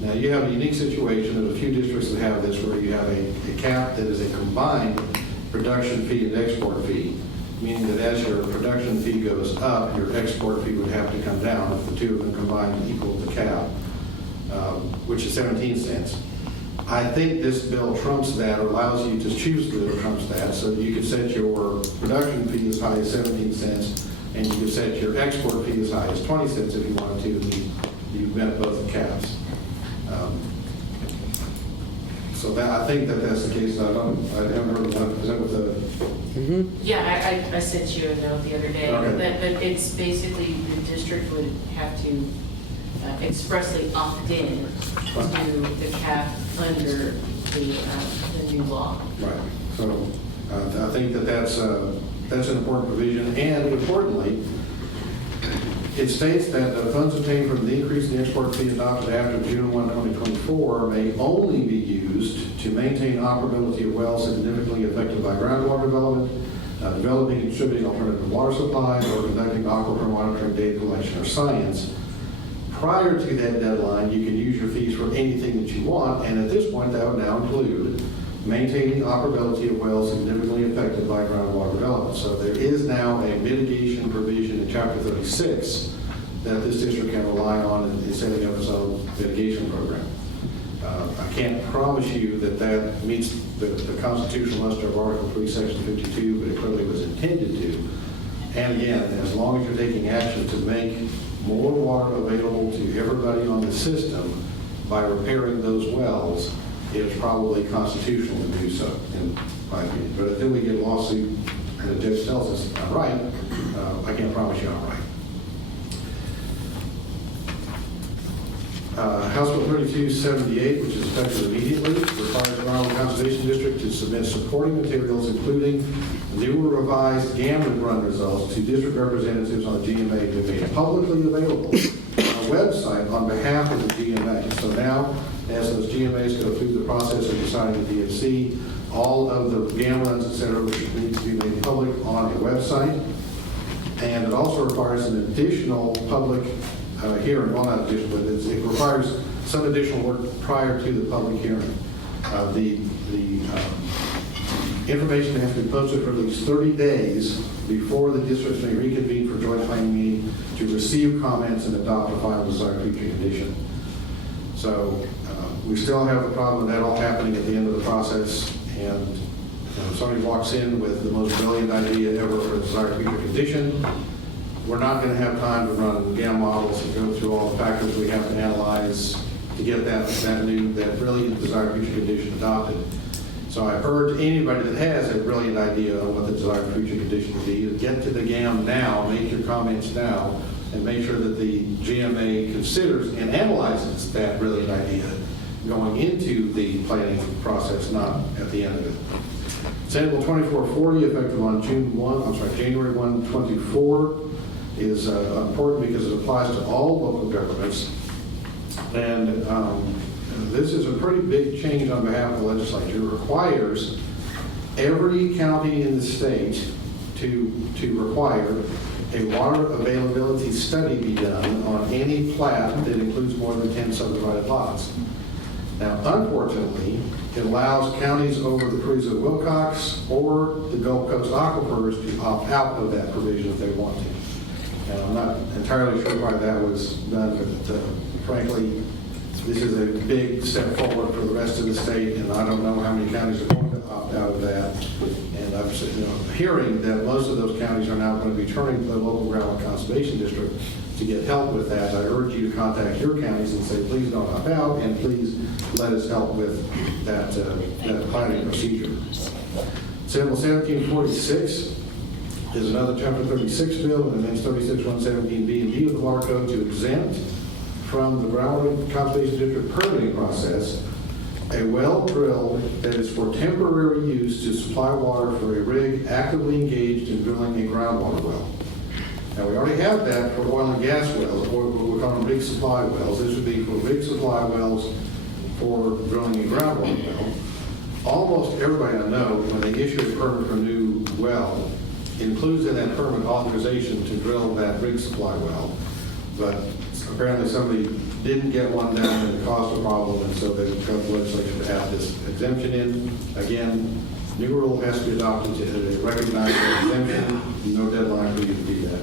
Now, you have a unique situation. There's a few districts that have this where you have a cap that is a combined production fee and export fee, meaning that as your production fee goes up, your export fee would have to come down if the two of them combined equal the cap, which is 17 cents. I think this bill trumps that, or allows you to choose the bill trumps that, so you could set your production fee as high as 17 cents, and you could set your export fee as high as 20 cents if you wanted to. You met both the caps. So that, I think that that's the case. I haven't heard of that. Is that what the? Yeah, I sent you a note the other day, Okay. but it's basically the district would have to expressly opt in to the cap under the new law. Right. So I think that that's an important provision, and importantly, it states that the funds obtained from the increase in the export fee adopted after June 1, 2024 may only be used to maintain operability of wells significantly affected by groundwater development, developing and distributing alternative water supplies, or conducting aquifer monitoring, data collection, or science. Prior to that deadline, you can use your fees for anything that you want, and at this point, that would now include maintaining operability of wells significantly affected by groundwater development. So there is now a mitigation provision in Chapter 36 that this district can rely on in setting up its own mitigation program. I can't promise you that that meets the constitutional muster of Article 3, Section 52, but it clearly was intended to. And again, as long as you're taking action to make more water available to everybody on the system by repairing those wells, it's probably constitutional to do so, in my opinion. But until we get a lawsuit and the judge tells us I'm right, I can't promise you I'm right. House Bill 3278, which is effective immediately, requires the Groundwater Conservation District to submit supporting materials, including new or revised gambling run results, to district representatives on the GMA to be made publicly available on a website on behalf of the GMA. So now, as those GMAs go through the process of deciding the DFC, all of the gam runs, et cetera, which need to be made public on a website. And it also requires an additional public hearing, well, not additional, but it requires some additional work prior to the public hearing. The information has to be posted for at least 30 days before the districts may reconvene for joint planning meeting to receive comments and adopt a final desired future condition. So we still have the problem of that all happening at the end of the process, and if somebody walks in with the most brilliant idea ever for a desired future condition, we're not going to have time to run GAM models and go through all the factors we have to analyze to get that brilliant desired future condition adopted. So I urge anybody that has a brilliant idea on what the desired future condition would be to get to the GAM now, make your comments now, and make sure that the GMA considers and analyzes that brilliant idea going into the planning process, not at the end of it. Senate Bill 2440, effective on January 1, 24, is important because it applies to all local governments. And this is a pretty big change on behalf of the legislature. It requires every county in the state to require a water availability study be done on any plat that includes more than 10 subdivided lots. Now, unfortunately, it allows counties over the Cruiser-Wilcox or the Gulf Coast aquifers to opt out of that provision if they want to. And I'm not entirely sure why that was done, but frankly, this is a big step forward for the rest of the state, and I don't know how many counties are going to opt out of that. And I'm hearing that most of those counties are now going to be turning to the local groundwater conservation district to get help with that. I urge you to contact your counties and say, please don't opt out, and please let us help with that planning procedure. Senate Bill 1746 is another Chapter 36 bill, and amends 36-117B and D of the Water Code to exempt from the Groundwater Conservation District permitting process a well drill that is for temporary use to supply water for a rig actively engaged in drilling a groundwater well. Now, we already have that for oil and gas wells, or we call them rig supply wells. This would be for rig supply wells for drilling a groundwater well. Almost everybody I know, when they issue a permit for a new well, includes in that permit authorization to drill that rig supply well. But apparently somebody didn't get one done and it caused a problem, and so they've got the legislation to add this exemption in. Again, new rule has to be adopted to recognize the exemption, no deadline for you to do that.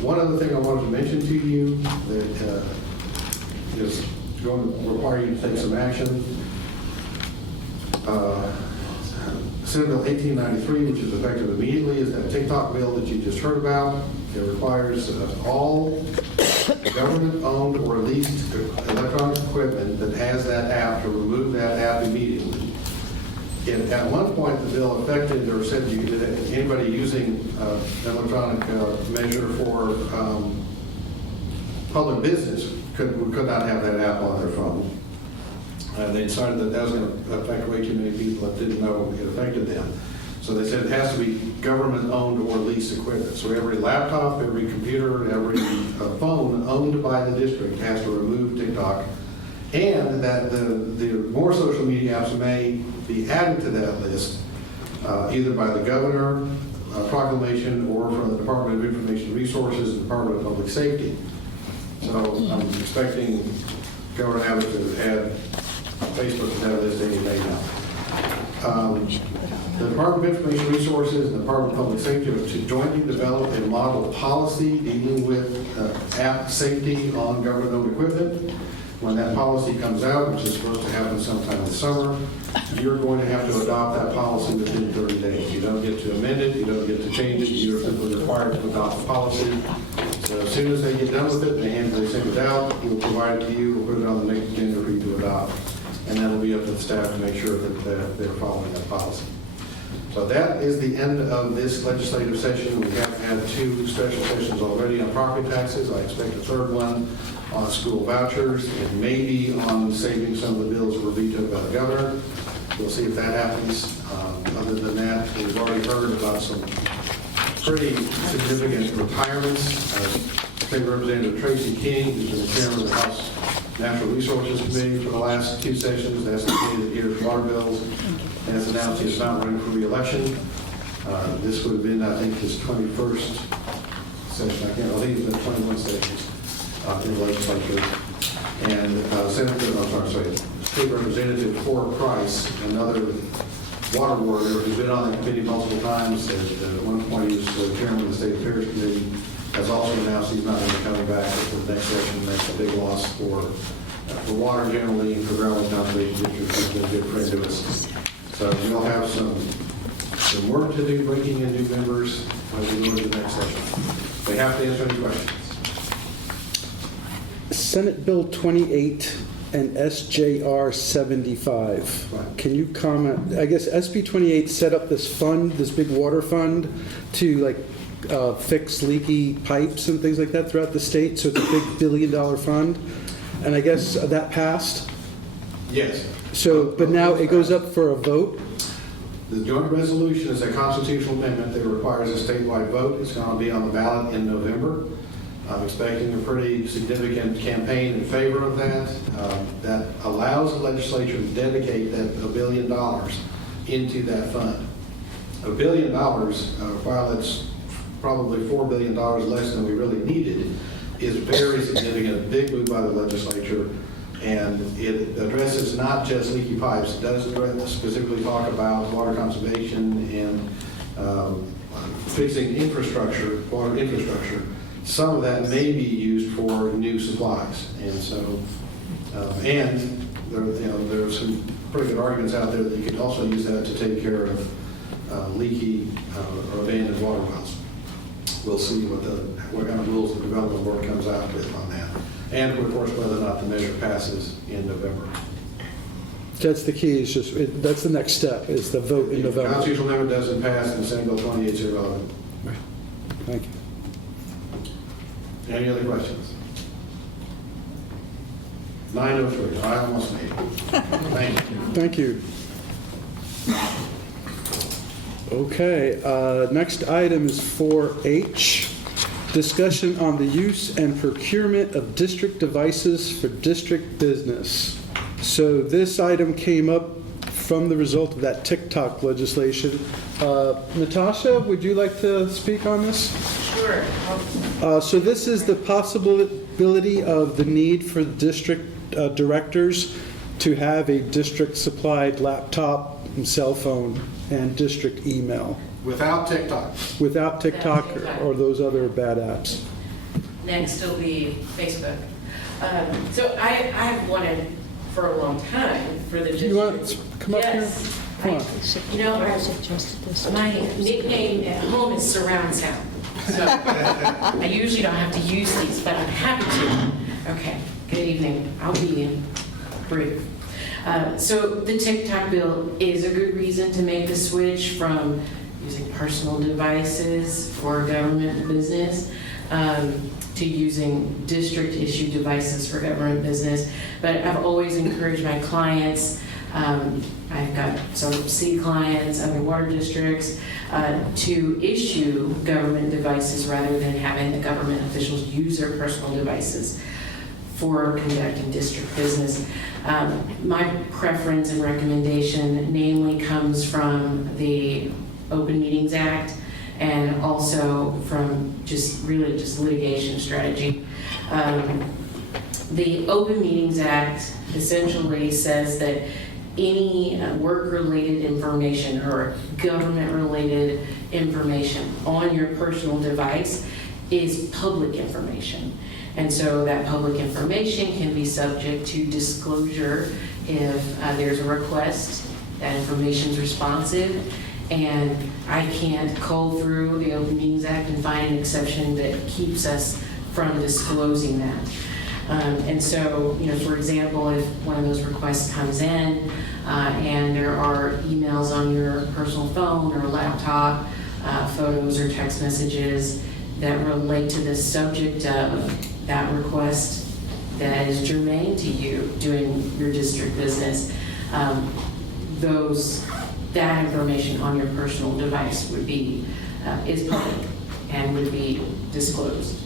One other thing I wanted to mention to you that is going to require you to take some action. Senate Bill 1893, which is effective immediately, is that TikTok bill that you just heard about. It requires all government-owned or leased electronic equipment that has that app to remove that app immediately. At one point, the bill affected or said that anybody using electronic measure for public business could not have that app on their phone. They decided that that was going to affect way too many people that didn't know it affected them. So they said it has to be government-owned or leased equipment. So every laptop, every computer, every phone owned by the district has to remove TikTok, and that the more social media apps may be added to that list, either by the governor, proclamation, or from the Department of Information Resources and Department of Public Safety. So I'm expecting Governor Abbott to add Facebook to that list any day now. The Department of Information Resources and the Department of Public Safety are to jointly develop a model policy dealing with app safety on government-owned equipment. When that policy comes out, which is supposed to happen sometime this summer, you're going to have to adopt that policy within 30 days. You don't get to amend it, you don't get to change it, you're simply required to adopt the policy. So as soon as they get done with it, they send it out, we'll provide it to you, we'll put it on the next agenda for you to adopt. And then it'll be up to the staff to make sure that they're following that policy. So that is the end of this legislative session. We have had 2 special sessions already on property taxes. I expect a 3rd one on school vouchers and maybe on saving some of the bills that were vetoed by the governor. We'll see if that happens. Other than that, we've already heard about some pretty significant retirements. State Representative Tracy King, who's been the chairman of the House Natural Resources Committee for the last 2 sessions, that's the committee that hears water bills, and has announced he's not running for re-election. This would have been, I think, his 21st session. I think it's been 21 sessions in the legislature. And State Representative Ford Price, another water warrior who's been on the committee multiple times, at one point he was the chairman of the State Affairs Committee, has also announced he's not going to be coming back for the next session. That's a big loss for water generally and for Groundwater Conservation District. He's been a good friend to us. So we'll have some work to do, bringing in new members as we go to the next session. They have to answer any questions. Senate Bill 28 and SJR 75. Right. Can you comment? I guess SB 28 set up this fund, this big water fund, to fix leaky pipes and things like that throughout the state. So it's a big $1 billion fund, and I guess that passed. Yes. So, but now it goes up for a vote. The joint resolution is a constitutional amendment that requires a statewide vote. It's going to be on the ballot in November. I'm expecting a pretty significant campaign in favor of that. That allows the legislature to dedicate that $1 billion into that fund. $1 billion, while it's probably $4 billion less than we really needed, is very significant, a big move by the legislature. And it addresses not just leaky pipes. It does specifically talk about water conservation and fixing infrastructure, water infrastructure. Some of that may be used for new supplies. And so, and there are some pretty good arguments out there that you could also use that to take care of leaky or abandoned water wells. We'll see what kind of rules the development board comes out with on that. And of course, whether or not the measure passes in November. That's the key. Is just that's the next step. Is the vote in November. The constitutional amendment doesn't pass, and Senate Bill 28 is irrelevant. Right. Thank you. Any other questions? 9:03. I almost made it. Thank you. Thank you. Okay. Next item is 4H. Discussion on the use and procurement of district devices for district business. So this item came up from the result of that TikTok legislation. Natasha, would you like to speak on this? Sure. So this is the possibility of the need for district directors to have a district-supplied laptop and cell phone and district email. Without TikTok. Without TikTok or those other bad apps. Next will be Facebook. So I've wanted for a long time for the district. You want to come up here? Yes, You know, my nickname at home is Surround Sound. So I usually don't have to use these, but I'm happy to. Okay, good evening. I'll be brief. So the TikTok bill is a good reason to make the switch from using personal devices for government business to using district-issued devices for government business. But I've always encouraged my clients, I've got some C clients, other water districts, to issue government devices rather than having the government officials use their personal devices for conducting district business. My preference and recommendation namely comes from the Open Meetings Act and also from just litigation strategy. The Open Meetings Act essentially says that any work-related information or government-related information on your personal device is public information. And so that public information can be subject to disclosure if there's a request, that information's responsive, and I can't cull through the Open Meetings Act and find an exception that keeps us from disclosing that. And so, for example, if one of those requests comes in and there are emails on your personal phone or laptop, photos or text messages that relate to the subject of that request that is germane to you doing your district business, that information on your personal device would be is public and would be disclosed.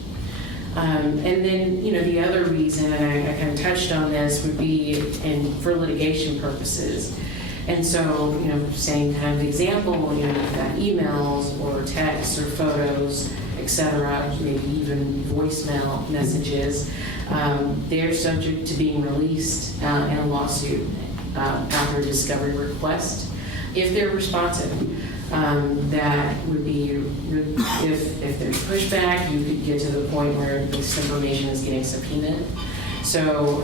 And then, the other reason, and I kind of touched on this, would be for litigation purposes. And so, saying kind of the example, you've got emails or texts or photos, etc., maybe even voicemail messages, they're subject to being released in a lawsuit after a discovery request. If they're responsive, that would be, if there's pushback, you could get to the point where this information is getting subpoenaed. So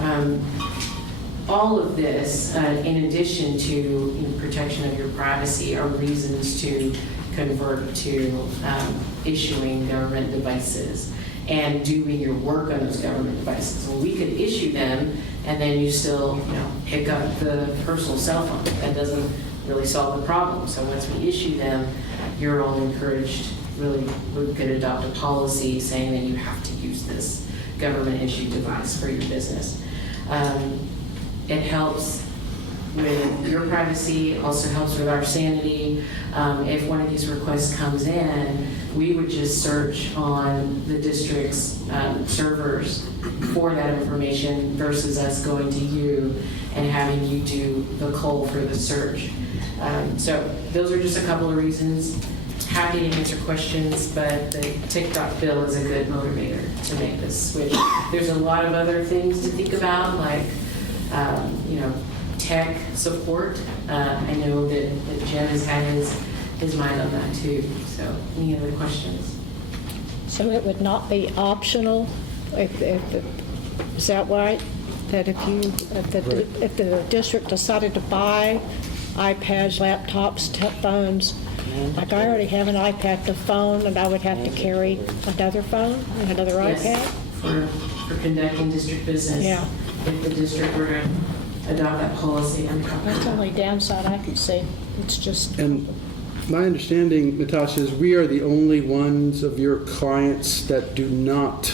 all of this, in addition to protection of your privacy, are reasons to convert to issuing government devices and doing your work on those government devices. Well, we could issue them and then you still pick up the personal cell phone. That doesn't really solve the problem. So once we issue them, you're all encouraged, really, we could adopt a policy saying that you have to use this government issued device for your business. It helps with your privacy, also helps with our sanity. If one of these requests comes in, we would just search on the district's servers for that information versus us going to you and having you do the cull for the search. So those are just a couple of reasons. Happy to answer questions, but the TikTok bill is a good motivator to make this switch. There's a lot of other things to think about, like tech support. I know that Jim has had his mind on that too. So any other questions? So it would not be optional, is that right? That if the district decided to buy iPads, laptops, phones, like I already have an iPad to phone, and I would have to carry another phone and another iPad? For conducting district business. Yeah. If the district were to adopt that policy. That's the only downside I can see. It's just... And my understanding, Natasha, is we are the only ones of your clients that do not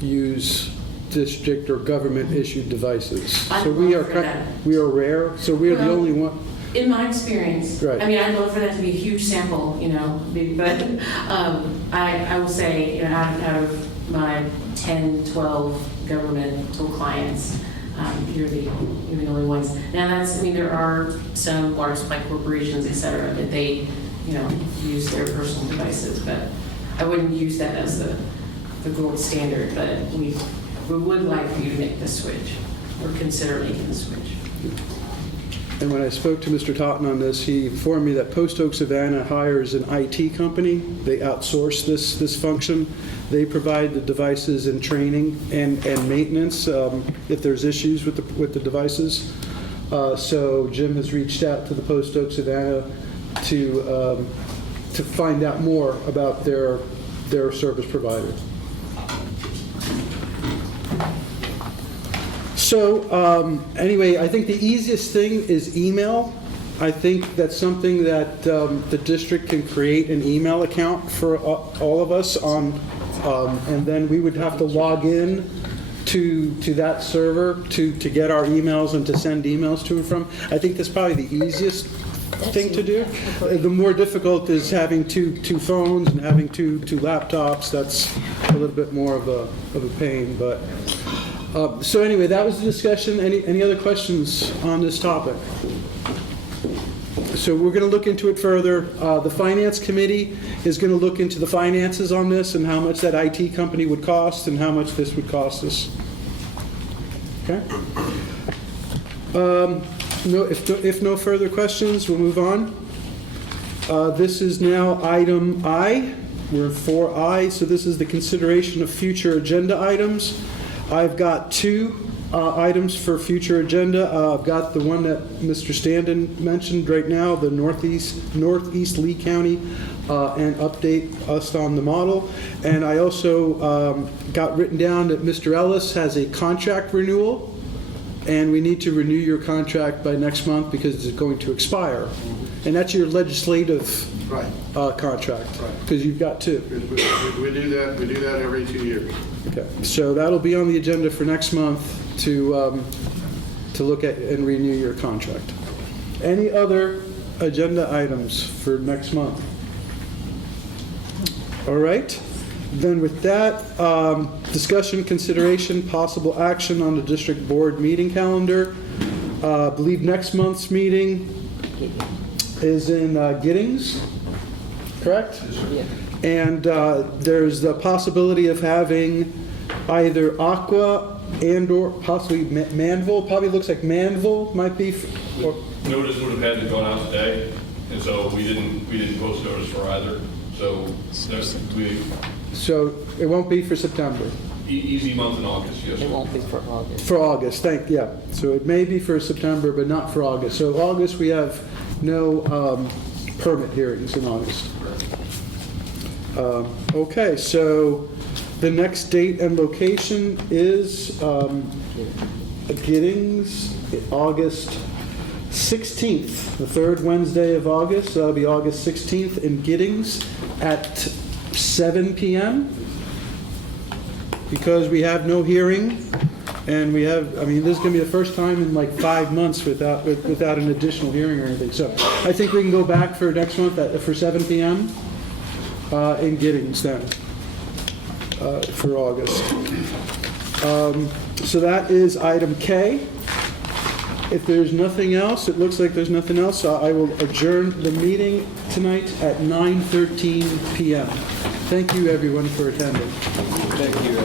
use district or government issued devices. So we are rare. So we are the only one. In my experience, right. I mean, I'd love for that to be a huge sample, but I will say, out of my 10, 12 governmental clients, you're the only ones. Now there are some water supply corporations, et cetera, that they, use their personal devices, but I wouldn't use that as the gold standard, but we would like for you to make the switch or consider making the switch. And when I spoke to Mr. Totten on this, he informed me that Post Oak Savannah hires an IT company. They outsource this function. They provide the devices and training and maintenance if there's issues with the devices. So Jim has reached out to the Post Oak Savannah to find out more about their service provider. So anyway, I think the easiest thing is email. I think that's something that the district can create an email account for all of us on, and then we would have to log in to that server to get our emails and to send emails to and from. I think that's probably the easiest thing to do. The more difficult is having two phones and having two laptops. That's a little bit more of a pain. But so anyway, that was the discussion. Any other questions on this topic? So we're going to look into it further. The Finance Committee is going to look into the finances on this and how much that IT company would cost and how much this would cost us. Okay? If no further questions, we'll move on. This is now item I. We're at 4I, so this is the consideration of future agenda items. I've got two items for future agenda. I've got the one that Mr. Standen mentioned right now, the Northeast Lee County, and update us on the model. And I also got written down that Mr. Ellis has a contract renewal, and we need to renew your contract by next month because it's going to expire. And that's your legislative contract, because you've got two. We do that. We do that every 2 years. Okay, so that'll be on the agenda for next month to look at and renew your contract. Any other agenda items for next month? All right. Then with that, discussion, consideration, possible action on the district board meeting calendar. I believe next month's meeting is in Giddings, correct? Yeah. And there's the possibility of having either Aqua and or possibly Manville. Probably looks like Manville might be. Notice would have had to go out today, and so we didn't post notice for either. So So it won't be for September. Easy month in August, yes. It won't be for August. For August, yeah. So it may be for September, but not for August. So August, we have no permit hearings in August. Okay, so the next date and location is Giddings, August 16th, the third Wednesday of August. That'll be August 16th in Giddings at 7 p.m. Because we have no hearing, and we have, this is going to be the first time in like 5 months without an additional hearing or anything. So I think we can go back for next month for 7 p.m. In Giddings then, for August. So that is item K. If there's nothing else, it looks like there's nothing else, so I will adjourn the meeting tonight at 9:13 p.m. Thank you, everyone, for attending. Thank you.